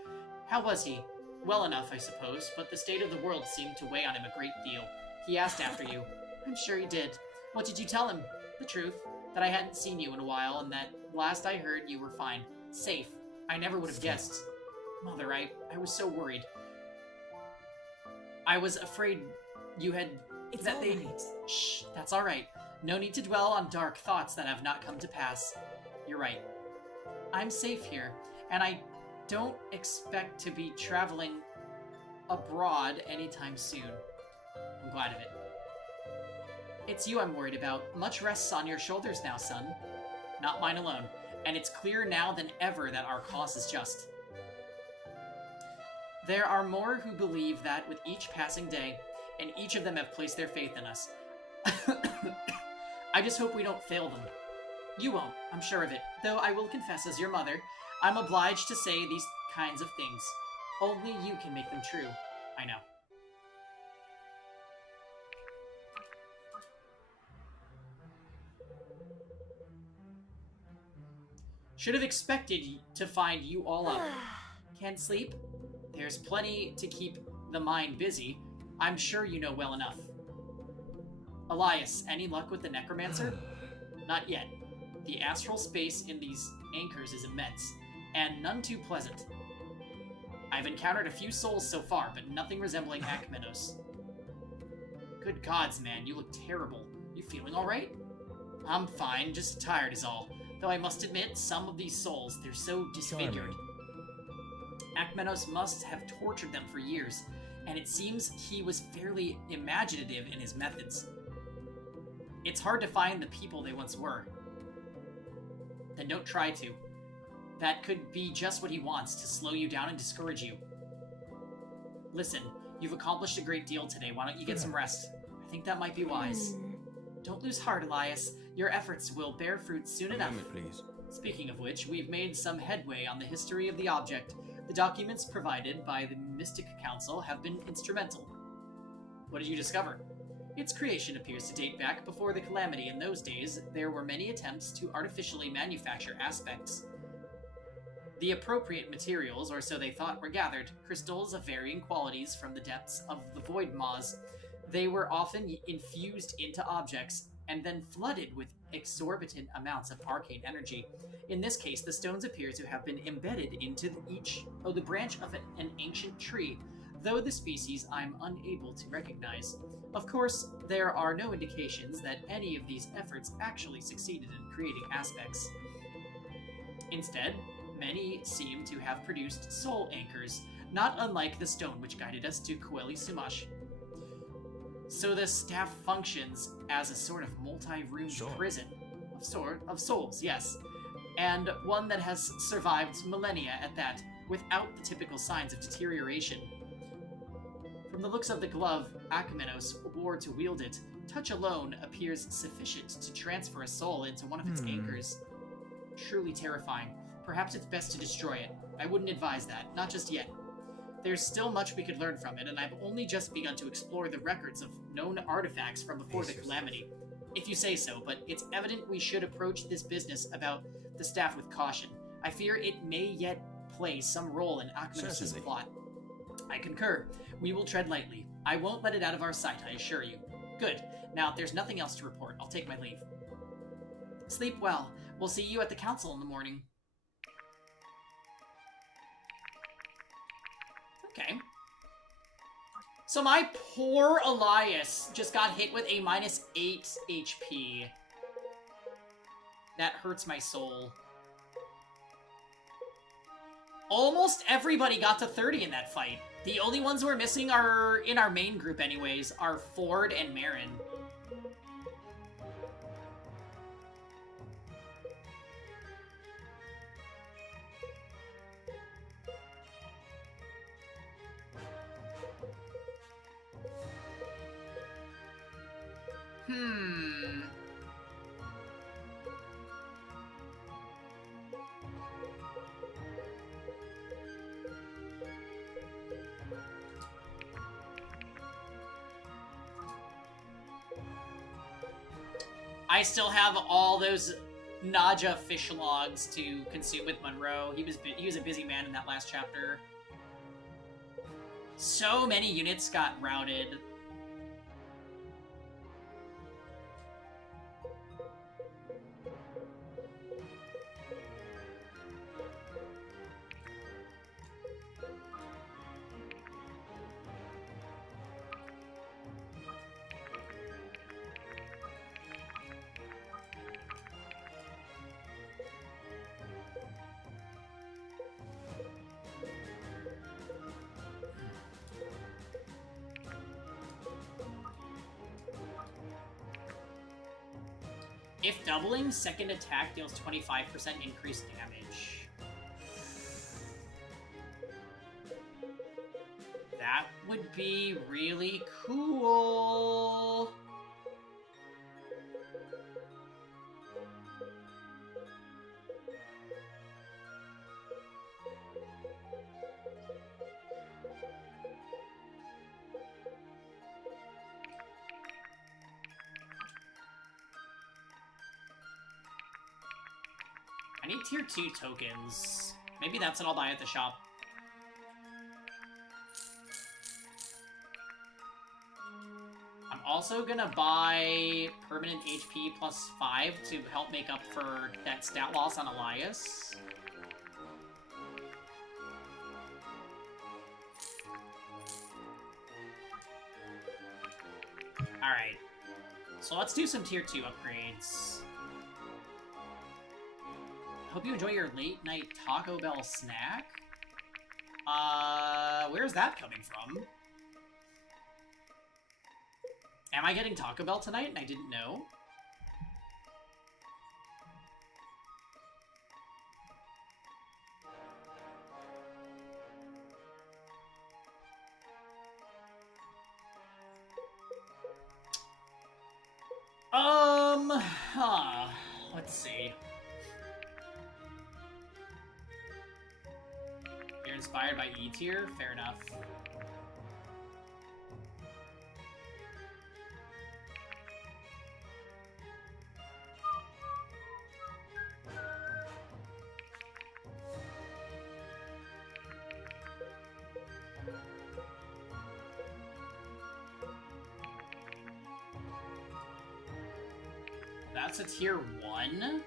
How was he? Well enough, I suppose, but the state of the world seemed to weigh on him a great deal. He asked after you. I'm sure he did. What did you tell him? The truth. That I hadn't seen you in a while, and that Last I heard, you were fine. Safe. I never would have guessed. Mother, I was so worried. I was afraid you had... It's that all they... right. Shh, that's alright. No need to dwell on dark thoughts that have not come to pass. You're right. I'm safe here, and I don't expect to be traveling abroad anytime soon. I'm glad of it. It's you I'm worried about. Much rests on your shoulders now, son. Not mine alone. And it's clearer now than ever that our cause is just. There are more who believe that with each passing day, and each of them have placed their faith in us. I just hope we don't fail them. You won't, I'm sure of it. Though I will confess, as your mother, I'm obliged to say these kinds of things. Only you can make them true. I know. Should have expected to find you all up. Can't sleep? There's plenty to keep the mind busy. I'm sure you know well enough. Elias, any luck with the necromancer? Not yet. The astral space in these anchors is immense, and none too pleasant. I've encountered a few souls so far, but nothing resembling Akmenos. Good gods, man, you look terrible. You feeling alright? I'm fine, just tired is all. Though I must admit, some of these souls, they're so disfigured. Akmenos must have tortured them for years, and it seems he was fairly imaginative in his methods. It's hard to find the people they once were. Then don't try to. That could be just what he wants, to slow you down and discourage you. Listen, you've accomplished a great deal today. Why don't you get some rest? I think that might be wise. Don't lose heart, Elias. Your efforts will bear fruit soon enough. Please. Speaking of which, we've made some headway on the history of the object. The documents provided by the Mystic Council have been instrumental. What did you discover? Its creation appears to date back before the Calamity. In those days, there were many attempts to artificially manufacture aspects. The appropriate materials, or so they thought, were gathered, crystals of varying qualities from the depths of the Void Maws. They were often infused into objects, and then flooded with exorbitant amounts of arcane energy. In this case, the stones appear to have been embedded into the branch of an ancient tree, though the species I'm unable to recognize. Of course, there are no indications that any of these efforts actually succeeded in creating aspects. Instead, many seem to have produced soul anchors, not unlike the stone which guided us to Coeli Sumash. So the staff functions as a sort of multi-room prison of souls, yes, and one that has survived millennia at that, without the typical signs of deterioration. From the looks of the glove Akmenos wore to wield it, touch alone appears sufficient to transfer a soul into one of its anchors. Truly terrifying. Perhaps it's best to destroy it. I wouldn't advise that, not just yet. There's still much we could learn from it, and I've only just begun to explore the records of known artifacts from before the Calamity. If you say so, but it's evident we should approach this business about the staff with caution. I fear it may yet play some role in Akmenos' plot. I concur. We will tread lightly. I won't let it out of our sight, I assure you. Good. Now, if there's nothing else to report, I'll take my leave. Sleep well. We'll see you at the council in the morning. Okay. So my poor Elias just got hit with a -8 HP. That hurts my soul. Almost everybody got to 30 in that fight. The only ones we're missing are, in our main group anyways, are Ford and Marin. I still have all those Naja fish logs to consume with Monroe. He was a busy man in that last chapter. So many units got routed. If doubling, second attack deals 25% increased damage. That would be really cool. I need tier 2 tokens. Maybe that's what I'll buy at the shop. I'm also gonna buy permanent HP plus 5 to help make up for that stat loss on Elias. Alright. So let's do some tier 2 upgrades. Hope you enjoy your late night Taco Bell snack. Where's that coming from? Am I getting Taco Bell tonight and I didn't know? Let's see. You're inspired by E tier? Fair enough. That's a tier 1?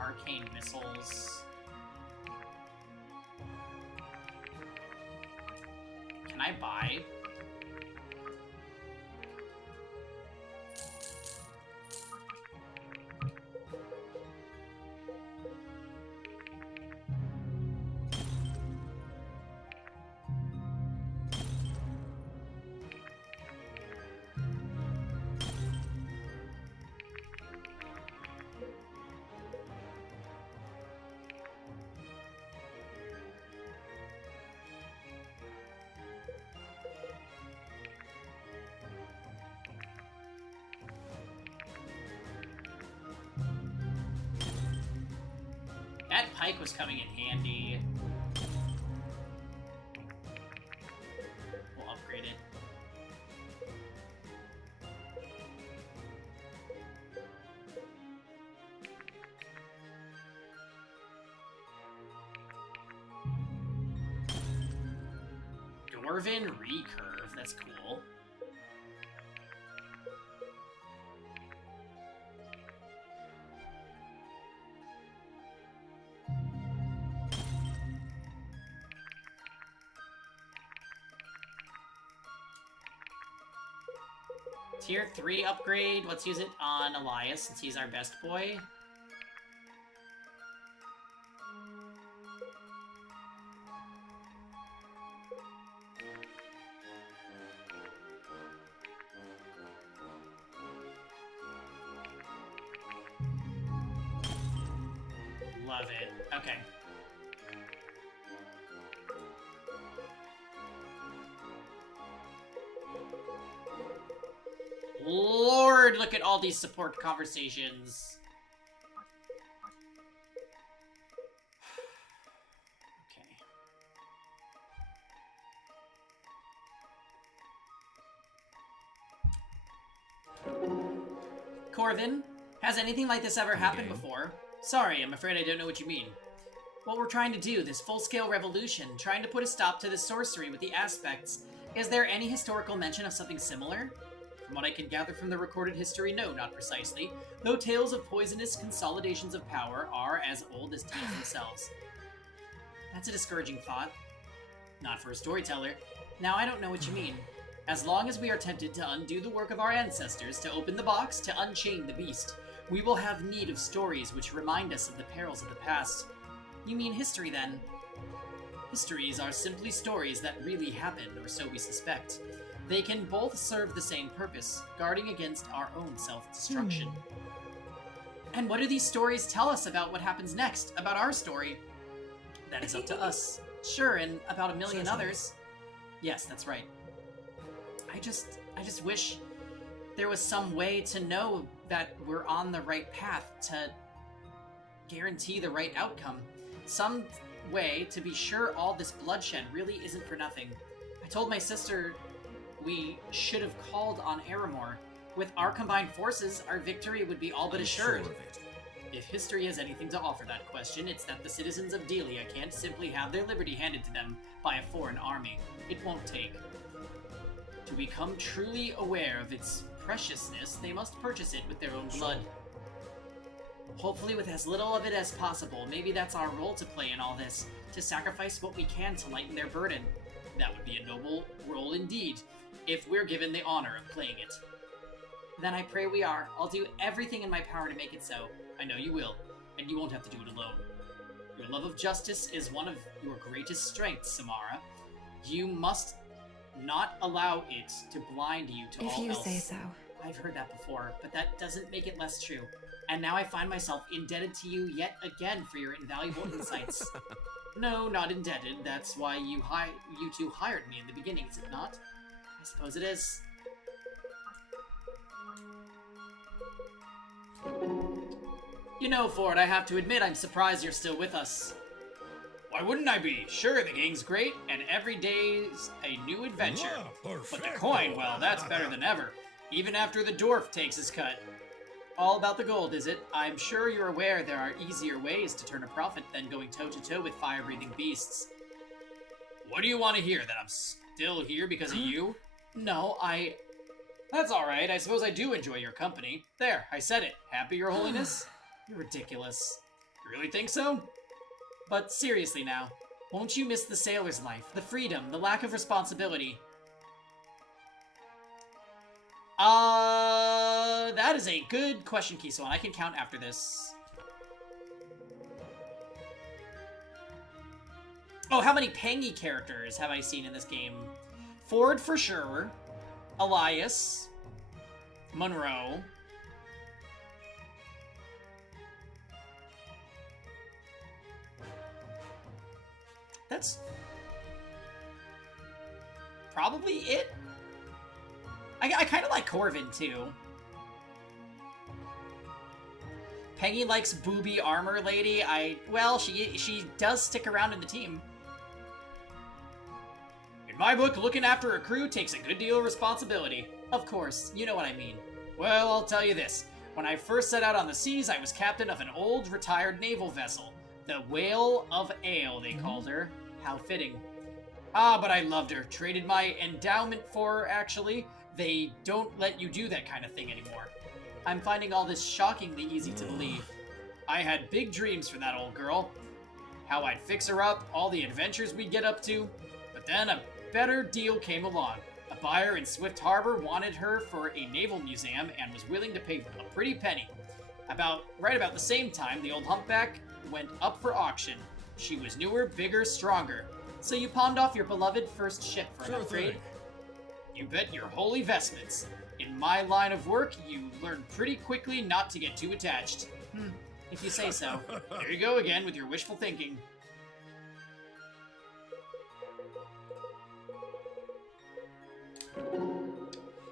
Arcane missiles. Can I buy? That pike was coming in handy. We'll upgrade it. Dwarven recurve, that's cool. Tier 3 upgrade. Let's use it on Elias since he's our best boy. Love it. Okay. Lord, look at all these support conversations. Okay. Corvin, has anything like this ever happened before? Sorry, I'm afraid I don't know what you mean. What we're trying to do, this full-scale revolution, trying to put a stop to this sorcery with the aspects, is there any historical mention of something similar? From what I can gather from the recorded history, no, not precisely, though tales of poisonous consolidations of power are as old as tales themselves. That's a discouraging thought. Not for a storyteller. Now, I don't know what you mean. As long as we are tempted to undo the work of our ancestors, to open the box, to unchain the beast, we will have need of stories which remind us of the perils of the past. You mean history, then? Histories are simply stories that really happened, or so we suspect. They can both serve the same purpose, guarding against our own self-destruction. And what do these stories tell us about what happens next? About our story? That is up to us. Sure, and about a million others. Yes, that's right. I just wish there was some way to know that we're on the right path, to guarantee the right outcome. Some way to be sure all this bloodshed really isn't for nothing. I told my sister we should have called on Aramor. With our combined forces, our victory would be all but assured. Sure of it. If history has anything to offer that question, it's that the citizens of Delia can't simply have their liberty handed to them by a foreign army. It won't take. To become truly aware of its preciousness, they must purchase it with their own blood. Hopefully with as little of it as possible. Maybe that's our role to play in all this, to sacrifice what we can to lighten their burden. That would be a noble role indeed, if we're given the honor of playing it. Then I pray we are. I'll do everything in my power to make it so. I know you will, and you won't have to do it alone. Your love of justice is one of your greatest strengths, Samara. You must not allow it to blind you to all else. If you say so. I've heard that before, but that doesn't make it less true. And now I find myself indebted to you yet again for your invaluable insights. No, not indebted. That's why you two hired me in the beginning, is it not? I suppose it is. You know, Ford, I have to admit I'm surprised you're still with us. Why wouldn't I be? Sure, the gang's great, and every day's a new adventure. But the coin, well, that's better than ever, even after the dwarf takes his cut. All about the gold, is it? I'm sure you're aware there are easier ways to turn a profit than going toe-to-toe with fire-breathing beasts. What do you want to hear? That I'm still here because of you? No, That's alright, I suppose I do enjoy your company. There, I said it. Happy, Your Holiness? You're ridiculous. You really think so? But seriously now, won't you miss the sailor's life, the freedom, the lack of responsibility? That is a good question, Kiso, and I can count after this. Oh, how many Pangy characters have I seen in this game? Ford for sure. Elias. Monroe. That's probably it. I kind of like Corvin, too. Pangy likes booby armor lady. Well, she does stick around in the team. In my book, looking after a crew takes a good deal of responsibility. Of course, you know what I mean. Well, I'll tell you this. When I first set out on the seas, I was captain of an old, retired naval vessel. The Whale of Ale, they called her. How fitting. Ah, but I loved her. Traded my endowment for her, actually. They don't let you do that kind of thing anymore. I'm finding all this shockingly easy to believe. I had big dreams for that old girl. How I'd fix her up, all the adventures we'd get up to. But then a better deal came along. A buyer in Swift Harbor wanted her for a naval museum and was willing to pay a pretty penny. Right about the same time, the old humpback went up for auction. She was newer, bigger, stronger. So you pawned off your beloved first ship for an upgrade? You bet your holy vestments. In my line of work, you learn pretty quickly not to get too attached. If you say so. There you go again with your wishful thinking.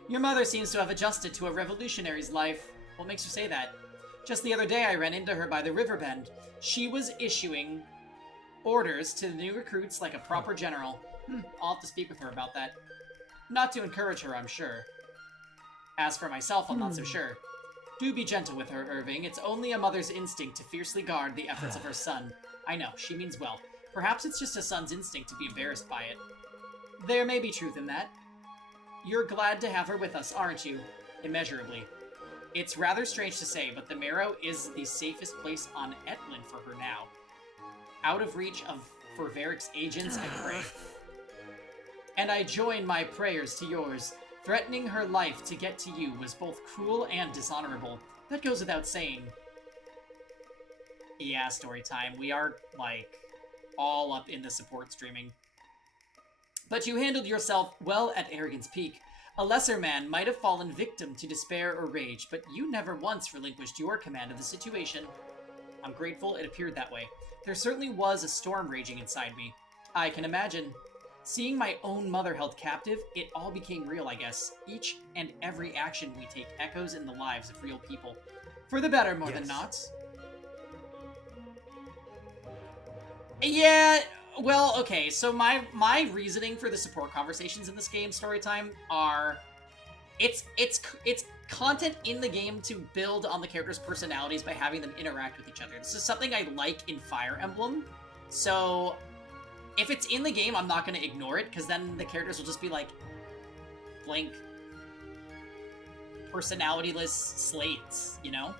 Your mother seems to have adjusted to a revolutionary's life. What makes you say that? Just the other day I ran into her by the river bend. She was issuing orders to the new recruits like a proper general. I'll have to speak with her about that. Not to encourage her, I'm sure. As for myself, I'm not so sure. Do be gentle with her, Irving. It's only a mother's instinct to fiercely guard the efforts of her son. I know, she means well. Perhaps it's just a son's instinct to be embarrassed by it. There may be truth in that. You're glad to have her with us, aren't you? Immeasurably. It's rather strange to say, but the Marrow is the safest place on Etlin for her now. Out of reach for Varric's agents, I pray. And I join my prayers to yours. Threatening her life to get to you was both cruel and dishonorable. That goes without saying. Yeah, story time. We are, all up in the support streaming. But you handled yourself well at Arrogance Peak. A lesser man might have fallen victim to despair or rage, but you never once relinquished your command of the situation. I'm grateful it appeared that way. There certainly was a storm raging inside me. I can imagine. Seeing my own mother held captive, it all became real, I guess. Each and every action we take echoes in the lives of real people. For the better, more than not. Yeah, well, okay, so my reasoning for the support conversations in this game, Storytime, are... It's content in the game to build on the characters' personalities by having them interact with each other. This is something I like in Fire Emblem, so... If it's in the game, I'm not going to ignore it, because then the characters will just be like blank, personality-less slates, you know?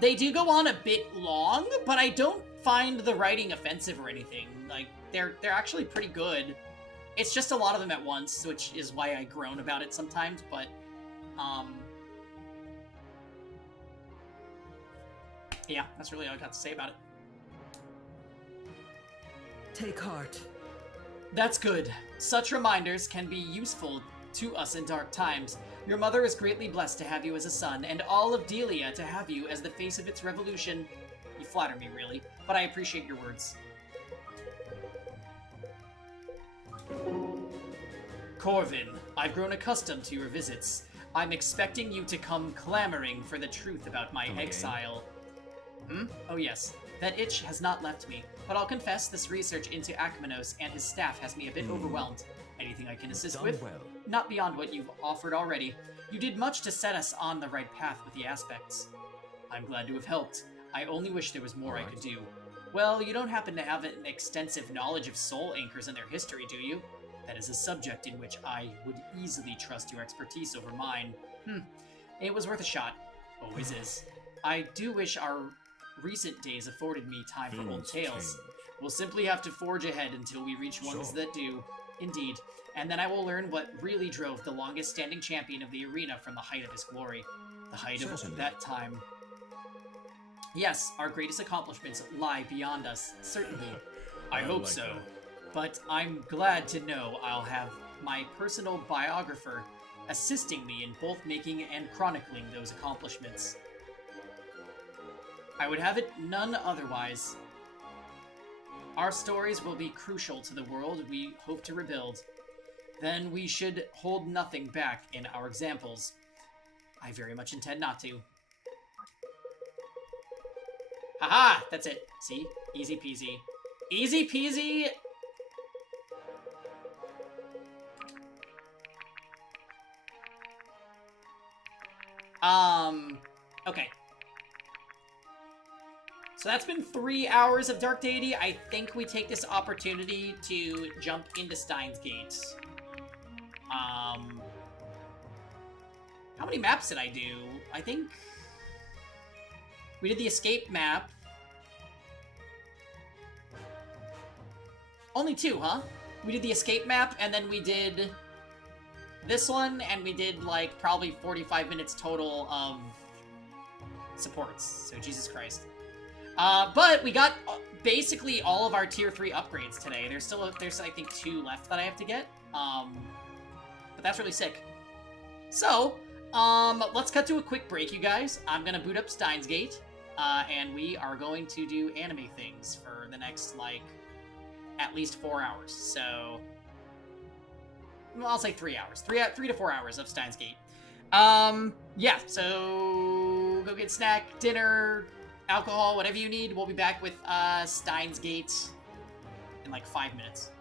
They do go on a bit long, but I don't find the writing offensive or anything. Like, they're actually pretty good. It's just a lot of them at once, which is why I groan about it sometimes, but, yeah, that's really all I got to say about it. Take heart. That's good. Such reminders can be useful to us in dark times. Your mother is greatly blessed to have you as a son, and all of Delia to have you as the face of its revolution. You flatter me, really, but I appreciate your words. Corvin, I've grown accustomed to your visits. I'm expecting you to come clamoring for the truth about my exile. Oh yes, that itch has not left me, but I'll confess this research into Akmanos and his staff has me a bit overwhelmed. Anything I can assist with? well. Not beyond what you've offered already. You did much to set us on the right path with the aspects. I'm glad to have helped. I only wish there was more I could do. Well, you don't happen to have an extensive knowledge of soul anchors and their history, do you? That is a subject in which I would easily trust your expertise over mine. It was worth a shot. Always is. I do wish our recent days afforded me time for old tales. We'll simply have to forge ahead until we reach ones that do. Indeed. And then I will learn what really drove the longest-standing champion of the arena from the height of his glory. The height of that time. Yes, our greatest accomplishments lie beyond us, certainly. I hope so. But I'm glad to know I'll have my personal biographer assisting me in both making and chronicling those accomplishments. I would have it none otherwise. Our stories will be crucial to the world we hope to rebuild. Then we should hold nothing back in our examples. I very much intend not to. Haha! That's it. See? Easy peasy. Easy peasy! Okay. So that's been 3 hours of Dark Deity. I think we take this opportunity to jump into Steins Gate. How many maps did I do? I think we did the escape map. Only 2, huh? We did the escape map, and then we did this one, and we did, like, probably 45 minutes total of supports. So, Jesus Christ. But we got basically all of our tier 3 upgrades today. There's I think 2 left that I have to get. But that's really sick. So, let's cut to a quick break, you guys. I'm gonna boot up Steins Gate, and we are going to do anime things for the next, like, at least 4 hours. So, well, I'll say 3 hours. 3 to 4 hours of Steins Gate. Yeah, so go get snack, dinner, alcohol, whatever you need. We'll be back with Steins Gate in like 5 minutes.